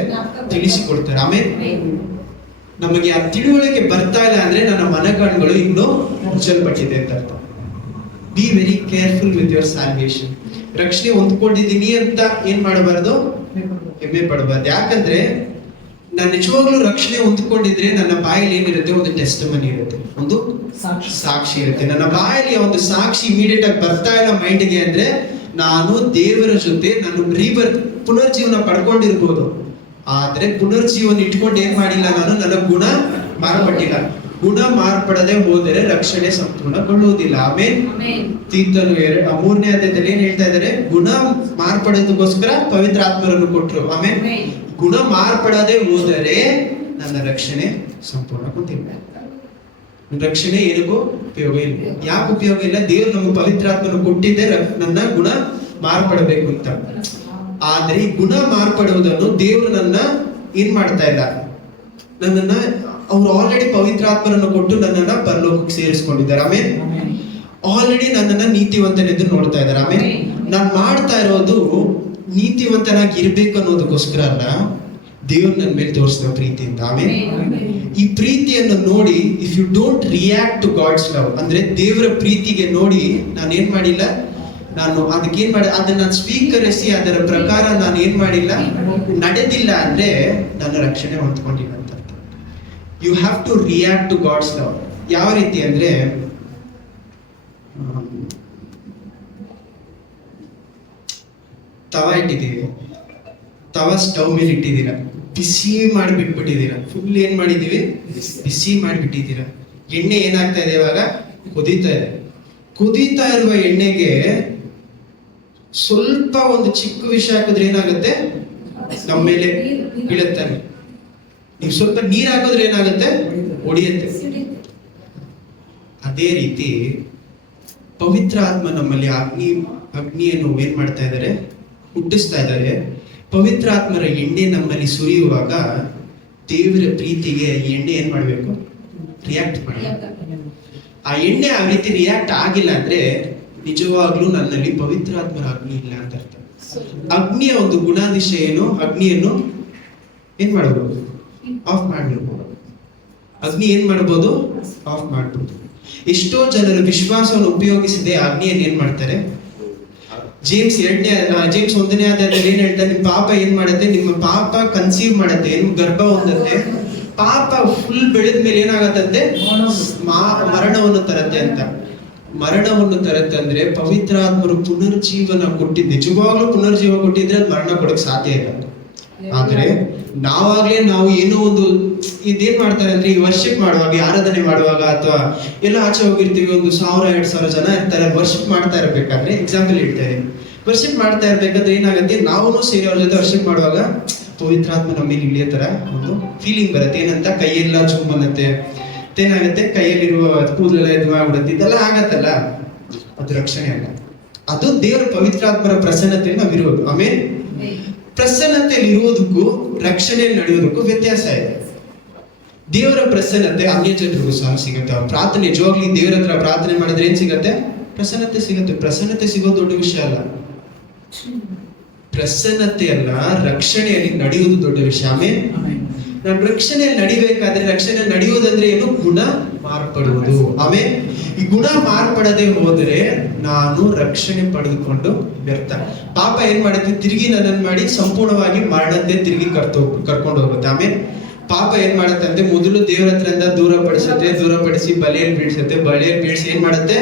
ತಿಳಿಸಿಕೊಡ್ತಾರೆ. ಆಮೇಲೆ ನಮಗೆ ಆ ತಿಳುವಳಿಕೆ ಬರ್ತಾ ಇಲ್ಲ ಅಂದ್ರೆ ನನ್ನ ಮನಕಣ್ಗಳು ಇನ್ನೂ ಮುಚ್ಚಲ್ಪಟ್ಟಿದೆ ಅಂತ ಅರ್ಥ. Be very careful with your salvation. ರಕ್ಷಣೆ ಹೊಂದ್ಕೊಂಡಿದ್ದೀನಿ ಅಂತ ಏನ್ ಮಾಡಬಾರ್ದು, ಹೆಮ್ಮೆ ಪಡಬಾರ್ದು. ಯಾಕಂದ್ರೆ ನಾನು ನಿಜವಾಗ್ಲೂ ರಕ್ಷಣೆ ಹೊಂದ್ಕೊಂಡಿದ್ರೆ ನನ್ನ ಬಾಯಲ್ಲಿ ಏನಿರುತ್ತೆ, ಒಂದು ಟೆಸ್ಟಿಮನಿ ಇರುತ್ತೆ, ಒಂದು ಸಾಕ್ಷಿ ಇರುತ್ತೆ. ನನ್ನ ಬಾಯಲ್ಲಿ ಒಂದು ಸಾಕ್ಷಿ ಇಮಿಡಿಯೇಟ್ ಆಗಿ ಬರ್ತಾ ಇಲ್ಲ ಮೈಂಡ್ಗೆ ಅಂದ್ರೆ ನಾನು ದೇವರ ಜೊತೆ ನಾನು ಪುನರ್ಜೀವನ ಪಡ್ಕೊಂಡಿರ್ಬೋದು, ಆದ್ರೆ ಪುನರ್ಜೀವನ ಇಟ್ಕೊಂಡು ಏನ್ ಮಾಡಿಲ್ಲ, ನಾನು ನನ್ನ ಗುಣ ಮಾರ್ಪಟ್ಟಿಲ್ಲ. ಗುಣ ಮಾರ್ಪಡದೆ ಹೋದರೆ ರಕ್ಷಣೆ ಸಂಪೂರ್ಣಗೊಳ್ಳುವುದಿಲ್ಲ. ಆಮೇಲೆ ತೀತನು 3ನೇ ಅಧ್ಯಾಯದಲ್ಲಿ ಏನ್ ಹೇಳ್ತಾ ಇದ್ದಾರೆ, ಗುಣ ಮಾರ್ಪಡೋದಕ್ಕೋಸ್ಕರ ಪವಿತ್ರ ಆತ್ಮರನ್ನು ಕೊಟ್ರು. ಆಮೇಲೆ ಗುಣ ಮಾರ್ಪಡದೆ ಹೋದರೆ ನನ್ನ ರಕ್ಷಣೆ ಸಂಪೂರ್ಣಗೊಂಡಿಲ್ಲ. ರಕ್ಷಣೆ ಏನಕ್ಕೂ ಉಪಯೋಗ ಇಲ್ಲ. ಯಾಕೆ ಉಪಯೋಗ ಇಲ್ಲ? ದೇವರು ನಮಗೆ ಪವಿತ್ರಾತ್ಮನ ಕೊಟ್ಟಿದ್ದೆ ನನ್ನ ಗುಣ ಮಾರ್ಪಡಬೇಕು ಅಂತ. ಆದ್ರೆ ಈ ಗುಣ ಮಾರ್ಪಡುವುದನ್ನು ದೇವರು ನನ್ನ ಏನ್ ಮಾಡ್ತಾ ಇಲ್ಲ, ನನ್ನನ್ನ ಅವ್ರು ಆಲ್ರೆಡಿ ಪವಿತ್ರಾತ್ಮರನ್ನು ಕೊಟ್ಟು ನನ್ನನ್ನ ಪರಲೋಕಕ್ಕೆ ಸೇರಿಸ್ಕೊಂಡಿದ್ದಾರೆ. ಆಮೇಲೆ ಆಲ್ರೆಡಿ ನನ್ನನ್ನ ನೀತಿವಂತನೆಂದು ನೋಡ್ತಾ ಇದ್ದಾರೆ. ಆಮೇಲೆ ನಾನು ಮಾಡ್ತಾ ಇರೋದು ನೀತಿವಂತನಾಗಿ ಇರ್ಬೇಕು ಅನ್ನೋದಕ್ಕೋಸ್ಕರ ಅಲ್ಲ, ದೇವ್ರು ನನ್ನ ಮೇಲೆ ತೋರಿಸಿದ ಪ್ರೀತಿಯಿಂದ. ಆಮೇಲೆ ಈ ಪ್ರೀತಿಯನ್ನು ನೋಡಿ, if you don't react to God's love, ಅಂದ್ರೆ ದೇವರ ಪ್ರೀತಿಗೆ ನೋಡಿ ನಾನು ಏನ್ ಮಾಡಿಲ್ಲ, ನಾನು ಅದಕ್ಕೆ ಏನ್ ಮಾಡಿ ಅದನ್ನ ನಾನು ಸ್ವೀಕರಿಸಿ ಅದರ ಪ್ರಕಾರ ನಾನು ಏನ್ ಮಾಡಿಲ್ಲ, ನಡೆದಿಲ್ಲ ಅಂದ್ರೆ ನನ್ನ ರಕ್ಷಣೆ ಹೊಂದ್ಕೊಂಡಿಲ್ಲ ಅಂತ. You have to react to God's love. ಯಾವ ರೀತಿ ಅಂದ್ರೆ, ತವ ಇಟ್ಟಿದ್ದೀವಿ, ತವ ಸ್ಟವ್ ಮೇಲೆ ಇಟ್ಟಿದ್ದೀರಾ, ಬಿಸಿ ಮಾಡಿಬಿಟ್ಬಿಟ್ಟಿದ್ದೀರಾ, ಫುಲ್ ಏನ್ ಮಾಡಿದೀವಿ, ಬಿಸಿ ಮಾಡಿಬಿಟ್ಟಿದ್ದೀರಾ. ಎಣ್ಣೆ ಏನಾಗ್ತಾ ಇದೆ ಇವಾಗ, ಕುದೀತಾ ಇದೆ. ಕುದೀತಾ ಇರುವ ಎಣ್ಣೆಗೆ ಸ್ವಲ್ಪ ಒಂದು ಚಿಕ್ಕ ವಿಷಯ ಹಾಕಿದ್ರೆ ಏನಾಗುತ್ತೆ, ನಮ್ಮ ಮೇಲೆ ಬೀಳುತ್ತಾನೆ. ನೀವು ಸ್ವಲ್ಪ ನೀರ್ ಹಾಕಿದ್ರೆ ಏನಾಗುತ್ತೆ, ಒಡೆಯುತ್ತೆ. ಅದೇ ರೀತಿ ಪವಿತ್ರ ಆತ್ಮ ನಮ್ಮಲ್ಲಿ ಅಗ್ನಿಯನ್ನು ಏನ್ ಮಾಡ್ತಾ ಇದ್ದಾರೆ, ಹುಟ್ಟಿಸ್ತಾ ಇದ್ದಾರೆ. ಪವಿತ್ರ ಆತ್ಮರ ಎಣ್ಣೆ ನಮ್ಮಲ್ಲಿ ಸುರಿಯುವಾಗ ದೇವರ ಪ್ರೀತಿಗೆ ಎಣ್ಣೆ ಏನ್ ಮಾಡ್ಬೇಕು, ರಿಯಾಕ್ಟ್ ಮಾಡಬೇಕು. ಆ ಎಣ್ಣೆ ಆ ರೀತಿ ರಿಯಾಕ್ಟ್ ಆಗಿಲ್ಲ ಅಂದ್ರೆ ನಿಜವಾಗ್ಲೂ ನನ್ನಲ್ಲಿ ಪವಿತ್ರ ಆತ್ಮರ ಅಗ್ನಿ ಇಲ್ಲ ಅಂತ ಅರ್ಥ. ಅಗ್ನಿಯ ಒಂದು ಗುಣಾದಿಶ ಏನು, ಅಗ್ನಿಯನ್ನು ಏನ್ ಮಾಡಬಹುದು, ಆಫ್ ಮಾಡ್ಬಿಡ್ಬೋದು. ಅಗ್ನಿ ಏನ್ ಮಾಡ್ಬೋದು, ಆಫ್ ಮಾಡ್ಬೋದು. ಎಷ್ಟೋ ಜನರು ವಿಶ್ವಾಸವನ್ನು ಉಪಯೋಗಿಸದೆ ಅಗ್ನಿಯನ್ನು ಏನ್ ಮಾಡ್ತಾರೆ. ಜೇಮ್ಸ್ 1ನೇ ಅಧ್ಯಾಯದಲ್ಲಿ ಏನ್ ಹೇಳ್ತಾರೆ, ನಿಮ್ ಪಾಪ ಏನ್ ಮಾಡುತ್ತೆ, ನಿಮ್ಮ ಪಾಪ ಕನ್ಸೀವ್ ಮಾಡುತ್ತೆ, ನಿಮ್ ಗರ್ಭ ಹೊಂದತ್ತೆ. ಪಾಪ ಫುಲ್ ಬೆಳೆದ ಮೇಲೆ ಏನಾಗತ್ತಂತೆ, ಮರಣವನ್ನು ತರತ್ತೆ ಅಂತ. ಮರಣವನ್ನು ತರತ್ತೆ ಅಂದ್ರೆ ಪವಿತ್ರಾತ್ಮರು ಪುನರ್ಜೀವನ ಕೊಟ್ಟಿದ್ದು, ನಿಜವಾಗ್ಲೂ ಪುನರ್ಜೀವ ಕೊಟ್ಟಿದ್ರೆ ಅದು ಮರಣ ಕೊಡಕ್ ಸಾಧ್ಯ ಇಲ್ಲ. ಆದ್ರೆ ನಾವಾಗ್ಲೇ ನಾವು ಏನೋ ಒಂದು ಇದೇನ್ ಮಾಡ್ತಾರೆ ಅಂದ್ರೆ, ಈ ವರ್ಷಿಪ್ ಮಾಡುವಾಗ, ಆರಾಧನೆ ಮಾಡುವಾಗ ಅಥವಾ ಎಲ್ಲ ಆಚೆ ಹೋಗಿರ್ತೀವಿ, ಒಂದು 1000-2000 ಜನ ಇರ್ತಾರೆ. ವರ್ಷಿಪ್ ಮಾಡ್ತಾ ಇರ್ಬೇಕಾದ್ರೆ, ಎಕ್ಸಾಂಪಲ್ ಇಡ್ತಾರೆ, ವರ್ಷಿಪ್ ಮಾಡ್ತಾ ಇರ್ಬೇಕಾದ್ರೆ ಏನಾಗುತ್ತೆ, ನಾವು ಸೇರಿ ಅವ್ರ ಜೊತೆ ವರ್ಷಿಪ್ ಮಾಡುವಾಗ ಪವಿತ್ರಾತ್ಮ ನಮ್ಮ ಮೇಲೆ ಇಳಿಯೋ ತರ ಒಂದು ಫೀಲಿಂಗ್ ಬರುತ್ತೆ. ಏನಂತ, ಕೈಯೆಲ್ಲ ಚುಮ್ಮನತ್ತೆ, ಏನಾಗುತ್ತೆ, ಕೈಯಲ್ಲಿರುವ ಕೂದಲೆಲ್ಲ ಎದುರಾಗ್ಬಿಡುತ್ತೆ, ಇದೆಲ್ಲ ಆಗತ್ತಲ್ಲ, ಅದು ರಕ್ಷಣೆ ಅಲ್ಲ. ಅದು ದೇವರ ಪವಿತ್ರಾತ್ಮರ ಪ್ರಸನ್ನತೆಯಲ್ಲಿ ನಾವಿರೋದು. ಆಮೇಲೆ ಪ್ರಸನ್ನತೆಯಲ್ಲಿ ಇರುವುದಕ್ಕೂ ರಕ್ಷಣೆಯಲ್ಲಿ ನಡೆಯೋದಕ್ಕೂ ವ್ಯತ್ಯಾಸ ಇದೆ. ದೇವರ ಪ್ರಸನ್ನತೆ ಅನ್ಯ ಜನರಿಗೂ ಸಹ ಸಿಗುತ್ತೆ. ಅವ್ರ ಪ್ರಾರ್ಥನೆ, ನಿಜವಾಗ್ಲಿ ದೇವರ ಹತ್ರ ಪ್ರಾರ್ಥನೆ ಮಾಡಿದ್ರೆ ಏನ್ ಸಿಗತ್ತೆ, ಪ್ರಸನ್ನತೆ ಸಿಗುತ್ತೆ. ಪ್ರಸನ್ನತೆ ಸಿಗೋದು ದೊಡ್ಡ ವಿಷಯ ಅಲ್ಲ, ಪ್ರಸನ್ನತೆ ಅಲ್ಲ, ರಕ್ಷಣೆಯಲ್ಲಿ ನಡೆಯುವುದು ದೊಡ್ಡ ವಿಷಯ. ಆಮೇಲೆ ನಾನು ರಕ್ಷಣೆಯಲ್ಲಿ ನಡಿಬೇಕಾದ್ರೆ, ರಕ್ಷಣೆ ನಡೆಯುವುದಂದ್ರೆ ಏನು, ಗುಣ ಮಾರ್ಪಡುವುದು. ಆಮೇಲೆ ಈ ಗುಣ ಮಾರ್ಪಡದೆ ಹೋದರೆ ನಾನು ರಕ್ಷಣೆ ಪಡೆದುಕೊಂಡು ವ್ಯರ್ಥ. ಪಾಪ ಏನ್ ಮಾಡುತ್ತೆ, ತಿರುಗಿ ನನ್ನನ್ನು ಮಾಡಿ ಸಂಪೂರ್ಣವಾಗಿ ಮರಣಕ್ಕೆ ತಿರುಗಿ ಕರ್ಕೊಂಡು ಹೋಗುತ್ತೆ. ಆಮೇಲೆ ಪಾಪ ಏನ್ ಮಾಡುತ್ತೆ ಅಂದ್ರೆ, ಮೊದಲು ದೇವರ ಹತ್ರದಿಂದ ದೂರಪಡಿಸಿ ಬಲೆಯಲ್ಲಿ ಬೀಳ್ಸಿ ಏನ್ ಮಾಡುತ್ತೆ,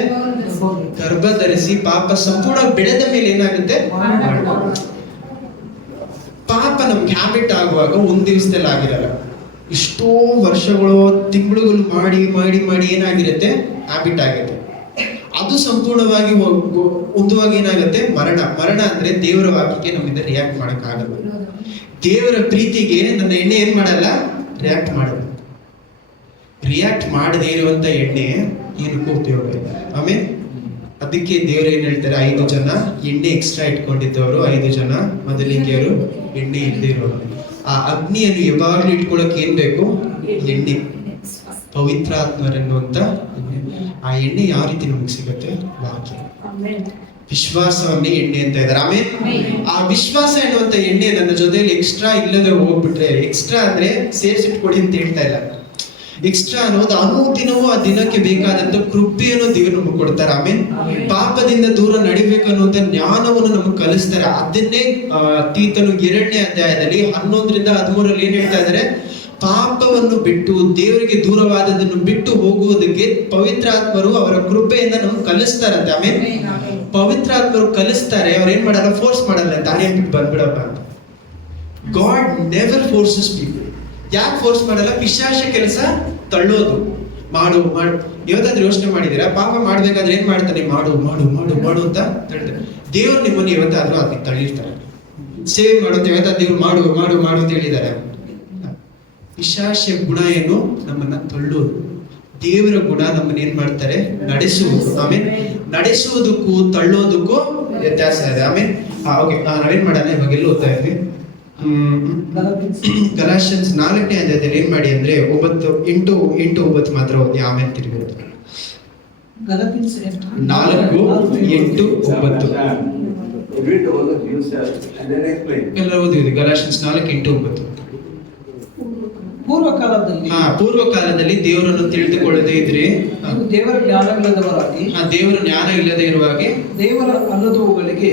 ಗರ್ಭ ಧರಿಸಿ ಪಾಪ ಸಂಪೂರ್ಣ ಬೆಳೆದ ಮೇಲೆ ಏನಾಗುತ್ತೆ, ಪಾಪ ನಮ್ಗೆ ಹ್ಯಾಬಿಟ್ ಆಗುವಾಗ ಒಂದ್ ದಿವಸದಲ್ಲಿ ಆಗಿರಲ್ಲ, ಎಷ್ಟೋ ವರ್ಷಗಳು ತಿಂಗಳುಗಳು ಮಾಡಿ ಏನಾಗಿರುತ್ತೆ, ಹ್ಯಾಬಿಟ್ ಆಗುತ್ತೆ. ಅದು ಸಂಪೂರ್ಣವಾಗಿ ಒಂದುವಾಗಿ ಏನಾಗುತ್ತೆ, ಮರಣ ಅಂದ್ರೆ ದೇವರ ವಾಕ್ಯಕ್ಕೆ ನಮ್ಮಿಂದ ರಿಯಾಕ್ಟ್ ಮಾಡಕ್ ಆಗಲ್ಲ. ದೇವರ ಪ್ರೀತಿಗೆ ನನ್ನ ಎಣ್ಣೆ ಏನ್ ಮಾಡಲ್ಲ, ರಿಯಾಕ್ಟ್ ಮಾಡಲ್ಲ. ರಿಯಾಕ್ಟ್ ಮಾಡದೇ ಇರುವಂತ ಎಣ್ಣೆ ಏನಕ್ಕೂ ಉಪಯೋಗ ಇಲ್ಲ. ಆಮೇಲೆ ಅದಕ್ಕೆ ದೇವರು ಏನ್ ಹೇಳ್ತಾರೆ, 5 ಜನ ಎಣ್ಣೆ ಎಕ್ಸ್ಟ್ರಾ ಇಟ್ಕೊಂಡಿದ್ದವರು, 5 ಜನ ಮೊದಲಿಗೆಯವರು ಎಣ್ಣೆ ಇಲ್ಲದೆ ಇರೋರು. ಆ ಅಗ್ನಿಯನ್ನು ಯಾವಾಗ್ಲೂ ಇಟ್ಕೊಳಕ್ ಏನ್ ಬೇಕು? ಎಣ್ಣೆ, ಪವಿತ್ರಾತ್ಮರನ್ನುವಂತ ಎಣ್ಣೆ. ಆ ಎಣ್ಣೆ ಯಾವ ರೀತಿ ನಮಗೆ ಸಿಗುತ್ತೆ? ವಾಕ್ಯ, ವಿಶ್ವಾಸವನ್ನೇ ಎಣ್ಣೆ ಅಂತ ಇದ್ದಾರೆ. ಆಮೇಲೆ ಆ ವಿಶ್ವಾಸ ಎನ್ನುವಂತ ಎಣ್ಣೆ ನನ್ನ ಜೊತೆಯಲ್ಲಿ ಎಕ್ಸ್ಟ್ರಾ ಇಲ್ಲದೆ ಹೋಗ್ಬಿಟ್ರೆ, ಎಕ್ಸ್ಟ್ರಾ ಅಂದ್ರೆ ಸೇರಿಸಿಟ್ಕೊಡಿ ಅಂತ ಹೇಳ್ತಾ ಇಲ್ಲ, ಎಕ್ಸ್ಟ್ರಾ ಅನ್ನೋದು ಅನುದಿನವೂ ಆ ದಿನಕ್ಕೆ ಬೇಕಾದಂತ ಕೃಪೆಯನ್ನು ದೇವರು ನಮಗೆ ಕೊಡ್ತಾರೆ. ಆಮೇಲೆ ಪಾಪದಿಂದ ದೂರ ನಡಿಬೇಕು ಅನ್ನುವಂತ ಜ್ಞಾನವನ್ನು ನಮಗೆ ಕಲಿಸ್ತಾರೆ. ಅದನ್ನೇ ತೀತನು 2ನೇ ಅಧ್ಯಾಯದಲ್ಲಿ 11ರಿಂದ 13 ಏನ್ ಹೇಳ್ತಾ ಇದ್ದಾರೆ, ಪಾಪವನ್ನು ಬಿಟ್ಟು ದೇವರಿಗೆ ದೂರವಾದದನ್ನು ಬಿಟ್ಟು ಹೋಗುವುದಕ್ಕೆ ಪವಿತ್ರಾತ್ಮರು ಅವರ ಕೃಪೆಯಿಂದ ನಮ್ಗೆ ಕಲಿಸ್ತಾರಂತೆ. ಆಮೇಲೆ ಪವಿತ್ರಾತ್ಮರು ಕಲಿಸ್ತಾರೆ, ಅವ್ರು ಏನ್ ಮಾಡಲ್ಲ, ಫೋರ್ಸ್ ಮಾಡಲ್ಲ, ತಾನೇ ಬಿಟ್ಟು ಬಂದ್ಬಿಡಪ್ಪ ಅಂತ. God never forces people. ಯಾಕೆ ಫೋರ್ಸ್ ಮಾಡಲ್ಲ? ಪಿಶಾಚ ಕೆಲಸ ತಳ್ಳೋದು, ಮಾಡು ಮಾಡು. ಯಾವ್ದಾದ್ರು ಯೋಚನೆ ಮಾಡಿದೀರಾ? ಪಾಪ ಮಾಡ್ಬೇಕಾದ್ರೆ ಏನ್ ಮಾಡ್ತಾನೆ? ಮಾಡು ಮಾಡು ಮಾಡು ಮಾಡು ಅಂತ ತಳ್ತಾರೆ. ದೇವ್ರು ನಿಮ್ಮನ್ನು ಯಾವತ್ತಾದ್ರೂ ಅದಕ್ಕೆ ತಳ್ಳಿರ್ತಾರೆ. ಸೇವೆ ಮಾಡುತ್ತೆ ಯಾವತ್ತಾದ್ರು ದೇವ್ರು ಮಾಡು ಮಾಡು ಮಾಡು ಅಂತ ಹೇಳಿದ್ದಾರೆ? ಪಿಶಾಚ ಗುಣ ಏನು? ನಮ್ಮನ್ನ ತಳ್ಳೋದು. ದೇವರ ಗುಣ ನಮ್ಮನ್ನ ಏನ್ ಮಾಡ್ತಾರೆ? ನಡೆಸುವುದು. ಆಮೇಲೆ ನಡೆಸುವುದಕ್ಕೂ ತಳ್ಳೋದಕ್ಕೂ ವ್ಯತ್ಯಾಸ ಇದೆ. ಆಮೇಲೆ ಓಕೆ, ನಾವೇನ್ ಮಾಡೋಣ ಇವಾಗ ಎಲ್ಲ ಓದ್ತಾ ಇದ್ವಿ. ಗಲಾಷಿಯನ್ಸ್ 4ನೇ ಅಧ್ಯಾಯದಲ್ಲಿ ಏನ್ ಮಾಡಿ ಅಂದ್ರೆ 9, 8, 9 ಮಾತ್ರ ಓದಿ, ಆಮೇಲೆ ತಿರುಗಿ 4, 8, 9 ಎಲ್ಲ ಓದಿದ್ವಿ. ಗಲಾಷಿಯನ್ಸ್ 4, 8, 9. ಪೂರ್ವ ಕಾಲದಲ್ಲಿ ದೇವರನ್ನು ತಿಳಿದುಕೊಳ್ಳದೆ ಇದ್ರೆ, ದೇವರ ಜ್ಞಾನವಿಲ್ಲದವರಾಗಿ, ದೇವರ ಜ್ಞಾನ ಇಲ್ಲದೆ ಇರುವಾಗೆ ದೇವರ ಅಲ್ಲದವುಗಳಿಗೆ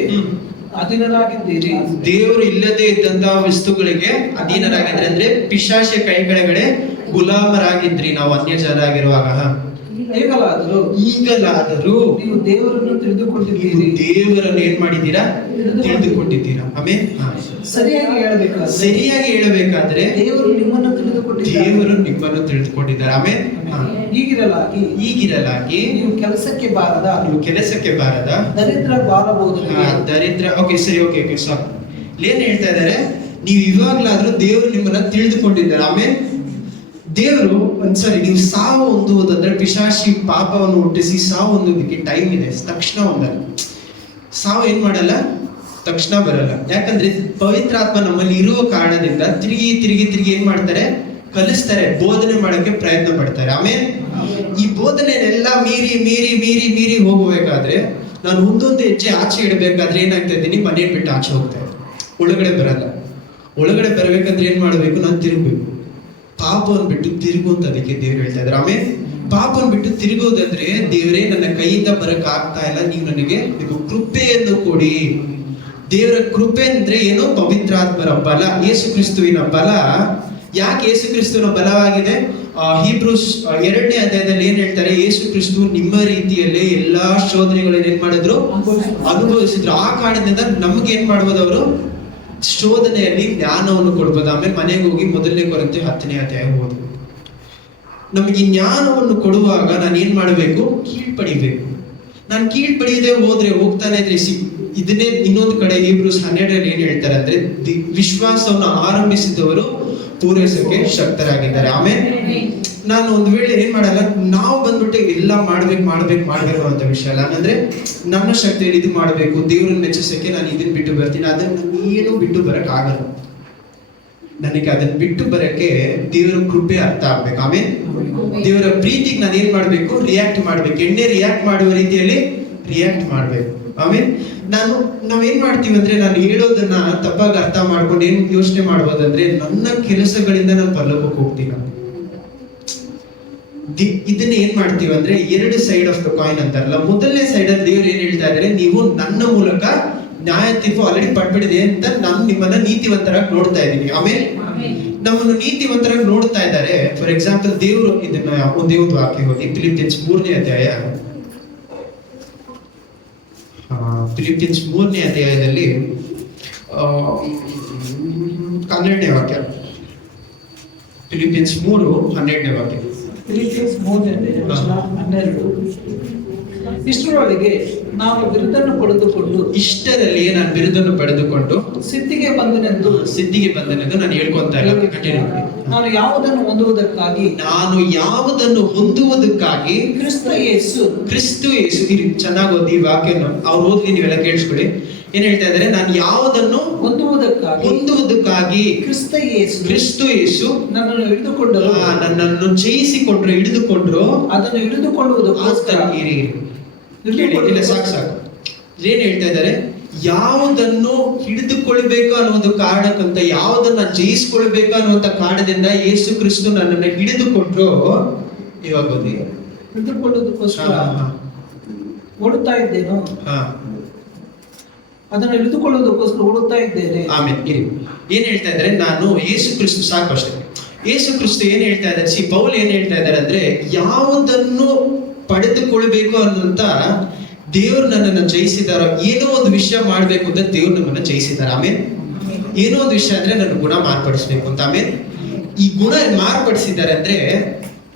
ಅಧೀನರಾಗಿದ್ದೀರಿ. ದೇವರು ಇಲ್ಲದೆ ಇದ್ದಂತಹ ವಸ್ತುಗಳಿಗೆ ಅಧೀನರಾಗಿದ್ರೆ ಅಂದ್ರೆ ಪಿಶಾಚ ಕೈ ಕೆಳಗಡೆ ಗುಲಾಮರಾಗಿದ್ರಿ ನಾವು ಅನ್ಯ ಜನರಾಗಿರುವಾಗ. ಈಗಲಾದರೂ ನೀವು ದೇವರನ್ನು ತಿಳಿದುಕೊಂಡಿದ್ದೀರಿ, ದೇವರನ್ನು ಏನ್ ಮಾಡಿದ್ದೀರಾ? ತಿಳಿದುಕೊಂಡಿದ್ದೀರಾ. ಆಮೇಲೆ ಸರಿಯಾಗಿ ಹೇಳಬೇಕಾದ್ರೆ ದೇವರು ನಿಮ್ಮನ್ನು ತಿಳಿದುಕೊಂಡಿದ್ದಾರೆ. ಆಮೇಲೆ ಈಗಿರಲಾಗಿ ನೀವು ಕೆಲಸಕ್ಕೆ ಬಾರದ ದರಿದ್ರ ಬಾಳಬಹುದು. ದರಿದ್ರ, ಓಕೆ ಸರಿ, ಓಕೆ ಸಾಕು. ಏನ್ ಹೇಳ್ತಾ ಇದ್ದಾರೆ? ನೀವು ಇವಾಗ್ಲಾದ್ರೂ ದೇವರು ನಿಮ್ಮನ್ನ ತಿಳಿದುಕೊಂಡಿದ್ದಾರೆ. ಆಮೇಲೆ ದೇವರು ಒಂದ್ಸರಿ ನೀವು ಸಾವು ಹೊಂದುವುದಂದ್ರೆ, ಪಿಶಾಚಿ ಪಾಪವನ್ನು ಹುಟ್ಟಿಸಿ ಸಾವು ಹೊಂದೋದಕ್ಕೆ ಟೈಮ್ ಇದೆ, ತಕ್ಷಣ ಹೊಂದಲ್ಲ. ಸಾವು ಏನ್ ಮಾಡಲ್ಲ, ತಕ್ಷಣ ಬರಲ್ಲ. ಯಾಕಂದ್ರೆ ಪವಿತ್ರಾತ್ಮ ನಮ್ಮಲ್ಲಿ ಇರುವ ಕಾರಣದಿಂದ ತಿರುಗಿ ಏನ್ ಮಾಡ್ತಾರೆ? ಕಲಿಸ್ತಾರೆ, ಬೋಧನೆ ಮಾಡಕ್ಕೆ ಪ್ರಯತ್ನ ಪಡ್ತಾರೆ. ಆಮೇಲೆ ಈ ಬೋಧನೆನೆಲ್ಲ ಮೀರಿ ಹೋಗಬೇಕಾದ್ರೆ, ನಾನು ಒಂದೊಂದು ಹೆಜ್ಜೆ ಆಚೆ ಇಡಬೇಕಾದ್ರೆ ಏನಾಗ್ತಾ ಇದ್ದೀನಿ? ಮನೆ ಬಿಟ್ಟು ಆಚೆ ಹೋಗ್ತಾ ಇದ್ದೀನಿ, ಒಳಗಡೆ ಬರಲ್ಲ. ಒಳಗಡೆ ಬರಬೇಕಂದ್ರೆ ಏನ್ ಮಾಡ್ಬೇಕು? ನಾನು ತಿರುಗಬೇಕು. ಪಾಪವನ್ನು ಬಿಟ್ಟು ತಿರುಗುವಂತ ಅದಕ್ಕೆ ದೇವ್ರು ಹೇಳ್ತಾ ಇದ್ದಾರೆ. ಆಮೇಲೆ ಪಾಪವನ್ನು ಬಿಟ್ಟು ತಿರುಗೋದಂದ್ರೆ, ದೇವರೇ ನನ್ನ ಕೈಯಿಂದ ಬರಕ್ ಆಗ್ತಾ ಇಲ್ಲ, ನೀವು ನನಗೆ ಕೃಪೆಯನ್ನು ಕೊಡಿ. ದೇವರ ಕೃಪೆ ಅಂದ್ರೆ ಏನು? ಪವಿತ್ರಾತ್ಮರ ಬಲ, ಯೇಸು ಕ್ರಿಸ್ತುವಿನ ಬಲ. ಯಾಕೆ ಯೇಸು ಕ್ರಿಸ್ತುವಿನ ಬಲವಾಗಿದೆ? ಹೀಬ್ರೂಸ್ 2ನೇ ಅಧ್ಯಾಯದಲ್ಲಿ ಏನ್ ಹೇಳ್ತಾರೆ? ಯೇಸು ಕ್ರಿಸ್ತು ನಿಮ್ಮ ರೀತಿಯಲ್ಲೇ ಎಲ್ಲಾ ಶೋಧನೆಗಳನ್ನ ಏನ್ ಮಾಡಿದ್ರು? ಅನುಭವಿಸಿದ್ರು. ಆ ಕಾರಣದಿಂದ ನಮ್ಗೆ ಏನ್ ಮಾಡ್ಬೋದು? ಅವರು ಶೋಧನೆಯಲ್ಲಿ ಜ್ಞಾನವನ್ನು ಕೊಡ್ಬೋದು. ಆಮೇಲೆ ಮನೆಗೆ ಹೋಗಿ 1 ಕೊರಿಂಥಿ 10ನೇ ಅಧ್ಯಾಯ ಓದು. ನಮಗೆ ಜ್ಞಾನವನ್ನು ಕೊಡುವಾಗ ನಾನು ಏನ್ ಮಾಡಬೇಕು? ಕೀಳ್ಪಡಿಬೇಕು. ನಾನು ಕೀಳ್ಪಡಿಯದೆ ಹೋಗ್ತಾನೆ ಇದ್ರೆ ಇದನ್ನೇ ಇನ್ನೊಂದು ಕಡೆ ಹೀಬ್ರೂಸ್ 12ರಲ್ಲಿ ಏನ್ ಹೇಳ್ತಾರೆ ಅಂದ್ರೆ, ವಿಶ್ವಾಸವನ್ನು ಆರಂಭಿಸಿದವರು ಪೂರೈಸಕ್ಕೆ ಶಕ್ತರಾಗಿದ್ದಾರೆ. ಆಮೇಲೆ ನಾನು ಒಂದು ವೇಳೆ ಏನ್ ಮಾಡಲ್ಲ, ನಾವು ಬಂದ್ಬಿಟ್ಟು ಎಲ್ಲ ಮಾಡ್ಬೇಕು ಅಂತ ವಿಷಯ ಅಲ್ಲ. ಅಂದ್ರೆ ನನ್ನ ಶಕ್ತಿಯಲ್ಲಿ ಇದು ಮಾಡ್ಬೇಕು, ದೇವ್ರನ್ನ ಮೆಚ್ಚಿಸಕ್ಕೆ ನಾನು ಇದನ್ನ ಬಿಟ್ಟು ಬರ್ತೀನಿ, ಅದನ್ನ ಏನು ಬಿಟ್ಟು ಬರಕ್ ಆಗಲ್ಲ. ನನಗೆ ಅದನ್ನ ಬಿಟ್ಟು ಬರಕ್ಕೆ ದೇವರ ಕೃಪೆ ಅರ್ಥ ಆಗ್ಬೇಕು. ಆಮೇಲೆ ದೇವರ ಪ್ರೀತಿಗೆ ನಾನು ಏನ್ ರಿಯಾಕ್ಟ್ ಮಾಡ್ಬೇಕು. ಎಣ್ಣೆ ರಿಯಾಕ್ಟ್ ಮಾಡುವ ರೀತಿಯಲ್ಲಿ ರಿಯಾಕ್ಟ್ ಮಾಡ್ಬೇಕು. ಆಮೇಲೆ ನಾವೇನ್ ಮಾಡ್ತೀವಿ ಅಂದ್ರೆ, ನಾನು ಹೇಳೋದನ್ನ ತಪ್ಪಾಗಿ ಅರ್ಥ ಮಾಡ್ಕೊಂಡು ಏನ್ ಯೋಚನೆ ಮಾಡ್ಬೋದಂದ್ರೆ, ನನ್ನ ಕೆಲಸಗಳಿಂದ ನಾನು ಪರಲೋಕಕ್ಕೆ ಹೋಗ್ತೀನಿ. ಇದನ್ನ ಏನ್ ಮಾಡ್ತೀವಿ ಅಂದ್ರೆ, 2 ಸೈಡ್ ಆಫ್ ದ ಕಾಯಿನ್ ಅಂತಾರಲ್ಲ. ಮೊದಲನೇ ಸೈಡ್ ಅಲ್ಲಿ ದೇವ್ರು ಏನ್ ಹೇಳ್ತಾ ಇದ್ದಾರೆ? ನೀವು ನನ್ನ ಮೂಲಕ ನ್ಯಾಯ ತೀರ್ಪು ಆಲ್ರೆಡಿ ಪಡ್ಬಿಡಿದೆ ಅಂತ ನಾನು ನಿಮ್ಮನ್ನ ನೀತಿವಂತರಾಗಿ ನೋಡ್ತಾ ಇದ್ದೀನಿ. ಆಮೇಲೆ ನಮ್ಮನ್ನು ನೀತಿವಂತರಾಗಿ ನೋಡ್ತಾ ಇದ್ದಾರೆ. ಫಾರ್ ಎಕ್ಸಾಂಪಲ್, ದೇವರು ಇದನ್ನ ಒಂದೇ ಒಂದು ವಾಕ್ಯ ಓದಿ, ಫಿಲಿಪಿಯನ್ಸ್ 3ನೇ ಅಧ್ಯಾಯ. ಫಿಲಿಪಿಯನ್ಸ್ 3ನೇ ಅಧ್ಯಾಯದಲ್ಲಿ 12ನೇ ವಾಕ್ಯ. ಫಿಲಿಪಿಯನ್ಸ್ 3:12ನೇ ವಾಕ್ಯ. ಫಿಲಿಪಿಯನ್ಸ್ 3:12. ಇಷ್ಟರೊಳಗೆ ನಾನು ಬಿರುದನ್ನು ಪಡೆದುಕೊಂಡು ಇಷ್ಟರಲ್ಲಿ ನಾನು ಬಿರುದನ್ನು ಪಡೆದುಕೊಂಡು ಸಿದ್ಧಿಗೆ ಬಂದನೆಂದು ಸಿದ್ಧಿಗೆ ಬಂದನೆಂದು ನಾನು ಹೇಳ್ಕೊಂತ ಇಲ್ಲ. ಕಂಟಿನ್ಯೂ ಮಾಡಿ. ನಾನು ಯಾವುದನ್ನು ಹೊಂದುವುದಕ್ಕಾಗಿ ನಾನು ಯಾವುದನ್ನು ಹೊಂದುವುದಕ್ಕಾಗಿ ಕ್ರಿಸ್ತ ಯೇಸು ಇರಿ ಚೆನ್ನಾಗಿ ಓದಿ ಈ ವಾಕ್ಯನ ಅವ್ರು ಓದ್ಲಿ, ನೀವೆಲ್ಲ ಕೇಳಿಸ್ಕೊಳ್ಳಿ. ಏನ್ ಹೇಳ್ತಾ ಇದ್ದಾರೆ? ನಾನು ಯಾವುದನ್ನು ಹೊಂದುವುದಕ್ಕಾಗಿ ಕ್ರಿಸ್ತ ಯೇಸು ನನ್ನನ್ನು ಹಿಡಿದುಕೊಂಡರು, ನನ್ನನ್ನು ಜಯಿಸಿಕೊಂಡ್ರು, ಹಿಡಿದುಕೊಂಡ್ರು. ಅದನ್ನು ಹಿಡಿದುಕೊಳ್ಳುವುದಕ್ಕೋಸ್ಕರ ಇಲ್ಲ ಸಾಕು. ಏನ್ ಹೇಳ್ತಾ ಇದ್ದಾರೆ? ಯಾವುದನ್ನು ಹಿಡಿದುಕೊಳ್ಬೇಕು ಅನ್ನುವಂಥ ಕಾರಣಕ್ಕಂತ, ಯಾವುದನ್ನ ಜಯಿಸ್ಕೊಳ್ಬೇಕು ಅನ್ನುವಂಥ ಕಾರಣದಿಂದ ಯೇಸು ಕ್ರಿಸ್ತು ನನ್ನನ್ನು ಹಿಡಿದುಕೊಂಡ್ರು. ಇವಾಗ ಓದಿ. ಹಿಡಿದುಕೊಳ್ಳುವುದಕ್ಕೋಸ್ಕರ ಓಡುತ್ತಾ ಇದ್ದೇನೋ, ಹಾ, ಅದನ್ನು ಹಿಡಿದುಕೊಳ್ಳುವುದಕ್ಕೋಸ್ಕರ ಓಡುತ್ತಾ ಇದ್ದೇನೆ. ಆಮೇಲೆ ಇರಿ. ಏನ್ ಹೇಳ್ತಾ ಇದ್ದಾರೆ? ನಾನು ಯೇಸು ಕ್ರಿಸ್ತು, ಸಾಕು ಅಷ್ಟೇ. ಯೇಸು ಕ್ರಿಸ್ತು ಏನ್ ಹೇಳ್ತಾ ಇದ್ದಾರೆ? ಪೌಲ್ ಏನ್ ಹೇಳ್ತಾ ಇದ್ದಾರೆ ಅಂದ್ರೆ, ಯಾವುದನ್ನು ಪಡೆದುಕೊಳ್ಬೇಕು ಅನ್ನುವಂತ ದೇವರು ನನ್ನನ್ನು ಜಯಿಸಿದಾರ. ಏನೋ ಒಂದು ವಿಷಯ ಮಾಡ್ಬೇಕು ಅಂತ ದೇವ್ರು ನಮ್ಮನ್ನ ಜಯಿಸಿದಾರ. ಆಮೇಲೆ ಏನೋ ಒಂದು ವಿಷಯ ಅಂದ್ರೆ ನನ್ನ ಗುಣ ಮಾರ್ಪಡಿಸ್ಬೇಕು ಅಂತ. ಆಮೇಲೆ ಈ ಗುಣ ಮಾರ್ಪಡಿಸಿದ್ದಾರೆ ಅಂದ್ರೆ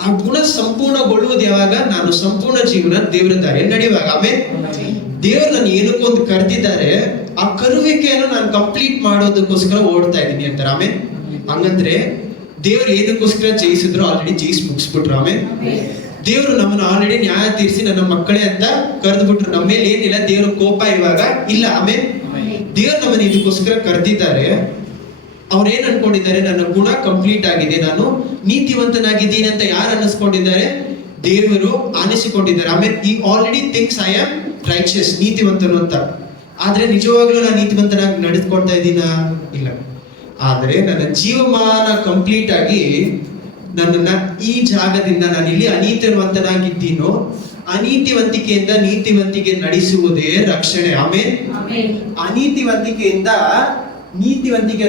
ಆ ಗುಣ ಸಂಪೂರ್ಣಗೊಳ್ಳುವುದು ಯಾವಾಗ? ನಾನು ಸಂಪೂರ್ಣ ಜೀವನ ದೇವರ ದಾರಿ ನಡೆಯುವಾಗ. ಆಮೇಲೆ ದೇವರು ನಾನು ಏನಕ್ಕೊಂದು ಕರೆದಿದ್ದಾರೆ, ಆ ಕರುವಿಕೆಯನ್ನು ನಾನು ಕಂಪ್ಲೀಟ್ ಮಾಡೋದಕ್ಕೋಸ್ಕರ ಓಡ್ತಾ ಇದ್ದೀನಿ ಅಂತಾರೆ. ಆಮೇಲೆ ಹಂಗಂದ್ರೆ ದೇವರು ಏನಕ್ಕೋಸ್ಕರ ಜಯಿಸಿದ್ರು? ಆಲ್ರೆಡಿ ಜಯಿಸಿ ಮುಗಿಸ್ಬಿಟ್ರು. ಆಮೇಲೆ ದೇವರು ನಮ್ಮನ್ನು ಆಲ್ರೆಡಿ ನ್ಯಾಯ ತೀರಿಸಿ ನನ್ನ ಮಕ್ಕಳೇ ಅಂತ ಕರೆದ್ಬಿಟ್ರು. ನಮ್ಮ ಮೇಲೆ ಏನಿಲ್ಲ ದೇವ್ರ ಕೋಪ ಇವಾಗ ಇಲ್ಲ. ಆಮೇಲೆ ದೇವ್ರು ನಮ್ಮನ್ನು ಇದಕ್ಕೋಸ್ಕರ ಕರೆದಿದ್ದಾರೆ. ಅವ್ರು ಏನ್ ಅನ್ಕೊಂಡಿದ್ದಾರೆ? ನನ್ನ ಗುಣ ಕಂಪ್ಲೀಟ್ ಆಗಿದೆ, ನಾನು ನೀತಿವಂತನಾಗಿದ್ದೀನಿ ಅಂತ ಯಾರು ಅನ್ನಿಸ್ಕೊಂಡಿದ್ದಾರೆ? ದೇವರು ಆನಿಸಿಕೊಂಡಿದ್ದಾರೆ. ಆಮೇಲೆ ಈ already thinks I am righteous, ನೀತಿವಂತನು ಅಂತ. ಆದ್ರೆ ನಿಜವಾಗ್ಲೂ ನಾನು ನೀತಿವಂತನಾಗಿ ನಡೆದುಕೊಳ್ತಾ ಇದ್ದೀನಾ? ಇಲ್ಲ. ಆದ್ರೆ ನನ್ನ ಜೀವಮಾನ ಕಂಪ್ಲೀಟ್ ಆಗಿ ನನ್ನನ್ನ ಈ ಜಾಗದಿಂದ ನಾನು ಇಲ್ಲಿ ಅನೀತಿವಂತನಾಗಿದ್ದೀನೋ, ಅನೀತಿವಂತಿಕೆಯಿಂದ ನೀತಿವಂತಿಕೆ ನಡೆಸುವುದೇ ರಕ್ಷಣೆ. ಆಮೇಲೆ ಅನೀತಿವಂತಿಕೆಯಿಂದ ನೀತಿವಂತಿಕೆ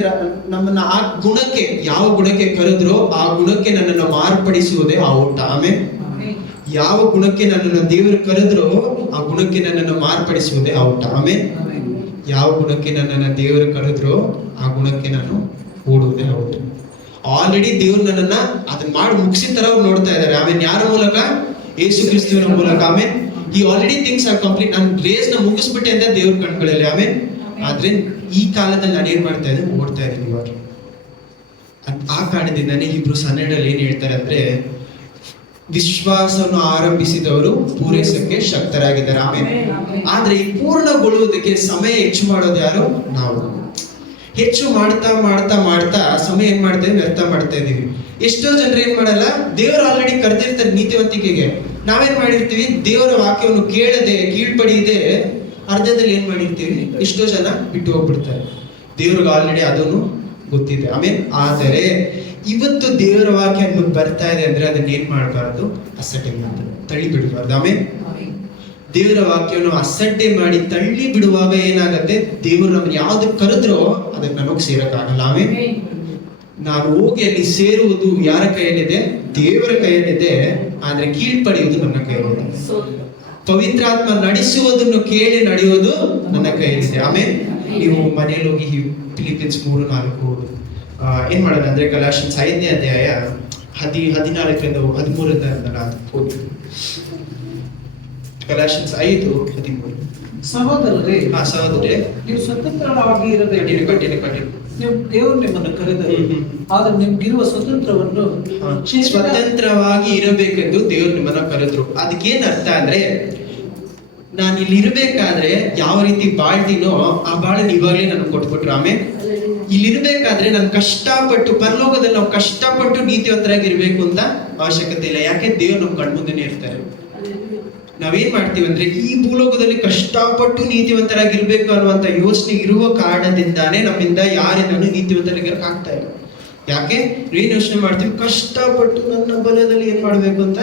ನಮ್ಮನ್ನ ಆ ಗುಣಕ್ಕೆ, ಯಾವ ಗುಣಕ್ಕೆ ಕರೆದ್ರೋ ಆ ಗುಣಕ್ಕೆ ನನ್ನನ್ನು ಮಾರ್ಪಡಿಸುವುದೇ ಆ ಓಟ. ಆಮೇಲೆ ಯಾವ ಗುಣಕ್ಕೆ ನನ್ನನ್ನು ದೇವರು ಕರೆದ್ರೋ ಆ ಗುಣಕ್ಕೆ ನನ್ನನ್ನು ಮಾರ್ಪಡಿಸುವುದೇ ಆ ಓಟ. ಆಮೇಲೆ ಯಾವ ಗುಣಕ್ಕೆ ನನ್ನನ್ನು ದೇವರು ಕರೆದ್ರೋ ಆ ಗುಣಕ್ಕೆ ನಾನು ಓಡುವುದೇ ಆ ಓಟ. ಆಲ್ರೆಡಿ ದೇವ್ರು ನನ್ನನ್ನ ಅದನ್ನ ಮಾಡಿ ಮುಗಿಸಿದ ತರ ನೋಡ್ತಾ ಇದ್ದಾರೆ. ಆಮೇಲೆ ಯಾರ ಮೂಲಕ? ಯೇಸು ಕ್ರಿಸ್ತುವಿನ ಮೂಲಕ. ಆಮೇಲೆ ಈ ಆಲ್ರೆಡಿ ಥಿಂಗ್ಸ್ ಆರ್ ಕಂಪ್ಲೀಟ್. ನಾನು ರೇಸ್ ನ ಮುಗಿಸ್ಬಿಟ್ಟೆ ಅಂತ ದೇವ್ರ ಕಣ್ಗಳಲ್ಲಿ. ಆಮೇಲೆ ಆದ್ರೆ ಈ ಕಾಲದಲ್ಲಿ ನಾನು ಏನ್ ಮಾಡ್ತಾ ಇದ್ದೀನಿ? ಓಡ್ತಾ ಇದ್ದೀನಿ ಇವಾಗ. ಆ ಕಾರಣದಿಂದಾನೇ Hebrews 12 ಏನ್ ಹೇಳ್ತಾರೆ ಅಂದ್ರೆ, ವಿಶ್ವಾಸವನ್ನು ಆರಂಭಿಸಿದವರು ಪೂರೈಸಕ್ಕೆ ಶಕ್ತರಾಗಿದ್ದಾರೆ. ಆಮೇಲೆ ಆದ್ರೆ ಈ ಪೂರ್ಣಗೊಳ್ಳುವುದಕ್ಕೆ ಸಮಯ ಹೆಚ್ಚು ಮಾಡೋದು ಯಾರು? ನಾವು. ಹೆಚ್ಚು ಮಾಡ್ತಾ ಮಾಡ್ತಾ ಮಾಡ್ತಾ ಸಮಯ ಏನ್ ಮಾಡ್ತೇವೆ? ವ್ಯರ್ಥ ಮಾಡ್ತಾ ಇದೀವಿ. ಎಷ್ಟೋ ಜನರು ಏನ್ ಮಾಡಲ್ಲ, ದೇವರು ಆಲ್ರೆಡಿ ಕರೆದಿರ್ತಾರೆ ನೀತಿವಂತಿಕೆಗೆ. ನಾವೇನ್ ಮಾಡಿರ್ತೀವಿ? ದೇವರ ವಾಕ್ಯವನ್ನು ಕೇಳದೆ, ಕೀಳ್ಪಡಿಯದೆ ಅರ್ಧದಲ್ಲಿ ಏನ್ ಮಾಡಿರ್ತೀವಿ? ಎಷ್ಟೋ ಜನ ಬಿಟ್ಟು ಹೋಗ್ಬಿಡ್ತಾರೆ. ದೇವ್ರಿಗೆ ಆಲ್ರೆಡಿ ಅದನ್ನು ಗೊತ್ತಿದೆ. ಆಮೇಲೆ ಆದರೆ ಇವತ್ತು ದೇವರ ವಾಕ್ಯ ನಮಗೆ ಬರ್ತಾ ಇದೆ ಅಂದ್ರೆ ಅದನ್ನ ಏನ್ ಮಾಡಬಾರ್ದು? ಅಸಡ್ಡೆ ಮಾಡ್ತಾರೆ, ತಳ್ಳಿ ಬಿಡಬಾರ್ದು. ಆಮೇಲೆ ದೇವರ ವಾಕ್ಯವನ್ನು ಅಸಡ್ಡೆ ಮಾಡಿ ತಳ್ಳಿ ಬಿಡುವಾಗ ಏನಾಗತ್ತೆ? ದೇವರು ನಮ್ಮನ್ನು ಯಾವ್ದಕ್ಕೆ ಕರೆದ್ರೋ ಅದಕ್ಕೆ ನಮಗ್ ಸೇರಕ್ಕಾಗಲ್ಲ. ಆಮೇಲೆ ನಾನು ಹೋಗಿ ಅಲ್ಲಿ ಸೇರುವುದು ಯಾರ ಕೈಯಲ್ಲಿದೆ? ದೇವರ ಕೈಯಲ್ಲಿದೆ. ಆದ್ರೆ ಕೀಳ್ಪಡೆಯುವುದು ನನ್ನ ಕೈಯಲ್ಲಿದೆ. ಪವಿತ್ರಾತ್ಮ ನಡೆಸುವುದನ್ನು ಕೇಳಿ ನಡೆಯುವುದು ನನ್ನ ಕೈಯಲ್ಲಿದೆ. ಆಮೇಲೆ ನೀವು ಮನೆಯಲ್ಲಿ ಹೋಗಿ ಫಿಲಿಪಿಯನ್ಸ್ 3:4 ಏನ್ ಮಾಡೋಣ ಅಂದ್ರೆ, ಗಲಾಷಿಯನ್ಸ್ 5ನೇ ಅಧ್ಯಾಯ 14ರಿಂದ 13 ಹೋಗಿ. ಗಲಾಷಿಯನ್ಸ್ 5:13. ಸಹೋದರರೇ, ಸಹೋದರರೇ, ನೀವು ಸ್ವತಂತ್ರರಾಗಿ ಇರಬೇಕು. ನೀವು ದೇವರು ನಿಮ್ಮನ್ನು ಕರೆದರು, ಆದ್ರೆ ನಿಮ್ಗಿರುವ ಸ್ವತಂತ್ರವನ್ನು ಸ್ವತಂತ್ರವಾಗಿ ಇರಬೇಕೆಂದು ದೇವರು ನಿಮ್ಮನ್ನ ಕರೆದ್ರು. ಅದಕ್ಕೇನ್ ಅರ್ಥ ಅಂದ್ರೆ, ನಾನು ಇಲ್ಲಿ ಇರ್ಬೇಕಾದ್ರೆ ಯಾವ ರೀತಿ ಬಾಳ್ತೀನೋ ಆ ಬಾಳನ್ನ ಇವಾಗಲೇ ನನಗೆ ಕೊಟ್ಬಿಟ್ರು. ಆಮೇಲೆ ಇಲ್ಲಿ ಇರ್ಬೇಕಾದ್ರೆ ನಾನು ಕಷ್ಟಪಟ್ಟು, ಪರಲೋಕದಲ್ಲಿ ನಾವು ಕಷ್ಟಪಟ್ಟು ನೀತಿವಂತರಾಗಿ ಇರ್ಬೇಕು ಅಂತ ಅವಶ್ಯಕತೆ ಇಲ್ಲ. ಯಾಕೆ? ದೇವ್ರು ನಮ್ಮ ಕಣ್ಮುಂದೆನೆ ಇರ್ತಾರೆ. ನಾವೇನ್ ಮಾಡ್ತೀವಿ ಅಂದ್ರೆ, ಈ ಭೂಲೋಕದಲ್ಲಿ ಕಷ್ಟಪಟ್ಟು ನೀತಿವಂತರಾಗಿರ್ಬೇಕು ಅನ್ನುವಂತ ಯೋಚನೆ ಇರುವ ಕಾರಣದಿಂದಾನೇ ನಮ್ಮಿಂದ ಯಾರಿಂದನೂ ನೀತಿವಂತರಾಗಿರಕ್ ಆಗ್ತಾ ಇಲ್ಲ. ಯಾಕೆ? ಏನ್ ಯೋಚನೆ ಮಾಡ್ತೀವಿ? ಕಷ್ಟಪಟ್ಟು ನನ್ನ ಬಲದಲ್ಲಿ ಏನ್ ಮಾಡ್ಬೇಕು ಅಂತ,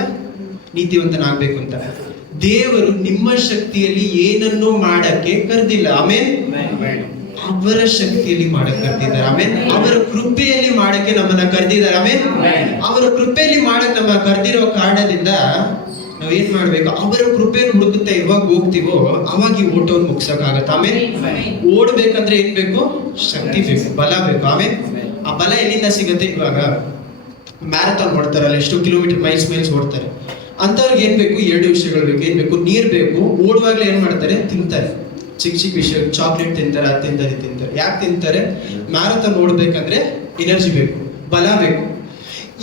ನೀತಿವಂತನಾಗ್ಬೇಕು ಅಂತ. ದೇವರು ನಿಮ್ಮ ಶಕ್ತಿಯಲ್ಲಿ ಏನನ್ನೂ ಮಾಡಕ್ಕೆ ಕರೆದಿಲ್ಲ. ಆಮೇಲೆ ಅವರ ಶಕ್ತಿಯಲ್ಲಿ ಮಾಡಕ್ ಕರೆದಿದ್ದಾರೆ. ಆಮೇಲೆ ಅವರ ಕೃಪೆಯಲ್ಲಿ ಮಾಡಕ್ಕೆ ನಮ್ಮನ್ನ ಕರೆದಿದ್ದಾರೆ. ಆಮೇಲೆ ಅವರ ಕೃಪೆಯಲ್ಲಿ ಮಾಡಕ್ ನಮ್ಮ ಕರೆದಿರೋ ಕಾರಣದಿಂದ ನಾವೇನ್ ಮಾಡ್ಬೇಕು? ಅವರ ಕೃಪೆಯನ್ನು ಹುಡುಕುತ್ತಾ ಯಾವಾಗ ಹೋಗ್ತೀವೋ ಅವಾಗ ಈ ಓಟವನ್ನು ಮುಗಿಸಕ್ಕಾಗತ್ತೆ. ಆಮೇಲೆ ಓಡ್ಬೇಕಂದ್ರೆ ಏನ್ ಬೇಕು? ಶಕ್ತಿ ಬೇಕು, ಬಲ ಬೇಕು. ಆಮೇಲೆ ಆ ಬಲ ಎಲ್ಲಿಂದ ಸಿಗುತ್ತೆ? ಇವಾಗ ಮ್ಯಾರಥಾನ್ ಓಡ್ತಾರಲ್ಲ, ಎಷ್ಟು ಕಿಲೋಮೀಟರ್ ಮೈಲ್ಸ್ ಓಡ್ತಾರೆ. ಅಂಥವ್ರಿಗೆ ಏನ್ ಬೇಕು? 2 ವಿಷಯಗಳು ಬೇಕು. ಏನ್ ಬೇಕು? ನೀರ್ ಬೇಕು. ಓಡುವಾಗ್ಲೇ ಏನ್ ಮಾಡ್ತಾರೆ? ತಿಂತಾರೆ. ಚಿಕ್ಕ ಚಿಕ್ಕ ವಿಷಯ, ಚಾಕ್ಲೇಟ್ ತಿಂತಾರೆ, ಅದು ತಿಂತಾರೆ, ಇದು ತಿಂತಾರೆ. ಯಾಕೆ ತಿಂತಾರೆ? ಮ್ಯಾರಥಾನ್ ಓಡ್ಬೇಕಂದ್ರೆ ಎನರ್ಜಿ ಬೇಕು, ಬಲ ಬೇಕು.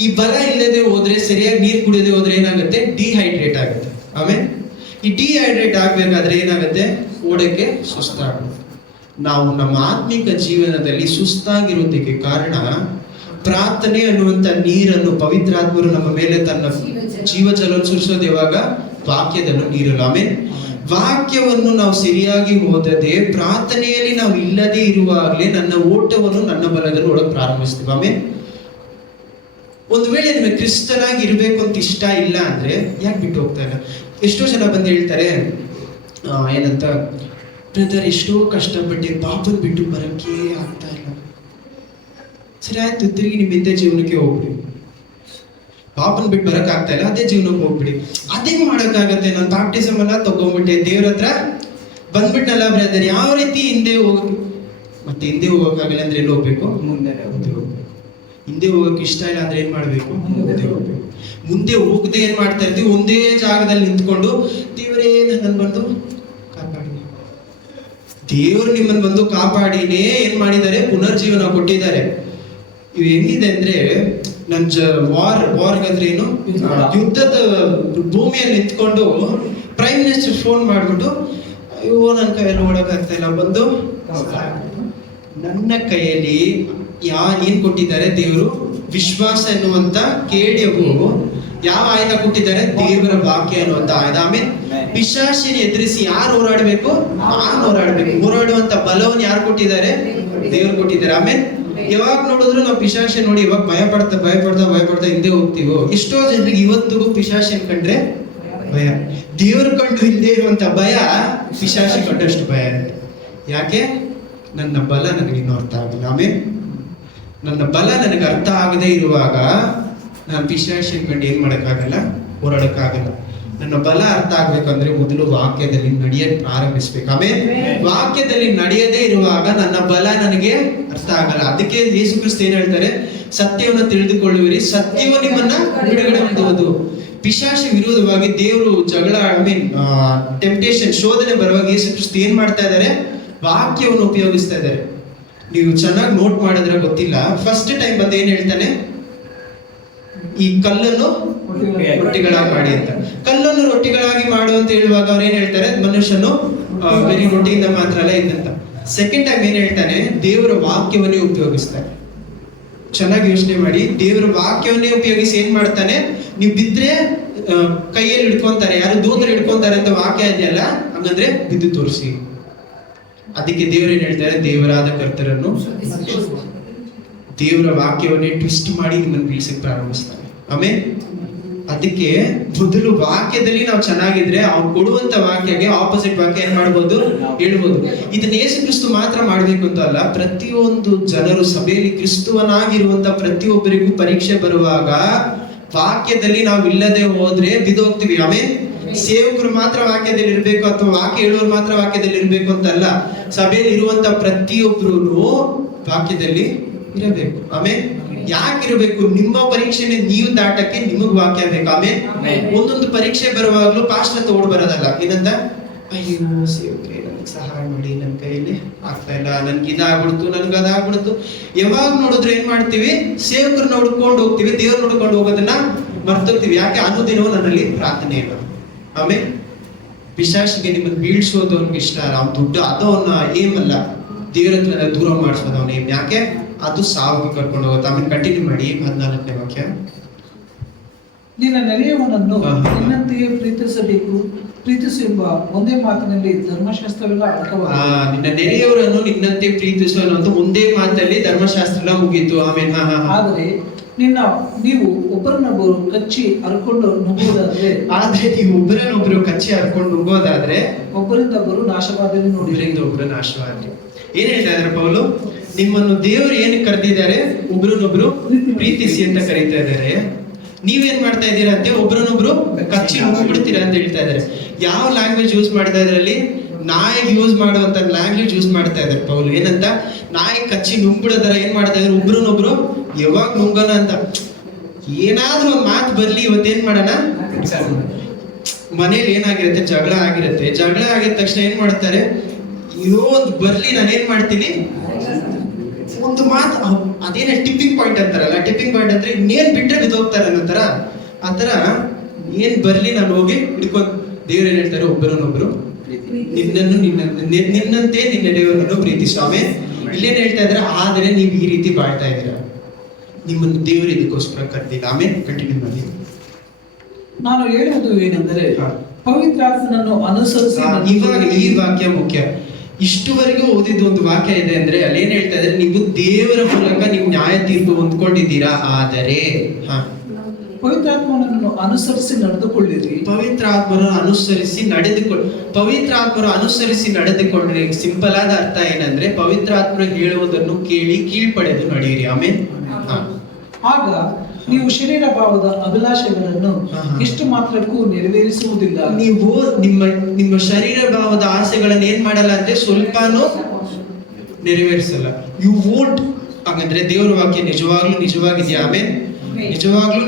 ಈ ಬಲ ಇಲ್ಲದೆ ಹೋದ್ರೆ, ಸರಿಯಾಗಿ ನೀರು ಕುಡಿಯದೆ ಹೋದ್ರೆ ಏನಾಗುತ್ತೆ? ಡಿಹೈಡ್ರೇಟ್ ಆಗುತ್ತೆ. ಆಮೇಲೆ ಈ ಡಿಹೈಡ್ರೇಟ್ ಆಗ್ಬೇಕಾದ್ರೆ ಏನಾಗುತ್ತೆ? ಓಡಕ್ಕೆ ಸುಸ್ತಾಗುತ್ತೆ. ನಾವು ನಮ್ಮ ಆತ್ಮಿಕ ಜೀವನದಲ್ಲಿ ಸುಸ್ತಾಗಿರೋದಕ್ಕೆ ಕಾರಣ ಪ್ರಾರ್ಥನೆ ಅನ್ನುವಂತ ನೀರನ್ನು ಪವಿತ್ರಾತ್ಮರು ನಮ್ಮ ಮೇಲೆ ತನ್ನ ಜೀವಜಲ ಸುರಿಸೋದು ಯಾವಾಗ? ವಾಕ್ಯದನ್ನು ನೀರಲ್ಲ. ಆಮೇಲೆ ವಾಕ್ಯವನ್ನು ನಾವು ಸರಿಯಾಗಿ ಓದದೆ ಪ್ರಾರ್ಥನೆಯಲ್ಲಿ ನಾವು ಇಲ್ಲದೆ ಇರುವಾಗಲೇ ನನ್ನ ಓಟವನ್ನು ನನ್ನ ಬಲದಲ್ಲಿ ಓಡಕ್ ಪ್ರಾರಂಭಿಸ್ತೀವಿ. ಆಮೇಲೆ ಒಂದು ವೇಳೆ ನಿಮಗೆ ಕ್ರಿಸ್ತನಾಗಿ ಇರಬೇಕು ಅಂತ ಇಷ್ಟ ಇಲ್ಲ ಅಂದ್ರೆ ಯಾಕೆ ಬಿಟ್ಟು ಹೋಗ್ತಾ ಇಲ್ಲ? ಎಷ್ಟೋ ಜನ ಬಂದು ಹೇಳ್ತಾರೆ ಏನಂತ, ಬ್ರದರ್ ಎಷ್ಟೋ ಕಷ್ಟಪಟ್ಟೆ, ಪಾಪನ್ ಬಿಟ್ಟು ಬರಕ್ಕೆ ಆಗ್ತಾ ಇಲ್ಲ. ಸರಿ ಆಯ್ತು, ತಿರುಗಿ ನಿಮ್ಮ ಹಿಂದೆ ಜೀವನಕ್ಕೆ ಹೋಗ್ಬಿಡಿ. ಪಾಪನ್ ಬಿಟ್ಟು ಬರಕ್ ಆಗ್ತಾ ಇಲ್ಲ, ಅದೇ ಜೀವನಕ್ಕೆ ಹೋಗ್ಬಿಡಿ. ಅದೇ ಮಾಡಕ್ಕಾಗತ್ತೆ? ನಾನು ಬ್ಯಾಪ್ಟಿಸಮ್ ಎಲ್ಲ ತಗೊಂಡ್ಬಿಟ್ಟೆ, ದೇವ್ರ ಹತ್ರ ಬಂದ್ಬಿಟ್ನಲ್ಲ ಬ್ರದರ್, ಯಾವ ರೀತಿ ಹಿಂದೆ ಹೋಗಕ್ಕೆ? ಮತ್ತೆ ಹಿಂದೆ ಹೋಗಕ್ಕಾಗಲ್ಲ ಅಂದ್ರೆ ಎಲ್ಲಿ ಹೋಗ್ಬೇಕು? ಮುಂದೆ ಹೋಗ್ಬೇಕು. ಹಿಂದೆ ಹೋಗಕ್ಕೆ ಇಷ್ಟ ಇಲ್ಲ ಅಂದ್ರೆ ಏನ್ ಮಾಡ್ಬೇಕು? ಮುಂದೆ ಹೋಗ್ಬೇಕು. ಮುಂದೆ ಹೋಗದೆ ಏನ್ ಮಾಡ್ತಾ ಇರ್ತೀವಿ? ಒಂದೇ ಜಾಗದಲ್ಲಿ ನಿಂತ್ಕೊಂಡು ದೇವರೇ ನನ್ನನ್ನು ಬಂದು ಕಾಪಾಡಿ. ದೇವರು ನಿಮ್ಮನ್ನು ಬಂದು ಕಾಪಾಡಿನೇ ಏನ್ ಮಾಡಿದ್ದಾರೆ? ಪುನರ್ಜೀವನ ಕೊಟ್ಟಿದ್ದಾರೆ. ಇವು ಹೆಂಗಿದೆ ಅಂದ್ರೆ, ನನ್ ವಾರ್ಗಂದ್ರೆ ಏನು? ಯುದ್ಧದ ಭೂಮಿಯಲ್ಲಿ ನಿಂತ್ಕೊಂಡು ಪ್ರೈಮ್ ಮಿನಿಸ್ಟರ್ ಫೋನ್ ಮಾಡ್ಬಿಟ್ಟು, ಅಯ್ಯೋ ನನ್ನ ಕೈಯಲ್ಲಿ ಓಡಕ್ಕಾಗ್ತಾ ಇಲ್ಲ, ಬಂದು ನನ್ನ ಕೈಯಲ್ಲಿ ಏನ್ ಕೊಟ್ಟಿದ್ದಾರೆ? ದೇವರು ವಿಶ್ವಾಸ ಎನ್ನುವಂತ ಕೇಡಿಯವು ಯಾವ ಆಯುಧ ಕೊಟ್ಟಿದ್ದಾರೆ? ದೇವರ ವಾಕ್ಯ ಅನ್ನುವಂತ ಆಯುಧ. ಆಮೇಲೆ ಪಿಶಾಚಿನ ಎದುರಿಸಿ ಯಾರು ಹೋರಾಡಬೇಕು? ನಾನು ಹೋರಾಡಬೇಕು. ಹೋರಾಡುವಂತ ಬಲವನ್ನು ಯಾರು ಕೊಟ್ಟಿದ್ದಾರೆ? ದೇವರು ಕೊಟ್ಟಿದ್ದಾರೆ. ಆಮೇಲೆ ಯಾವಾಗ ನೋಡಿದ್ರು ನಾವು ಪಿಶಾಚಿ ನೋಡಿ ಇವಾಗ ಭಯಪಡ್ತಾ ಹಿಂದೆ ಹೋಗ್ತೀವೋ? ಎಷ್ಟೋ ಜನರಿಗೆ ಇವತ್ತಿಗೂ ಪಿಶಾಚಿನ ಕಂಡ್ರೆ ಭಯ. ದೇವರು ಕಂಡು ಹಿಂದೆ ಇರುವಂತ ಭಯ ಪಿಶಾಚಿ ಕಂಡಷ್ಟು ಭಯ ಇರುತ್ತೆ. ಯಾಕೆ? ನನ್ನ ಬಲ ನನಗೆ ಇನ್ನೂ ಅರ್ಥ ಆಗಿಲ್ಲ. ಆಮೇಲೆ ನನ್ನ ಬಲ ನನಗೆ ಅರ್ಥ ಆಗದೆ ಇರುವಾಗ ನಾನು ಪಿಶಾಚಿನ ಕಂಡು ಏನ್ ಮಾಡಕ್ಕಾಗಲ್ಲ? ಹೋರಾಡಕ್ಕಾಗಲ್ಲ. ನನ್ನ ಬಲ ಅರ್ಥ ಆಗ್ಬೇಕಂದ್ರೆ ಮೊದಲು ವಾಕ್ಯದಲ್ಲಿ ನಡೆಯಕ್ ಪ್ರಾರಂಭಿಸ್ಬೇಕು. ಆಮೇಲೆ ವಾಕ್ಯದಲ್ಲಿ ನಡೆಯದೇ ಇರುವಾಗ ನನ್ನ ಬಲ ನನಗೆ ಅರ್ಥ ಆಗಲ್ಲ. ಅದಕ್ಕೆ ಯೇಸು ಕ್ರಿಸ್ತ ಏನ್ ಹೇಳ್ತಾರೆ? ಸತ್ಯವನ್ನು ತಿಳಿದುಕೊಳ್ಳುವಿರಿ, ಸತ್ಯವು ನಿಮ್ಮನ್ನ ಬಿಡುಗಡೆ ಮಾಡುವುದು. ಪಿಶಾಚಿ ವಿರೋಧವಾಗಿ ದೇವರು ಜಗಳ, ಟೆಂಪ್ಟೇಷನ್, ಶೋಧನೆ ಬರುವಾಗ ಯೇಸು ಕ್ರಿಸ್ತ ಏನ್ ಮಾಡ್ತಾ ಇದ್ದಾರೆ? ವಾಕ್ಯವನ್ನು ಉಪಯೋಗಿಸ್ತಾ ಇದ್ದಾರೆ. ನೀವು ಚೆನ್ನಾಗಿ ನೋಟ್ ಮಾಡಿದ್ರೆ ಗೊತ್ತಿಲ್ಲ, ಫಸ್ಟ್ ಟೈಮ್ ಬಂದು ಏನ್ ಹೇಳ್ತಾನೆ? ಈ ಕಲ್ಲನ್ನು ರೊಟ್ಟಿಗಳಾಗಿ ಮಾಡಿ ಅಂತ. ಕಲ್ಲನ್ನು ರೊಟ್ಟಿಗಳಾಗಿ ಮಾಡು ಅಂತ ಹೇಳುವಾಗ ಅವ್ರು ಏನ್ ಹೇಳ್ತಾರೆ? ಮನುಷ್ಯನು ಬರೀ ರೊಟ್ಟಿಯಿಂದ ಮಾತ್ರ ಅಲ್ಲ ಇದ್ದಂತ. ಸೆಕೆಂಡ್ ಟೈಮ್ ಏನ್ ಹೇಳ್ತಾನೆ? ದೇವರ ವಾಕ್ಯವನ್ನೇ ಉಪಯೋಗಿಸ್ತಾನೆ. ಚೆನ್ನಾಗಿ ಯೋಚನೆ ಮಾಡಿ. ದೇವರ ವಾಕ್ಯವನ್ನೇ ಉಪಯೋಗಿಸಿ ಏನ್ ಮಾಡ್ತಾನೆ? ನೀವು ಬಿದ್ರೆ ಕೈಯಲ್ಲಿ ಹಿಡ್ಕೊಂತಾರೆ, ಯಾರು ದೂತರು ಹಿಡ್ಕೊಂತಾರೆ ಅಂತ ವಾಕ್ಯ ಇದೆಯಲ್ಲ, ಹಂಗಂದ್ರೆ ಬಿದ್ದು ತೋರಿಸಿ. ಅದಕ್ಕೆ ದೇವರು ಏನ್ ಹೇಳ್ತಾರೆ? ದೇವರಾದ ಕರ್ತರನ್ನು, ದೇವರ ವಾಕ್ಯವನ್ನೇ ಟ್ವಿಸ್ಟ್ ಮಾಡಿ ನಿಮ್ಮನ್ನು ಬೀಳ್ಸಕ್ ಪ್ರಾರಂಭಿಸ್ತಾರೆ. ಆಮೇಲೆ ಅದಕ್ಕೆ ಮೊದಲು ವಾಕ್ಯದಲ್ಲಿ ನಾವು ಚೆನ್ನಾಗಿದ್ರೆ ಅವ್ನು ಕೊಡುವಂತ ವಾಕ್ಯಗೆ ಆಪೋಸಿಟ್ ವಾಕ್ಯ ಏನ್ ಮಾಡ್ಬೋದು? ಹೇಳ್ಬೋದು. ಇದನ್ನ ಯೇಸು ಕ್ರಿಸ್ತು ಮಾತ್ರ ಮಾಡ್ಬೇಕು ಅಂತ ಅಲ್ಲ, ಪ್ರತಿಯೊಂದು ಜನರು ಸಭೆಯಲ್ಲಿ ಕ್ರಿಸ್ತುವನಾಗಿರುವಂತ ಪ್ರತಿಯೊಬ್ಬರಿಗೂ ಪರೀಕ್ಷೆ ಬರುವಾಗ ವಾಕ್ಯದಲ್ಲಿ ನಾವು ಇಲ್ಲದೆ ಹೋದ್ರೆ ಬಿದ್ದೋಗ್ತೀವಿ. ಆಮೇಲೆ ಸೇವಕರು ಮಾತ್ರ ವಾಕ್ಯದಲ್ಲಿ ಇರ್ಬೇಕು ಅಥವಾ ವಾಕ್ಯ ಹೇಳೋರು ಮಾತ್ರ ವಾಕ್ಯದಲ್ಲಿ ಇರ್ಬೇಕು ಅಂತಲ್ಲ, ಸಭೆಯಲ್ಲಿ ಇರುವಂತ ಪ್ರತಿಯೊಬ್ರು ವಾಕ್ಯದಲ್ಲಿ ಇರಬೇಕು. ಆಮೇಲೆ ಯಾಕಿರಬೇಕು? ನಿಮ್ಮ ಪರೀಕ್ಷೆನೆ ನೀವು ದಾಟಕ್ಕೆ ನಿಮಗ್ ವಾಕ್ಯ ಬೇಕು. ಆಮೇಲೆ ಒಂದೊಂದು ಪರೀಕ್ಷೆ ಬರುವಾಗ್ಲೂ ಪಾಸ್ಟ್ ಅಂತ ಓಡ್ ಬರೋದಲ್ಲ. ಏನಂತ? ಅಯ್ಯೋ ಸೇವಕರೇ ನನಗೆ ಸಹಾಯ ಮಾಡಿ, ನನ್ನ ಕೈಯಲ್ಲಿ ಆಗ್ತಾ ಇಲ್ಲ, ನನ್ಗೆ ಇದಾಗ್ಬಿಡ್ತು, ನನ್ಗೆ ಅದಾಗ್ಬಿಡ್ತು. ಯಾವಾಗ ನೋಡಿದ್ರು ಏನ್ ಮಾಡ್ತೀವಿ? ಸೇವಕರು ನೋಡ್ಕೊಂಡು ಹೋಗ್ತೀವಿ, ದೇವ್ರು ನೋಡ್ಕೊಂಡು ಹೋಗೋದನ್ನ ಮರ್ತೋಗ್ತೀವಿ. ಯಾಕೆ? ಅನುದಿನವೂ ನನ್ನಲ್ಲಿ ಪ್ರಾರ್ಥನೆ ಇಲ್ಲ. ಆಮೇಲೆ ಪಿಶಾಚಿಗೆ ನಿಮ್ಮನ್ನು ಬೀಳ್ಸೋದು ಅವ್ನಿಗೆ ಇಷ್ಟ ಅಲ್ಲ, ಅವ್ನ ದುಡ್ಡು ಅದು ಅವನ ಏಮ್ ಅಲ್ಲ, ದೇವ್ರ ಹತ್ರ ದೂರ ಮಾಡಿಸೋದು ಅವನ ಏಮ್. ಯಾಕೆ? ಅದು ಸಾವಿಗೆ ಕರ್ಕೊಂಡು ಹೋಗುತ್ತೆ. ಆಮೇಲೆ ಕಂಟಿನ್ಯೂ ಮಾಡಿ 14ನೇ ವಾಕ್ಯ. ನಿನ್ನ ನೆರೆಯವನನ್ನು ನಿನ್ನಂತೆಯೇ ಪ್ರೀತಿಸಬೇಕು, ಪ್ರೀತಿಸು ಎಂಬ ಒಂದೇ ಮಾತಿನಲ್ಲಿ ಧರ್ಮಶಾಸ್ತ್ರವೆಲ್ಲ ಅರ್ಥವಾಗಿದೆ. ನಿನ್ನ ನೆರೆಯವರನ್ನು ನಿನ್ನಂತೆ ಪ್ರೀತಿಸು ಅನ್ನುವಂತ ಒಂದೇ ಮಾತಲ್ಲಿ ಧರ್ಮಶಾಸ್ತ್ರ ಎಲ್ಲ ಮುಗೀತು. ಆಮೇಲೆ ಆದರೆ ನೀವು ಒಬ್ಬರನ್ನೊಬ್ಬರು ಕಚ್ಚಿ ಹರ್ಕೊಂಡು ನುಗ್ಗುವುದಾದ್ರೆ, ಕಚ್ಚಿ ಹರ್ಕೊಂಡು ನುಗ್ಗೋದಾದ್ರೆ ಒಬ್ಬರಿಂದ ಒಬ್ಬರು ನಾಶವಾದಲ್ಲಿ ನೋಡಿ, ಒಬ್ಬರು ನಾಶವಾದ್ರಿ. ಏನ್ ಹೇಳ್ತಾ ಇದಾರೆ ಪೌಲು? ನಿಮ್ಮನ್ನು ದೇವರು ಏನು ಕರೆದಿದ್ದಾರೆ? ಒಬ್ರನ್ನೊಬ್ರು ಪ್ರೀತಿಸಿ ಅಂತ ಕರೀತಾ ಇದ್ದಾರೆ. ನೀವೇನ್ ಮಾಡ್ತಾ ಇದ್ದೀರಾ ಅಂತ? ಒಬ್ರನ್ನೊಬ್ರು ಕಚ್ಚಿ ನುಗ್ಬಿಡ್ತೀರಾ ಅಂತ ಹೇಳ್ತಾ ಇದ್ದಾರೆ. ಯಾವ ಲ್ಯಾಂಗ್ವೇಜ್ ಯೂಸ್ ಮಾಡ್ತಾ ಇದ್ರಲ್ಲಿ? ನಾಯಿಗೆ ಯೂಸ್ ಮಾಡುವಂತ ಲ್ಯಾಂಗ್ವೇಜ್ ಯೂಸ್ ಮಾಡ್ತಾ ಇದ್ದಾರೆ ಪೌಲು. ಏನಂತ? ನಾಯಿ ಕಚ್ಚಿ ನುಗ್ಬಿಡೋದರ ಏನ್ ಮಾಡ್ತಾ ಇದ್ದಾರೆ? ಒಬ್ರನ್ನೊಬ್ರು ಯಾವಾಗ ನುಂಗೋಣ ಅಂತ. ಏನಾದ್ರೂ ಒಂದು ಮಾತು ಬರ್ಲಿ, ಇವತ್ತೇನ್ ಮಾಡೋಣ, ಮನೇಲಿ ಏನಾಗಿರುತ್ತೆ, ಜಗಳ ಆಗಿರುತ್ತೆ. ಜಗಳ ಆಗಿದ ತಕ್ಷಣ ಏನ್ ಮಾಡ್ತಾರೆ, ಏನೋ ಒಂದು ಬರ್ಲಿ, ನಾನು ಏನ್ ಮಾಡ್ತೀನಿ, ಒಂದು ಮಾತು, ಅದೇನೇ ಟಿಪ್ಪಿಂಗ್ ಪಾಯಿಂಟ್ ಅಂತಾರಲ್ಲ, ಟಿಪ್ಪಿಂಗ್ ಪಾಯಿಂಟ್ ಅಂದ್ರೆ ಇನ್ನೇನ್ ಬಿಟ್ಟರೆ ಬಿದ್ದೋಗ್ತಾರೆ ಅನ್ನೋ ತರ. ಆ ತರ ಏನ್ ಬರ್ಲಿ ನಾನು ಹೋಗಿ ಹಿಡ್ಕೊಂಡು, ದೇವ್ರು ಏನ್ ಹೇಳ್ತಾರೆ, ಒಬ್ಬರನ್ನೊಬ್ರು ನಿನ್ನನ್ನು ನಿನ್ನಂತೆ ನಿನ್ನ ದೇವರನ್ನು ಪ್ರೀತಿ ಸ್ವಾಮಿ. ಇಲ್ಲೇನ್ ಹೇಳ್ತಾ ಇದ್ರೆ, ಆದರೆ ನೀವು ಈ ರೀತಿ ಬಾಳ್ತಾ ಇದ್ದೀರಾ, ನಿಮ್ಮನ್ನು ದೇವರು ಇದಕ್ಕೋಸ್ಕರ ಕರೆದಿಲ್ಲ. ಆಮೇಲೆ ಕಂಟಿನ್ಯೂ ಮಾಡಿ. ನಾನು ಹೇಳುವುದು ಏನೆಂದರೆ, ಪವಿತ್ರಾತ್ಮನನ್ನು ಅನುಸರಿಸಿ. ಇವಾಗ ಈ ವಾಕ್ಯ ಮುಖ್ಯ. ಇಷ್ಟುವರೆಗೂ ಓದಿದ ಒಂದು ವಾಕ್ಯ ಇದೆ ಅಂದ್ರೆ, ಅಲ್ಲಿ ಏನ್ ಹೇಳ್ತಾ ಇದ್ರೆ, ನೀವು ದೇವರ ಮೂಲಕ ನೀವು ನ್ಯಾಯ ತೀರ್ಪು ಹೊಂದ್ಕೊಂಡಿದ್ದೀರಾ, ಆದರೆ ಪವಿತ್ರಾತ್ಮನನ್ನು ಅನುಸರಿಸಿ ನಡೆದುಕೊಳ್ಳಿರಿ. ಪವಿತ್ರಾತ್ಮರು ಅನುಸರಿಸಿ ನಡೆದುಕೊಂಡ್ರೆ ಸಿಂಪಲ್ ಆದ ಅರ್ಥ ಏನಂದ್ರೆ, ಪವಿತ್ರಾತ್ಮರು ಹೇಳುವುದನ್ನು ಕೇಳಿ ಕೀಳ್ಪಡೆದು ನಡೆಯಿರಿ. ಆಮೇಲೆ ಆಗ ನೀವು ಶರೀರ ಭಾವದ ಅಭಿಲಾಷೆಗಳನ್ನು ಇಷ್ಟು ಮಾತ್ರಕ್ಕೂ ನೆರವೇರಿಸುವುದಿಲ್ಲ. ನೀವು ನಿಮ್ಮ ಶರೀರ ಭಾವದ ಆಸೆಗಳನ್ನ ಏನ್ ಮಾಡಲ್ಲ ಅಂದ್ರೆ ಸ್ವಲ್ಪನೂ ನೆರವೇರಿಸಲ್ಲ. You won't. ಹಾಗಂದ್ರೆ ದೇವರ ವಾಕ್ಯ ನಿಜವಾಗಿದೆಯಾ? ಆಮೇಲೆ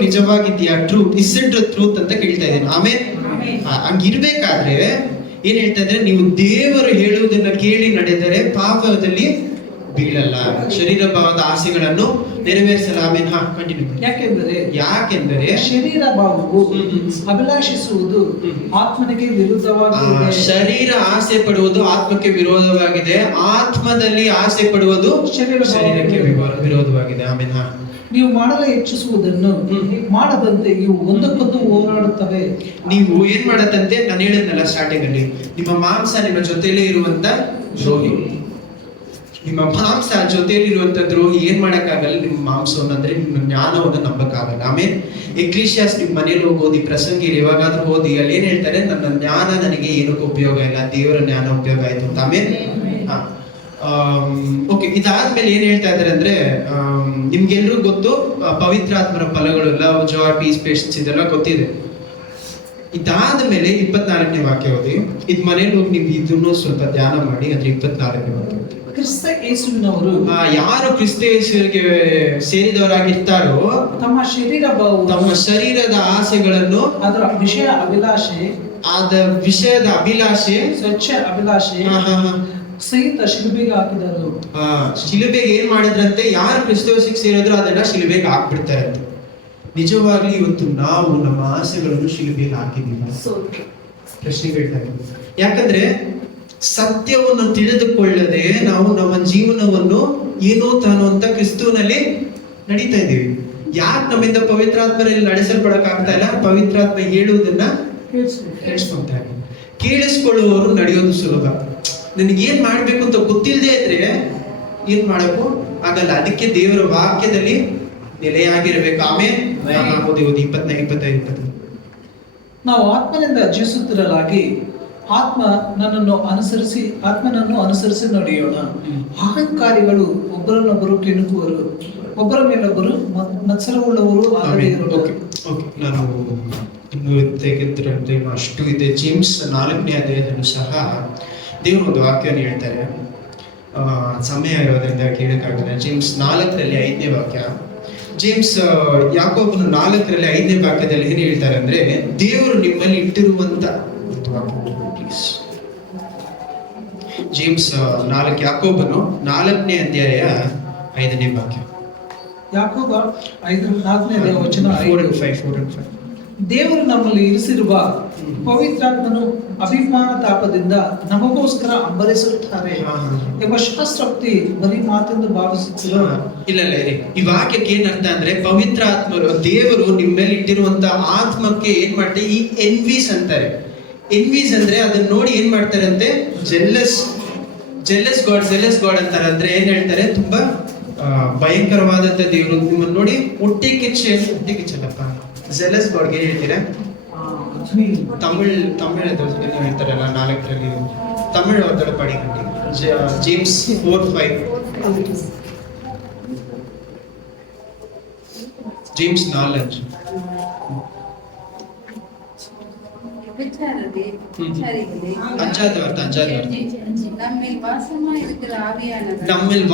ನಿಜವಾಗಿದೆಯಾ? ಟ್ರೂತ್ ಇಸ್ ಇಟ್ ಟ್ರೂತ್ ಅಂತ ಕೇಳ್ತಾ ಇದ್ದೇನೆ. ಆಮೇಲೆ ಹಂಗಿರ್ಬೇಕಾದ್ರೆ ಏನ್ ಹೇಳ್ತಾ ಇದ್ರೆ, ನೀವು ದೇವರು ಹೇಳುವುದನ್ನ ಕೇಳಿ ನಡೆದರೆ ಪಾಪದಲ್ಲಿ ಬೀಳಲ್ಲ, ಶರೀರ ಭಾವದ ಆಸೆಗಳನ್ನು ನೆರವೇರಿಸಲ್ಲ. ಆಮೇಲೆ ಕಂಟಿನ್ಯೂ. ಯಾಕೆಂದರೆ ಶರೀರ ಭಾವವು ಅಭಿಲಾಷಿಸುವುದು ಆತ್ಮನಿಗೆ ವಿರುದ್ಧವಾಗಿದೆ. ಶರೀರ ಆಸೆ ಪಡುವುದು ಆತ್ಮಕ್ಕೆ ವಿರೋಧವಾಗಿದೆ, ಆತ್ಮದಲ್ಲಿ ಆಸೆ ಪಡುವುದು ಶರೀರಕ್ಕೆ ವಿರೋಧವಾಗಿದೆ. ಆಮೇಲೆ ನೀವು ಮಾಡಲು ಇಚ್ಛಿಸುವುದನ್ನು ಮಾಡದಂತೆ ಇವು ಒಂದಕ್ಕೊಂದು ಹೋರಾಡುತ್ತವೆ. ನೀವು ಏನ್ ಮಾಡತ್ತಂತೆ, ನಾನು ಹೇಳಿದ್ನಲ್ಲ ಸ್ಟಾರ್ಟಿಂಗ್ ಅಲ್ಲಿ, ನಿಮ್ಮ ಮಾಂಸ ನಿಮ್ಮ ಜೊತೆಲೇ ಇರುವಂತ ದ್ರೋಹಿ. ನಿಮ್ಮ ಮಾಂಸ ಜೊತೆಯಲ್ಲಿರುವಂತ ದ್ರೋಹಿ ಏನ್ ಮಾಡಕ್ಕಾಗಲ್ಲ ನಿಮ್ಮ ಮಾಂಸವನ್ನು, ಅಂದ್ರೆ ನಿಮ್ಮ ಜ್ಞಾನವನ್ನು ನಂಬಕ್ಕಾಗಲ್ಲ. ಆಮೇಲೆ ಎಕ್ಲಿಶಿಯಾಸ್ ನಿಮ್ ಮನೇಲಿ ಹೋಗಿ ಓದಿ, ಪ್ರಸಂಗಿರಿ ಯಾವಾಗಾದ್ರೂ ಓದಿ, ಅಲ್ಲಿ ಏನ್ ಹೇಳ್ತಾರೆ, ನನ್ನ ಜ್ಞಾನ ನನಗೆ ಏನಕ್ಕೂ ಉಪಯೋಗ ಇಲ್ಲ, ದೇವರ ಜ್ಞಾನ ಉಪಯೋಗ ಆಯ್ತು ಅಂತ. ಆಮೇಲೆ ಓಕೆ, ಇದಾದ್ಮೇಲೆ ಏನ್ ಹೇಳ್ತಾ ಇದಾರೆ ಅಂದ್ರೆ, ನಿಮ್ಗೆಲ್ರೂ ಗೊತ್ತು ಪವಿತ್ರಾತ್ಮರ ಫಲಗಳು, ಲವ್, ಜಾಯ್, ಪೀಸ್, ಪೇಷನ್ಸ್, ಇದೆಲ್ಲ ಗೊತ್ತಿದೆ. ಇದಾದ್ಮೇಲೆ 24ನೇ ವಾಕ್ಯ ಓದಿ. ಇದ್ ಮನೇಲಿ ಹೋಗಿ ನೀವು ಇದನ್ನು ಸ್ವಲ್ಪ ಧ್ಯಾನ ಮಾಡಿ. ಅದ್ರ 24ನೇ ವಾಕ್ಯ ಓದಿ. ಕ್ರಿಸ್ತ ಯೇಸುವಿನವರು ಯಾರು ಕ್ರಿಸ್ತ ಯೇಸುವಿಗೆ ಸೇರಿದವರಾಗಿರ್ತಾರೋ ತಮ್ಮ ಶರೀರ ಭಾವ, ತಮ್ಮ ಶರೀರದ ಆಸೆಗಳನ್ನು, ಅದರ ವಿಷಯದ ಅಭಿಲಾಷೆ, ಸ್ವಚ್ಛ ಅಭಿಲಾಷೆ ಸಹಿತ ಶಿಲುಬೆಗೆ ಹಾಕಿದರು. ಶಿಲುಬೆಗೆ ಏನ್ ಮಾಡಿದ್ರಂತೆ, ಯಾರು ಕ್ರಿಸ್ತೋಸಿಗೆ ಸೇರಿದ್ರು ಅದನ್ನ ಶಿಲುಬೆಗೆ ಹಾಕ್ಬಿಡ್ತಾರಂತೆ. ನಿಜವಾಗ್ಲಿ ಇವತ್ತು ನಾವು ನಮ್ಮ ಆಸೆಗಳನ್ನು ಶಿಲುಬೆಗೆ ಹಾಕಿದ್ದೀವಿ? ಪ್ರಶ್ನೆ ಕೇಳ್ತಾ ಇದ್ದೀವಿ. ಯಾಕಂದ್ರೆ ಸತ್ಯವನ್ನು ತಿಳಿದುಕೊಳ್ಳದೆ ನಾವು ನಮ್ಮ ಜೀವನವನ್ನು ಏನೋ ತಾನು ಅಂತ ಕ್ರಿಸ್ತುವಿನಲ್ಲಿ ನಡೀತಾ ಇದ್ದೀವಿ. ಯಾಕೆ ನಮ್ಮಿಂದ ಪವಿತ್ರಾತ್ಮರಲ್ಲಿ ನಡೆಸಲ್ಪಡಕ್ ಆಗ್ತಾ ಇಲ್ಲ? ಪವಿತ್ರಾತ್ಮ ಹೇಳುವುದನ್ನ ಕೇಳಿಸ್ಕೊಳ್ತಾ ಇಲ್ಲ. ಕೇಳಿಸ್ಕೊಳ್ಳುವವರು ನಡೆಯೋದು ಸುಲಭ. ನನಗೇನ್ ಮಾಡ್ಬೇಕು ಅಂತ ಗೊತ್ತಿಲ್ಲದೆ ಇದ್ರೆ ಏನ್ ಮಾಡಬೇಕು ಆಗಲ್ಲ. ಅದಕ್ಕೆ ದೇವರ ವಾಕ್ಯದಲ್ಲಿ ನೆಲೆಯಾಗಿರ್ಬೇಕು. ಆಮೇಲೆ 25. ನಾವು ಆತ್ಮನಿಂದ ಜೀವಿಸುತ್ತಿರಲಾಗಿ ಆತ್ಮನನ್ನು ಅನುಸರಿಸಿ ನಡೆಯೋಣ. ಅಹಂಕಾರಿಗಳು ಒಬ್ಬರನ್ನೊಬ್ಬರು ಕೆಣಕುವರು, ಒಬ್ಬರ ಮೇಲೊಬ್ಬರು ಮತ್ಸರವುಳ್ಳವರು ಆಗದೇ ಇರೋಣ. ನಾನು ಇನ್ನು ತೆಗೆದ್ರೆ ಅಷ್ಟು ಇದೆ. ಜೇಮ್ಸ್ 4ನೇ ಅಧ್ಯಾಯದಲ್ಲೂ ಸಹ ದೇವರು ಒಂದು ವಾಕ್ಯವನ್ನು ಹೇಳ್ತಾರೆ. ಸಮಯ ಇರೋದ್ರಿಂದ ಕೇಳಕ್ಕಾಗಲ್ಲ. ಜೇಮ್ಸ್ 4ರಲ್ಲಿ 5ನೇ ವಾಕ್ಯ. ಜೇಮ್ಸ್ ಯಾಕೋಬನು 4ರಲ್ಲಿ 5ನೇ ವಾಕ್ಯದಲ್ಲಿ ಏನ್ ಹೇಳ್ತಾರೆ ಅಂದ್ರೆ, ದೇವರು ನಿಮ್ಮಲ್ಲಿ ಇಟ್ಟಿರುವಂತ ಜೇಮ್ಸ್ 4 ಯಾಕೋಬನು 4ನೇ ಅಧ್ಯಾಯ 5ನೇ ವಾಕ್ಯ. ಯಾಕೋಬ 4ನೇ ವಚನ 4-5. ದೇವರು ನಮ್ಮಲ್ಲಿ ಇರಿಸಿರುವ ಪವಿತ್ರಾತ್ಮನು ಅಭಿಮಾನ ತಾಪದಿಂದ ನಮಗೋಸ್ಕರ ಅಂಬರಿಸುತ್ತಾರೆ ಎಂಬ ಶಾಸ್ತ್ರೋಕ್ತಿ ಬರೀ ಮಾತೆಂದು ಭಾವಿಸುತ್ತಿಲ್ಲ. ಇಲ್ಲ ಈ ವಾಕ್ಯಕ್ಕೆ ಏನ್ ಅರ್ಥ ಅಂದ್ರೆ, ಪವಿತ್ರಾತ್ಮರು ದೇವರು ನಿಮ್ಮ ಮೇಲೆ ಇಟ್ಟಿರುವಂತ ಆತ್ಮಕ್ಕೆ ಏನ್ ಮಾಡ್ತಾರೆ, ಈ ಎನ್ವೀಸ್ ಅಂತಾರೆ. ಎನ್ವೀಸ್ ಅಂದ್ರೆ ಅದನ್ನ ನೋಡಿ ಏನ್ ಮಾಡ್ತಾರೆ ಅಂತೆ, ಜೆಲ್ಲಸ್ ಗಾಡ್ ಅಂತಾರೆ. ಅಂದ್ರೆ ಏನ್ ಹೇಳ್ತಾರೆ, ತುಂಬಾ ಭಯಂಕರವಾದಂತ ದೇವರು ನಿಮ್ಮನ್ನು ನೋಡಿ ಹೊಟ್ಟೆ ಕಿಚ್ಚಲ್ಲಪ್ಪ. ಜೆಲಸ್ ಗಾಡ್ಗೆ ಹೇಳ್ತೀರಾ? ತಮಿಳ್ ಹೇಳ್ತಾರಲ್ಲ 4ರಲ್ಲಿ ತಮಿಳ್ ಒತ್ತಡ ಪಡಿ. ಜೇಮ್ಸ್ 4:5. ಜೇಮ್ಸ್ 4. அஞ்சாவது நம்மில்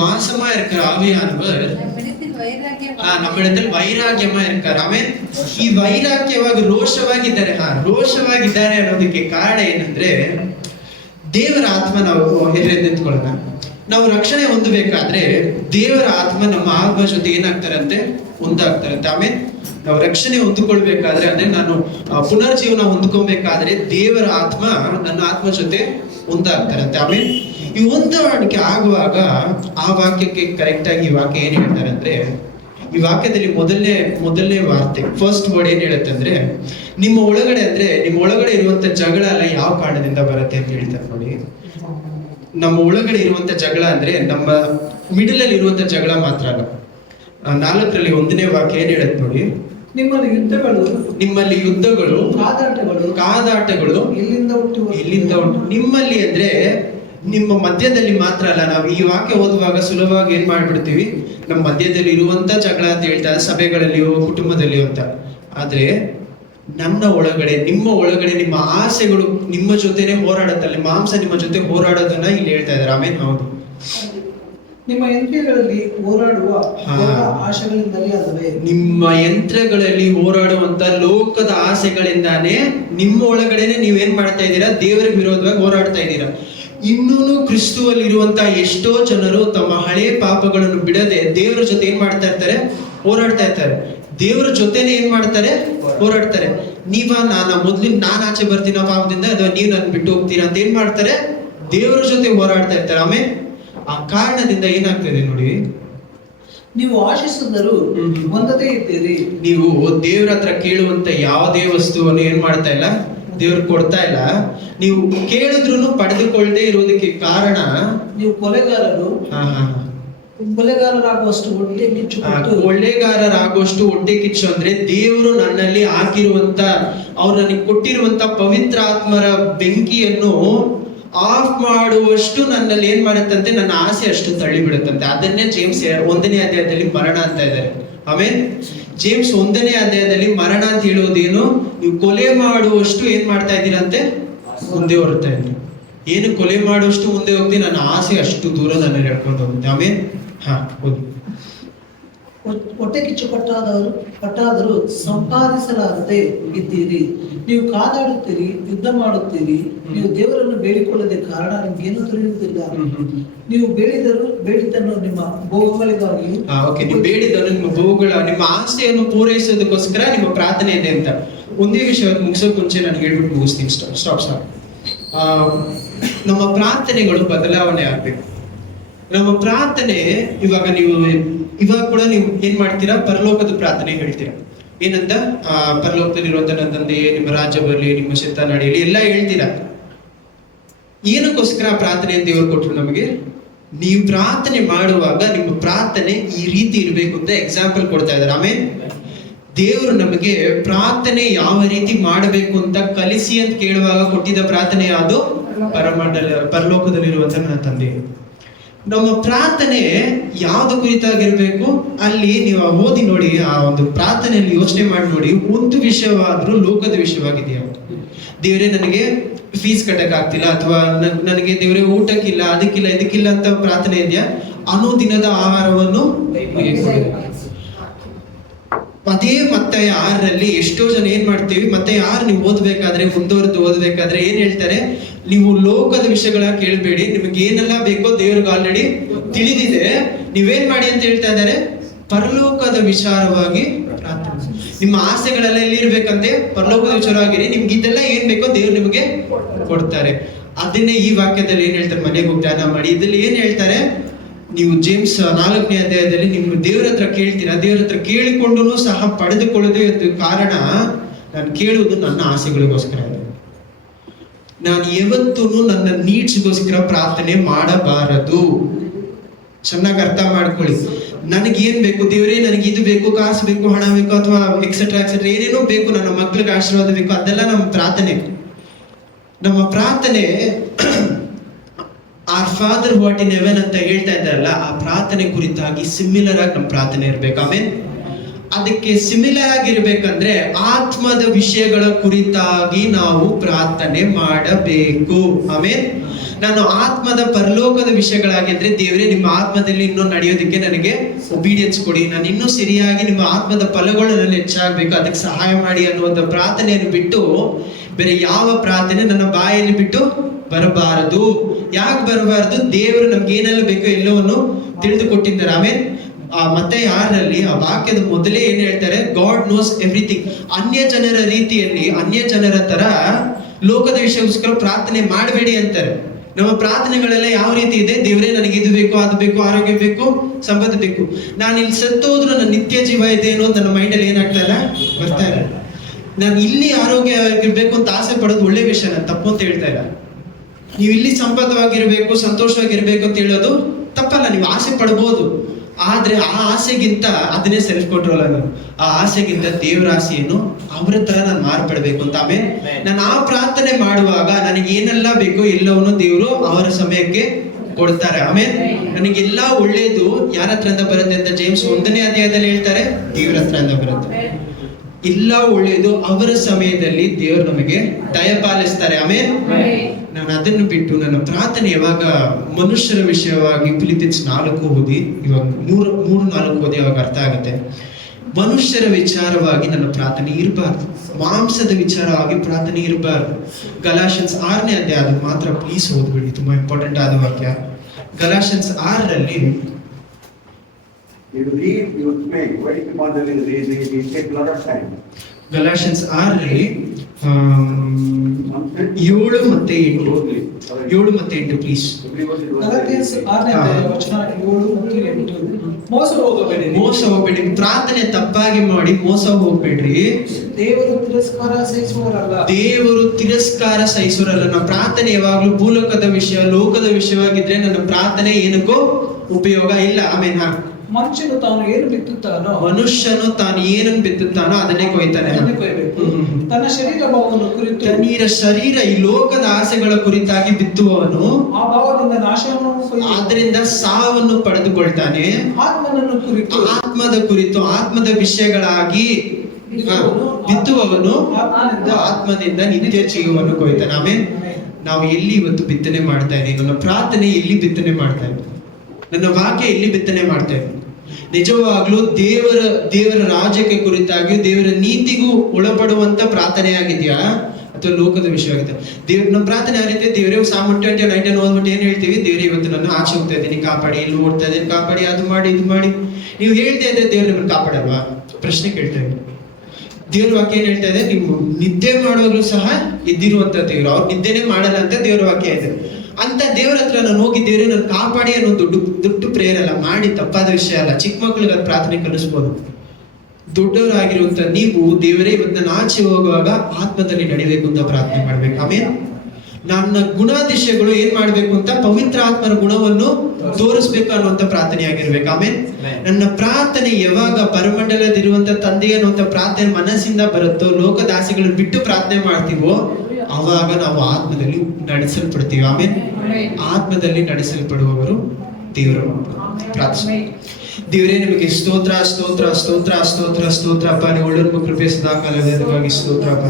வாசமா இருக்கிற ஆவியானவர் நம்மிடத்தில் ವೈರಾಗ್ಯಮ ಇರ್ತಾರೆ. ಆಮೇಲೆ ಈ ವೈರಾಗ್ಯವಾಗಿ ರೋಷವಾಗಿದ್ದಾರೆ. ರೋಷವಾಗಿದ್ದಾರೆ ಅನ್ನೋದಕ್ಕೆ ಕಾರಣ ಏನಂದ್ರೆ ದೇವರ ಆತ್ಮ ನಾವು ನಿಂತ್ಕೊಳ್ಳೋಣ. ನಾವು ರಕ್ಷಣೆ ಹೊಂದಬೇಕಾದ್ರೆ ದೇವರ ಆತ್ಮ ನಮ್ಮ ಆತ್ಮ ಜೊತೆ ಏನಾಗ್ತಾರಂತೆ, ಒಂದಾಗ್ತಾರಂತೆ. ಆಮೇಲೆ ನಾವು ರಕ್ಷಣೆ ಹೊಂದಿಕೊಳ್ಬೇಕಾದ್ರೆ ಅಂದ್ರೆ ನಾನು ಪುನರ್ಜೀವನ ಹೊಂದ್ಕೊಬೇಕಾದ್ರೆ ದೇವರ ಆತ್ಮ ನನ್ನ ಆತ್ಮ ಜೊತೆ ಒಂದಾಗ್ತಾರಂತೆ. ಆಮೇಲೆ ಈ ಹೊಂದಾಣಿಕೆ ಆಗುವಾಗ ಆ ವಾಕ್ಯಕ್ಕೆ ಕರೆಕ್ಟ್ ಆಗಿ ಈ ವಾಕ್ಯ ಏನ್ ಹೇಳ್ತಾರೆ ಅಂದ್ರೆ, ಈ ವಾಕ್ಯದಲ್ಲಿ ಮೊದಲನೇ ವಾರ್ತೆ ಫಸ್ಟ್ ವರ್ಡ್ ಏನ್ ಹೇಳುತ್ತೆ ಅಂದ್ರೆ, ನಿಮ್ಮ ಒಳಗಡೆ ಅಂದ್ರೆ ನಿಮ್ಮ ಒಳಗಡೆ ಇರುವಂತ ಜಗಳ ಎಲ್ಲ ಯಾವ ಕಾರಣದಿಂದ ಬರುತ್ತೆ ಅಂತ ಹೇಳ್ತಾರೆ ನೋಡಿ. ನಮ್ಮ ಒಳಗಡೆ ಇರುವಂತ ಜಗಳ ಅಂದ್ರೆ ನಮ್ಮ ಮಿಡಲ್ ಅಲ್ಲಿ ಇರುವಂತ ಜಗಳ ಮಾತ್ರ ಅಲ್ಲ. 4ರಲ್ಲಿ 1ನೇ ವಾಕ್ಯ ಏನ್ ಹೇಳುತ್ತೆ ನೋಡಿ, ನಿಮ್ಮಲ್ಲಿ ಯುದ್ಧಗಳು ಕಾದಾಟಗಳು ಇಲ್ಲಿಂದ ಉಂಟು. ನಿಮ್ಮಲ್ಲಿ ಅಂದ್ರೆ ನಿಮ್ಮ ಮಧ್ಯದಲ್ಲಿ ಮಾತ್ರ ಅಲ್ಲ. ನಾವು ಈ ವಾಕ್ಯ ಓದುವಾಗ ಸುಲಭವಾಗಿ ಏನ್ ಮಾಡ್ಬಿಡ್ತೀವಿ, ನಮ್ಮ ಮಧ್ಯದಲ್ಲಿ ಇರುವಂತ ಜಗಳ ಅಂತ ಹೇಳ್ತಾರೆ, ಸಭೆಗಳಲ್ಲಿಯೋ ಕುಟುಂಬದಲ್ಲಿಯೋ ಅಂತ. ಆದ್ರೆ ನನ್ನ ಒಳಗಡೆ ನಿಮ್ಮ ಒಳಗಡೆ ನಿಮ್ಮ ಆಸೆಗಳು ನಿಮ್ಮ ಜೊತೆನೆ ಹೋರಾಡುತ್ತಲ್ಲ, ಮಾಂಸ ನಿಮ್ಮ ಜೊತೆ ಹೋರಾಡೋದನ್ನ ಇಲ್ಲಿ ಹೇಳ್ತಾ ಇದ್ದಾರೆ. ಆಮೇಲೆ ಹೌದು, ನಿಮ್ಮ ಯಂತ್ರಗಳಲ್ಲಿ ಹೋರಾಡುವ ಆಶೆಗಳಿಂದಲೇ ಅಲ್ಲವೇ, ನಿಮ್ಮ ಯಂತ್ರಗಳಲ್ಲಿ ಹೋರಾಡುವಂತ ಲೋಕದ ಆಸೆಗಳಿಂದಾನೇ ನಿಮ್ಮ ಒಳಗಡೆನೆ ನೀವೇನ್ ಮಾಡ್ತಾ ಇದ್ದೀರಾ, ದೇವರಿಗೆ ವಿರೋಧವಾಗಿ ಹೋರಾಡ್ತಾ ಇದ್ದೀರಾ. ಇನ್ನೂ ಕ್ರಿಸ್ತುವಲ್ಲಿ ಇರುವಂತಹ ಎಷ್ಟೋ ಜನರು ತಮ್ಮ ಹಳೆ ಪಾಪಗಳನ್ನು ಬಿಡದೆ ದೇವರ ಜೊತೆ ಏನ್ ಮಾಡ್ತಾ ಇರ್ತಾರೆ, ಹೋರಾಡ್ತಾ ಇರ್ತಾರೆ. ದೇವರ ಜೊತೆನೆ ಏನ್ ಮಾಡ್ತಾರೆ, ಹೋರಾಡ್ತಾರೆ. ನಾನು ಆಚೆ ಬರ್ತೀನ ಪಾಪದಿಂದ, ಅಥವಾ ನೀವು ನನ್ನ ಬಿಟ್ಟು ಹೋಗ್ತೀರಾ ಅಂತ ಏನ್ ಮಾಡ್ತಾರೆ, ದೇವರ ಜೊತೆ ಹೋರಾಡ್ತಾ ಇರ್ತಾರೆ. ಆಮೇಲೆ ಆ ಕಾರಣದಿಂದ ಏನಾಗ್ತದೆ ನೋಡಿ, ನೀವು ಆಶಿಸಿದರೂ ಹೊಂದದೇ ಇದ್ದೀರಿ. ನೀವು ದೇವ್ರ ಹತ್ರ ಕೇಳುವಂತ ಯಾವುದೇ ವಸ್ತುವನ್ನು ಏನ್ ಮಾಡ್ತಾ ಇಲ್ಲ, ದೇವ್ರು ಕೊಡ್ತಾ ಇಲ್ಲ. ನೀವು ಕೇಳಿದ್ರು ಪಡೆದುಕೊಳ್ಳದೆ ಇರೋದಕ್ಕೆ ಕಾರಣ ನೀವು ಕೊಲೆಗಾರರಾಗುವಷ್ಟು ಹೊಟ್ಟೆ ಕಿಚ್ಚು. ಕೊಳ್ಳೆಗಾರರಾಗುವಷ್ಟು ಹೊಟ್ಟೆ ಕಿಚ್ಚು ಅಂದ್ರೆ ದೇವರು ನನ್ನಲ್ಲಿ ಹಾಕಿರುವಂತ, ಅವ್ರು ನನಗೆ ಕೊಟ್ಟಿರುವಂತ ಪವಿತ್ರ ಆತ್ಮರ ಬೆಂಕಿಯನ್ನು ಆಫ್ ಮಾಡುವಷ್ಟು ನನ್ನಲ್ಲಿ ಏನ್ ಮಾಡುತ್ತಂತೆ, ನನ್ನ ಆಸೆ ಅಷ್ಟು ತಳ್ಳಿ ಬಿಡುತ್ತಂತೆ. ಅದನ್ನೇ ಜೇಮ್ಸ್ 1ನೇ ಅಧ್ಯಾಯದಲ್ಲಿ ಮರಣ ಅಂತ ಇದ್ದಾರೆ. ಆಮೇಲೆ ಜೇಮ್ಸ್ 1ನೇ ಅಧ್ಯಾಯದಲ್ಲಿ ಮರಣ ಅಂತ ಹೇಳೋದೇನು, ನೀವು ಕೊಲೆ ಮಾಡುವಷ್ಟು ಏನ್ ಮಾಡ್ತಾ ಇದ್ದೀರಂತೆ, ಮುಂದೆ ಹೊರಡ್ತಾ ಇದ್ರಿ. ಏನು ಕೊಲೆ ಮಾಡುವಷ್ಟು ಮುಂದೆ ಹೋಗ್ತೀನಿ, ನನ್ನ ಆಸೆ ಅಷ್ಟು ದೂರ ನನ್ನ ಹೇಳ್ಕೊಂಡು ಹೋಗುತ್ತೆ. ಆಮೇಲೆ ಹೌದು, ಹೊಟ್ಟೆ ಕಿಚ್ಚು ಪಟ್ಟಾದರೂ ಸಂಪಾದಿಸಲಾರದೆ ಇದ್ದೀರಿ. ನೀವು ಕಾದಾಡುತ್ತೀರಿ, ಯುದ್ಧ ಮಾಡುತ್ತೀರಿ. ನೀವು ದೇವರನ್ನು ಬೇಡಿಕೊಳ್ಳದೆ ಕಾರಣ ನಿಮ್ಗೇನು ತಿಳಿಯುವುದಿಲ್ಲ. ನೀವು ಬೇಡಿದ್ದನ್ನು ನಿಮ್ಮ ಭೋಗಗಳಿಗಾಗಿ, ನೀವು ಬೇಡಿದ್ದನ್ನು ನಿಮ್ಮ ಭೋಗಗಳ, ನಿಮ್ಮ ಆಸೆಯನ್ನು ಪೂರೈಸೋದಕ್ಕೋಸ್ಕರ ನಿಮ್ಮ ಪ್ರಾರ್ಥನೆ ಇದೆ ಅಂತ. ಒಂದೇ ವಿಷಯ ಮುಗಿಸೋಕ್ ಮುಂಚೆ ನಾನು ಹೇಳ್ಬಿಟ್ಟು ಮುಗಿಸ್ತೀನಿ. ಸ್ಟಾಪ್. ನಮ್ಮ ಪ್ರಾರ್ಥನೆಗಳು ಬದಲಾವಣೆ ಆಗ್ಬೇಕು. ನಮ್ಮ ಪ್ರಾರ್ಥನೆ ಇವಾಗ ಕೂಡ ನೀವು ಏನ್ ಮಾಡ್ತೀರಾ, ಪರಲೋಕದ ಪ್ರಾರ್ಥನೆ ಹೇಳ್ತೀರಾ. ಏನಂತ, ಪರಲೋಕದಲ್ಲಿರುವಂತ ನನ್ನ ತಂದೆ, ನಿಮ್ಮ ರಾಜ್ಯ ಬರಲಿ, ನಿಮ್ಮ ಚಿತ್ತ ನಡೆಯಲಿ ಎಲ್ಲ ಹೇಳ್ತೀರಾ. ಏನಕ್ಕೋಸ್ಕರ ಪ್ರಾರ್ಥನೆ ಅಂತ ದೇವರು ಕೊಟ್ಟರು ನಮಗೆ? ನೀವು ಪ್ರಾರ್ಥನೆ ಮಾಡುವಾಗ ನಿಮ್ಮ ಪ್ರಾರ್ಥನೆ ಈ ರೀತಿ ಇರಬೇಕು ಅಂತ ಎಕ್ಸಾಂಪಲ್ ಕೊಡ್ತಾ ಇದ್ದಾರೆ. ಆಮೇಲೆ ದೇವರು ನಮಗೆ ಪ್ರಾರ್ಥನೆ ಯಾವ ರೀತಿ ಮಾಡಬೇಕು ಅಂತ ಕಲಿಸಿ ಅಂತ ಕೇಳುವಾಗ ಕೊಟ್ಟಿದ್ದ ಪ್ರಾರ್ಥನೆ ಯಾವುದು? ಪರಲೋಕದಲ್ಲಿರುವಂತ ನನ್ನ ತಂದೆ. ನಮ್ಮ ಪ್ರಾರ್ಥನೆ ಯಾವ್ದು ಕುರಿತಾಗಿರ್ಬೇಕು, ಅಲ್ಲಿ ನೀವು ಓದಿ ನೋಡಿ, ಆ ಒಂದು ಪ್ರಾರ್ಥನೆಯಲ್ಲಿ ಯೋಚನೆ ಮಾಡಿ ನೋಡಿ, ಒಂದು ವಿಷಯವಾದ್ರೂ ಲೋಕದ ವಿಷಯವಾಗಿದೆಯಾ? ದೇವರೇ ನನಗೆ ಫೀಸ್ ಕಟ್ಟಕ್ ಆಗ್ತಿಲ್ಲ, ಅಥವಾ ನನಗೆ ದೇವರೇ ಊಟಕ್ಕಿಲ್ಲ, ಅದಕ್ಕಿಲ್ಲ, ಇದಕ್ಕಿಲ್ಲ ಅಂತ ಪ್ರಾರ್ಥನೆ ಇದೆಯಾ? ಅನುದಿನದ ಆಹಾರವನ್ನು ಅದೇ ಮತ್ತೆ 6ರಲ್ಲಿ ಎಷ್ಟೋ ಜನ ಏನ್ ಮಾಡ್ತೀವಿ, ಮತ್ತೆ 6 ನೀವು ಓದ್ಬೇಕಾದ್ರೆ, ಮುಂದುವರೆದು ಓದ್ಬೇಕಾದ್ರೆ ಏನ್ ಹೇಳ್ತಾರೆ, ನೀವು ಲೋಕದ ವಿಷಯಗಳ ಕೇಳಬೇಡಿ, ನಿಮಗೆ ಏನೆಲ್ಲ ಬೇಕೋ ದೇವ್ರಿಗೆ ಆಲ್ರೆಡಿ ತಿಳಿದಿದೆ, ನೀವೇನ್ ಮಾಡಿ ಅಂತ ಹೇಳ್ತಾ ಇದ್ದಾರೆ, ಪರಲೋಕದ ವಿಚಾರವಾಗಿ ಪ್ರಾರ್ಥನೆ. ನಿಮ್ಮ ಆಸೆಗಳೆಲ್ಲ ಎಲ್ಲಿರ್ಬೇಕಂತೆ, ಪರಲೋಕದ ವಿಚಾರವಾಗಿರಿ. ನಿಮ್ಗೆ ಇದೆಲ್ಲ ಏನ್ ಬೇಕೋ ದೇವ್ರು ನಿಮಗೆ ಕೊಡ್ತಾರೆ. ಅದನ್ನೇ ಈ ವಾಕ್ಯದಲ್ಲಿ ಏನ್ ಹೇಳ್ತಾರೆ, ಮನೆಗೆ ಹೋಗಿ ಧ್ಯಾನ ಮಾಡಿ. ಇದ್ರಲ್ಲಿ ಏನ್ ಹೇಳ್ತಾರೆ, ನೀವು ಜೇಮ್ಸ್ 4ನೇ ಅಧ್ಯಾಯದಲ್ಲಿ ನೀವು ದೇವರ ಹತ್ರ ಕೇಳ್ತೀರಾ, ದೇವರ ಹತ್ರ ಕೇಳಿಕೊಂಡು ಸಹ ಪಡೆದುಕೊಳ್ಳದೆ ಕಾರಣ, ನಾನು ಕೇಳುವುದು ನನ್ನ ಆಸೆಗಳಿಗೋಸ್ಕರ ಇದೆ. ನಾನು ಯಾವತ್ತೂ ನನ್ನ ನೀಡ್ಸ್ಗೋಸ್ಕರ ಪ್ರಾರ್ಥನೆ ಮಾಡಬಾರದು. ಚೆನ್ನಾಗಿ ಅರ್ಥ ಮಾಡ್ಕೊಳ್ಳಿ. ನನಗೇನ್ ಬೇಕು, ದೇವರೇ ನನಗೆ ಇದು ಬೇಕು, ಕಾಸು ಬೇಕು, ಹಣ ಬೇಕು, ಅಥವಾ ಎಕ್ಸೆಟ್ರಾ ಏನೇನೋ ಬೇಕು, ನನ್ನ ಮಕ್ಳಿಗೆ ಆಶೀರ್ವಾದ ಬೇಕು, ಅದೆಲ್ಲ ನಮ್ಮ ಪ್ರಾರ್ಥನೆ. ನಮ್ಮ ಪ್ರಾರ್ಥನೆ our father what in heaven ಅಂತ ಹೇಳ್ತಾ ಇದ್ದಾರಲ್ಲ, ಆ ಪ್ರಾರ್ಥನೆ ಕುರಿತಾಗಿ ಸಿಮಿಲರ್ ಆಗಿ ನಮ್ಮ ಪ್ರಾರ್ಥನೆ ಇರ್ಬೇಕು. ಆಮೇಲೆ ಅದಕ್ಕೆ ಸಿಮಿಲರ್ ಆಗಿರ್ಬೇಕಂದ್ರೆ ಆತ್ಮದ ವಿಷಯಗಳ ಕುರಿತಾಗಿ ನಾವು ಪ್ರಾರ್ಥನೆ ಮಾಡಬೇಕು. ಆಮೇಲೆ ನಾನು ಆತ್ಮದ ಪರಲೋಕದ ವಿಷಯಗಳಾಗಿದ್ರೆ ದೇವರೇ ನಿಮ್ಮ ಆತ್ಮದಲ್ಲಿ ಇನ್ನೂ ನಡೆಯೋದಕ್ಕೆ ನನಗೆ ಒಬಿಡಿಯನ್ಸ್ ಕೊಡಿ, ನಾನು ಇನ್ನೂ ಸರಿಯಾಗಿ ನಿಮ್ಮ ಆತ್ಮದ ಫಲಗಳು ನನ್ನ ಹೆಚ್ಚಾಗಬೇಕು, ಅದಕ್ಕೆ ಸಹಾಯ ಮಾಡಿ ಅನ್ನುವಂಥ ಪ್ರಾರ್ಥನೆಯನ್ನು ಬಿಟ್ಟು ಬೇರೆ ಯಾವ ಪ್ರಾರ್ಥನೆ ನನ್ನ ಬಾಯಲ್ಲಿ ಬಿಟ್ಟು ಬರಬಾರದು. ಯಾಕೆ ಬರಬಾರದು? ದೇವರು ನಮ್ಗೆ ಏನೆಲ್ಲ ಬೇಕೋ ಎಲ್ಲವನ್ನು ತಿಳಿದುಕೊಟ್ಟಿದ್ದಾರೆ. ಆಮೇಲೆ ಮತ್ತೆ 6ರಲ್ಲಿ ಆ ವಾಕ್ಯದ ಮೊದಲೇ ಏನ್ ಹೇಳ್ತಾರೆ? God knows everything. ಅನ್ಯ ಜನರ ರೀತಿಯಲ್ಲಿ, ಅನ್ಯ ಜನರ ತರ ಲೋಕದ ವಿಷಯಕ್ಕೋಸ್ಕರ ಪ್ರಾರ್ಥನೆ ಮಾಡಬೇಡಿ ಅಂತಾರೆ. ನಮ್ಮ ಪ್ರಾರ್ಥನೆಗಳೆಲ್ಲ ಯಾವ ರೀತಿ ಇದೆ? ದೇವರೇ ನನಗೆ ಇದು ಬೇಕು, ಅದು ಬೇಕು, ಆರೋಗ್ಯ ಬೇಕು, ಸಂಪತ್ತು ಬೇಕು. ನಾನು ಇಲ್ಲಿ ಸತ್ತೋದ್ರು ನನ್ನ ನಿತ್ಯ ಜೀವ ಇದೆ ಅನ್ನೋದು ನನ್ನ ಮೈಂಡಲ್ಲಿ ಏನಾಗ್ತಾ ಇಲ್ಲ, ಬರ್ತಾ ಇಲ್ಲ. ನಾನು ಇಲ್ಲಿ ಆರೋಗ್ಯವಾಗಿರ್ಬೇಕು ಅಂತ ಆಸೆ ಪಡೋದು ಒಳ್ಳೆ ವಿಷಯ, ನಾನು ತಪ್ಪು ಅಂತ ಹೇಳ್ತಾ ಇಲ್ಲ. ನೀವು ಇಲ್ಲಿ ಸಂಪದವಾಗಿರ್ಬೇಕು, ಸಂತೋಷವಾಗಿರ್ಬೇಕು ಅಂತ ಹೇಳೋದು ತಪ್ಪಲ್ಲ, ನೀವು ಆಸೆ ಪಡ್ಬೋದು. ಆದ್ರೆ ಆ ಆಸೆಗಿಂತ ಅದನ್ನೇ ಸೆಲ್ಫ್ ಕಂಟ್ರೋಲ್ ಆಗೋದು. ಆ ಆಸೆಗಿಂತ ದೇವರ ಆಸೆಯನ್ನು ಅವರ ತರ ನಾನು ಮಾರ್ಪಡ್ಬೇಕು ಅಂತ. ಆಮೇಲೆ ನಾನು ಆ ಪ್ರಾರ್ಥನೆ ಮಾಡುವಾಗ ನನಗೆ ಏನೆಲ್ಲ ಬೇಕೋ ಎಲ್ಲವನ್ನು ದೇವರು ಅವರ ಸಮಯಕ್ಕೆ ಕೊಡ್ತಾರೆ. ಆಮೇಲೆ ನನಗೆಲ್ಲಾ ಒಳ್ಳೇದು ಯಾರ ಹತ್ರದಿಂದ ಬರುತ್ತೆ ಅಂತ ಜೇಮ್ಸ್ 1ನೇ ಅಧ್ಯಾಯದಲ್ಲಿ ಹೇಳ್ತಾರೆ, ದೇವರ ಹತ್ರದಿಂದ ಬರುತ್ತೆ. ಎಲ್ಲ ಒಳ್ಳೇದು ಅವರ ಸಮಯದಲ್ಲಿ ದೇವರು ನಮಗೆ ದಯಪಾಲಿಸ್ತಾರೆ. ಆಮೇಲೆ ನಾನು ಅದನ್ನು ಬಿಟ್ಟು ನನ್ನ ಪ್ರಾರ್ಥನೆ ಯಾವಾಗ ಮನುಷ್ಯರ ವಿಷಯವಾಗಿ ಫಿಲಿಪಿಯನ್ಸ್ 4 ಓದಿ, ಇವಾಗ 3-4 ಓದಿ ಅವಾಗ ಅರ್ಥ ಆಗುತ್ತೆ. ಮನುಷ್ಯರ ವಿಚಾರವಾಗಿ ನನ್ನ ಪ್ರಾರ್ಥನೆ ಇರಬಾರ್ದು, ಮಾಂಸದ ವಿಚಾರವಾಗಿ ಪ್ರಾರ್ಥನೆ ಇರಬಾರ್ದು. ಗಲಾಷನ್ಸ್ 6ನೇ ಅಧ್ಯಾಯ, ಅದು ಮಾತ್ರ ಪ್ಲೀಸ್ ಓದ್ಬಿಡಿ, ತುಂಬಾ ಇಂಪಾರ್ಟೆಂಟ್ ಆದ ವಾಕ್ಯ. ಗಲಾಷನ್ಸ್ 6ರಲ್ಲಿ You read, you make. Very importantly, reading, it takes a lot of time. ಗಲಾಷನ್ಸ್ 6ರಲ್ಲಿ 7 ಮತ್ತೆ 8 ಪ್ಲೀಸ್. ಗಲಾತ್ಯನ್ಸ್ 6ನೇ ಅಧ್ಯಾಯ ವಚನ 7 ಮತ್ತು 8. ಮೋಸ ಹೋಗಬೇಡಿ. ಪ್ರಾರ್ಥನೆ ತಪ್ಪಾಗಿ ಮಾಡಿ ಮೋಸ ಹೋಗ್ಬೇಡ್ರಿ. ದೇವರು ತಿರಸ್ಕಾರ ಸಹಿಸುವರಲ್ಲ. ನನ್ನ ಪ್ರಾರ್ಥನೆ ಯಾವಾಗ್ಲೂ ಭೂಲೋಕದ ವಿಷಯ, ಲೋಕದ ವಿಷಯವಾಗಿದ್ರೆ ನನ್ನ ಪ್ರಾರ್ಥನೆ ಏನಕ್ಕೂ ಉಪಯೋಗ ಇಲ್ಲ. ಆಮೇಲೆ ಮನುಷ್ಯನು ತಾನು ಏನು ಬಿತ್ತುತ್ತಾನೋ ಅದನ್ನೇ ಕೊಯ್ತಾನೆ. ತನ್ನ ಶರೀರ ಭಾವವನ್ನು ಕುರಿತು, ಶರೀರ ಈ ಲೋಕದ ಆಸೆಗಳ ಕುರಿತಾಗಿ ಬಿತ್ತುವವನು ಆ ಭಾವದಿಂದ ನಾಶವನ್ನು, ಅದರಿಂದ ಸಾವನ್ನು ಪಡೆದುಕೊಳ್ತಾನೆ. ಆತ್ಮದ ಕುರಿತು ಆತ್ಮದ ವಿಷಯಗಳಾಗಿ ಬಿತ್ತುವವನು ಆತ್ಮದಿಂದ ನಿತ್ಯ ಜೀವವನ್ನು ಕೊಯ್ತಾನೆ. ಆಮೇಲೆ ನಾವು ಎಲ್ಲಿ ಇವತ್ತು ಬಿತ್ತನೆ ಮಾಡ್ತಾ ಇದ್ದೀವಿ? ನನ್ನ ಪ್ರಾರ್ಥನೆ ಎಲ್ಲಿ ಬಿತ್ತನೆ ಮಾಡ್ತಾ ಇದ್ದೀವಿ? ನನ್ನ ವಾಕ್ಯ ಎಲ್ಲಿ ಬಿತ್ತನೆ ಮಾಡ್ತಾ ಇದ್ದೀವಿ? ನಿಜವಾಗ್ಲೂ ದೇವರ ರಾಜ್ಯಕ್ಕೆ ಕುರಿತಾಗಿ, ದೇವರ ನೀತಿಗೂ ಒಳಪಡುವಂತ ಪ್ರಾರ್ಥನೆ ಆಗಿದ್ಯಾ ಅಥವಾ ಲೋಕದ ವಿಷಯ ಆಗಿದೆ? ನಮ್ಮ ಪ್ರಾರ್ಥನೆ ಯಾವ ರೀತಿ? ದೇವರೇ ಸಾಮ್ 20:19 ಓದ್ಬಿಟ್ಟು ಏನ್ ಹೇಳ್ತೀವಿ? ದೇವರೇ ಇವತ್ತು ನಾನು ಆಚೆ ಹೋಗ್ತಾ ಇದ್ದೀನಿ, ಕಾಪಾಡಿ, ಇಲ್ಲಿ ಓಡ್ತಾ ಇದ್ದೀನಿ, ಕಾಪಾಡಿ, ಅದು ಮಾಡಿ, ಇದು ಮಾಡಿ. ನೀವು ಹೇಳ್ತಾ ಇದ್ರೆ ದೇವ್ರು ನಿಮ್ಮನ್ನು ಕಾಪಾಡಲ್ವಾ? ಪ್ರಶ್ನೆ ಕೇಳ್ತಾ ಇದ್ದೀನಿ. ದೇವ್ರ ವಾಕ್ಯ ಏನ್ ಹೇಳ್ತಾ ಇದೆ? ನೀವು ನಿದ್ದೆ ಮಾಡುವಾಗ್ಲೂ ಸಹ ಎದ್ದಿರುವಂತ ದೇವ್ರು, ಅವ್ರು ನಿದ್ದೆನೆ ಮಾಡಲ್ಲ ಅಂತ ದೇವ್ರ ವಾಕ್ಯ ಇದೆ. ಅಂತ ದೇವ್ರ ಹತ್ರ ನಾನು ಹೋಗಿ ದೇವ್ರೆ ನಾನು ಕಾಪಾಡಿ ಅನ್ನೋ ದೊಡ್ಡ ಪ್ರೇಯರ್ ಅಲ್ಲ, ಮಾಡಿ ತಪ್ಪಾದ ವಿಷಯ ಅಲ್ಲ. ಚಿಕ್ಕ ಮಕ್ಳಿಗೆ ಅದು ಪ್ರಾರ್ಥನೆ ಕಲಿಸ್ಬೋದು. ದೊಡ್ಡವರಾಗಿರುವಂತ ನೀವು ದೇವರೇ ಇವತ್ತು ನಾನು ಆಚೆ ಹೋಗುವಾಗ ಆತ್ಮದಲ್ಲಿ ನಡಿಬೇಕು ಅಂತ ಪ್ರಾರ್ಥನೆ ಮಾಡ್ಬೇಕು. ಆಮೇಲೆ ನನ್ನ ಗುಣಾತಿಶಯಗಳು ಏನ್ ಮಾಡ್ಬೇಕು ಅಂತ ಪವಿತ್ರ ಆತ್ಮನ ಗುಣವನ್ನು ತೋರಿಸ್ಬೇಕು ಅನ್ನುವಂತ ಪ್ರಾರ್ಥನೆ ಆಗಿರ್ಬೇಕು. ಆಮೇಲೆ ನನ್ನ ಪ್ರಾರ್ಥನೆ ಯಾವಾಗ ಪರಮಂಡಲದಿರುವಂತ ತಂದೆ ಅನ್ನುವಂತ ಪ್ರಾರ್ಥನೆ ಮನಸ್ಸಿಂದ ಬರುತ್ತೋ, ಲೋಕದ ಆಸೆಗಳನ್ನು ಬಿಟ್ಟು ಪ್ರಾರ್ಥನೆ ಮಾಡ್ತೀವೋ, ಅವಾಗ ನಾವು ಆತ್ಮದಲ್ಲಿ ನಡೆಸಲ್ಪಡ್ತೀವಿ. ಆಮೇಲೆ ಆತ್ಮದಲ್ಲಿ ನಡೆಸಲ್ಪಡುವವರು ದೇವರು. ಪ್ರಾರ್ಥನೆ. ದೇವರೇ ನಿಮಗೆ ಸ್ತೋತ್ರ ಸ್ತೋತ್ರ ಸ್ತೋತ್ರ ಸ್ತೋತ್ರ ಸ್ತೋತ್ರ ಅಪ್ಪ. ನೀವು ಒಳ್ಳೆಯ ಕೃಪೆ ಸದಾಕಾಲವಾಗಿ ಸ್ತೋತ್ರ ಅಪ್ಪ.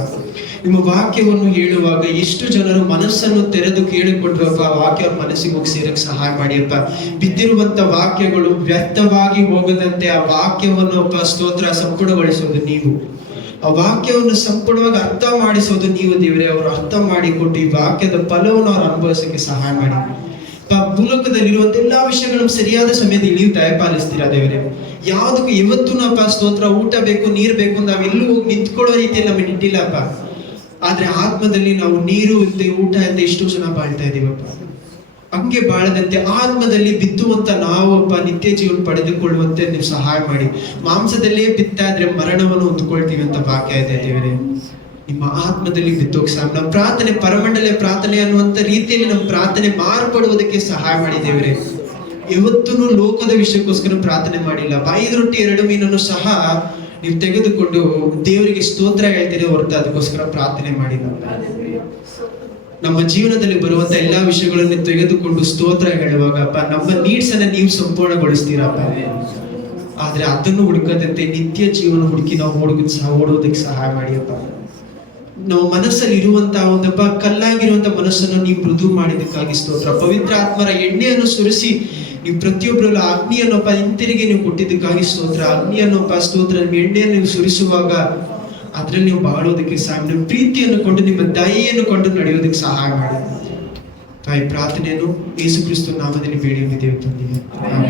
ನಿಮ್ಮ ವಾಕ್ಯವನ್ನು ಹೇಳುವಾಗ ಎಷ್ಟು ಜನರು ಮನಸ್ಸನ್ನು ತೆರೆದು ಕೇಳಿಕೊಟ್ರು ಅಪ್ಪ. ವಾಕ್ಯ ಅವ್ರ ಮನಸ್ಸಿಗೆ ಹೋಗಿ ಸೇರಕ್ಕೆ ಸಹಾಯ ಮಾಡಿ ಅಪ್ಪ. ಬಿದ್ದಿರುವಂತ ವಾಕ್ಯಗಳು ವ್ಯರ್ಥವಾಗಿ ಹೋಗದಂತೆ ಆ ವಾಕ್ಯವನ್ನು ಅಪ್ಪ ಸ್ತೋತ್ರ ಸಂಪೂರ್ಣಗೊಳಿಸೋದು ನೀವು. ಆ ವಾಕ್ಯವನ್ನು ಸಂಪೂರ್ಣವಾಗಿ ಅರ್ಥ ಮಾಡಿಸೋದು ನೀವು ದೇವರೇ. ಅವರು ಅರ್ಥ ಮಾಡಿಕೊಟ್ಟು ಈ ವಾಕ್ಯದ ಫಲವನ್ನು ಅವ್ರು ಅನುಭವಿಸಕ್ಕೆ ಸಹಾಯ ಮಾಡಿ. ಭೂಲೋಕದಲ್ಲಿರುವಂತ ಎಲ್ಲಾ ವಿಷಯಗಳನ್ನು ಸರಿಯಾದ ಸಮಯದಲ್ಲಿ ನೀವು ದಯಪಾಲಿಸ್ತೀರಾ ದೇವರೇ. ಯಾವುದಕ್ಕೂ ಇವತ್ತು ನಾವಪ್ಪ ಸ್ತೋತ್ರ, ಊಟ ಬೇಕು, ನೀರು ಬೇಕು, ನಾವೆಲ್ಲೂ ಹೋಗಿ ನಿಂತ್ಕೊಳ್ಳೋ ರೀತಿಯಲ್ಲಿ ನಮಗೆ ಇಟ್ಟಿಲ್ಲಪ್ಪ. ಆದ್ರೆ ಆತ್ಮದಲ್ಲಿ ನಾವು ನೀರು ಇಲ್ಲದೆ, ಊಟ ಇಲ್ಲದೆ ಎಷ್ಟೋ ಜನ ಬಾಳ್ತಾ ಇದೀವಪ್ಪ. ಹಂಗೆ ಬಾಳದಂತೆ ಆತ್ಮದಲ್ಲಿ ಬಿತ್ತುವಂತ ನಾವಪ್ಪ ನಿತ್ಯ ಜೀವನ ಪಡೆದುಕೊಳ್ಳುವಂತೆ ನೀವು ಸಹಾಯ ಮಾಡಿ. ಮಾಂಸದಲ್ಲೇ ಬಿತ್ತಾ ಇದ್ರೆ ಮರಣವನ್ನು ಹೊಂದ್ಕೊಳ್ತೀವಿ ಅಂತ ವಾಕ್ಯ ಇದೆ ದೇವರೇ. ನಿಮ್ಮ ಆತ್ಮದಲ್ಲಿ ಬಿತ್ತೋಕ್ ಸಹ ನಮ್ಮ ಪ್ರಾರ್ಥನೆ ಪರಮಂಡಲ ಪ್ರಾರ್ಥನೆ ಅನ್ನುವಂತ ರೀತಿಯಲ್ಲಿ ನಮ್ಮ ಪ್ರಾರ್ಥನೆ ಮಾರ್ಪಡುವುದಕ್ಕೆ ಸಹಾಯ ಮಾಡಿ ದೇವರೇ. ಇವತ್ತೂ ಲೋಕದ ವಿಷಯಕ್ಕೋಸ್ಕರ ಪ್ರಾರ್ಥನೆ ಮಾಡಿಲ್ಲ. 5 ರೊಟ್ಟಿ 2 ಮೀನನ್ನು ಸಹ ನೀವು ತೆಗೆದುಕೊಂಡು ದೇವರಿಗೆ ಸ್ತೋತ್ರ ಹೇಳ್ತೀರಿ ಹೊರತು ಅದಕ್ಕೋಸ್ಕರ ಪ್ರಾರ್ಥನೆ ಮಾಡಿಲ್ಲ. ನಮ್ಮ ಜೀವನದಲ್ಲಿ ಬರುವಂತ ಎಲ್ಲಾ ವಿಷಯಗಳನ್ನು ತೆಗೆದುಕೊಂಡು ಸ್ತೋತ್ರ ಹೇಳುವಾಗಪ್ಪ ನಮ್ಮ ನೀಡ್ಸ್ ಅನ್ನ ನೀವು ಸಂಪೂರ್ಣಗೊಳಿಸ್ತೀರಪ್ಪ. ಆದ್ರೆ ಅದನ್ನು ಹುಡುಕದಂತೆ ನಿತ್ಯ ಜೀವನ ಹುಡುಕಿ ನಾವು ಓಡೋದಕ್ಕೆ ಸಹಾಯ ಮಾಡಿಯಪ್ಪ. ನಾವು ಮನಸ್ಸಲ್ಲಿ ಇರುವಂತಹ ಒಂದಪ್ಪ ಕಲ್ಲಾಗಿರುವಂತಹ ಮನಸ್ಸನ್ನು ನೀವು ಮೃದು ಮಾಡಿದಕ್ಕಾಗಿ ಸ್ತೋತ್ರ. ಪವಿತ್ರ ಆತ್ಮರ ಎಣ್ಣೆಯನ್ನು ಸುರಿಸಿ ನೀವು ಪ್ರತಿಯೊಬ್ಬರಲ್ಲೂ ಅಗ್ನಿಯನ್ನೊಬ್ಬ ಹಿಂತಿರುಗಿ ನೀವು ಕೊಟ್ಟಿದ್ದಕ್ಕಾಗಿ ಸ್ತೋತ್ರ. ಅಗ್ನಿಯನ್ನೊಬ್ಬ ಸ್ತೋತ್ರ, ನಿಮ್ಮ ಎಣ್ಣೆಯನ್ನು ನೀವು ಸುರಿಸುವಾಗ ಅದ್ರಲ್ಲಿ ನೀವು ಬಾಳೋದಕ್ಕೆ ಸಹಾಯ, ನಿಮ್ಮ ಪ್ರೀತಿಯನ್ನು ಕೊಂಡು ನಿಮ್ಮ ದಯೆಯನ್ನು ಕೊಂಡು ನಡೆಯೋದಕ್ಕೆ ಸಹಾಯ ಮಾಡಿ. ತಾಯಿ ಪ್ರಾರ್ಥನೆಯನ್ನು ಯೇಸು ಕ್ರಿಸ್ತ ನಾಮದಲ್ಲಿ ಬೇಡಿದ್ದೇವೆ ತಂದೆಯೇ. ಆಮೆನ್.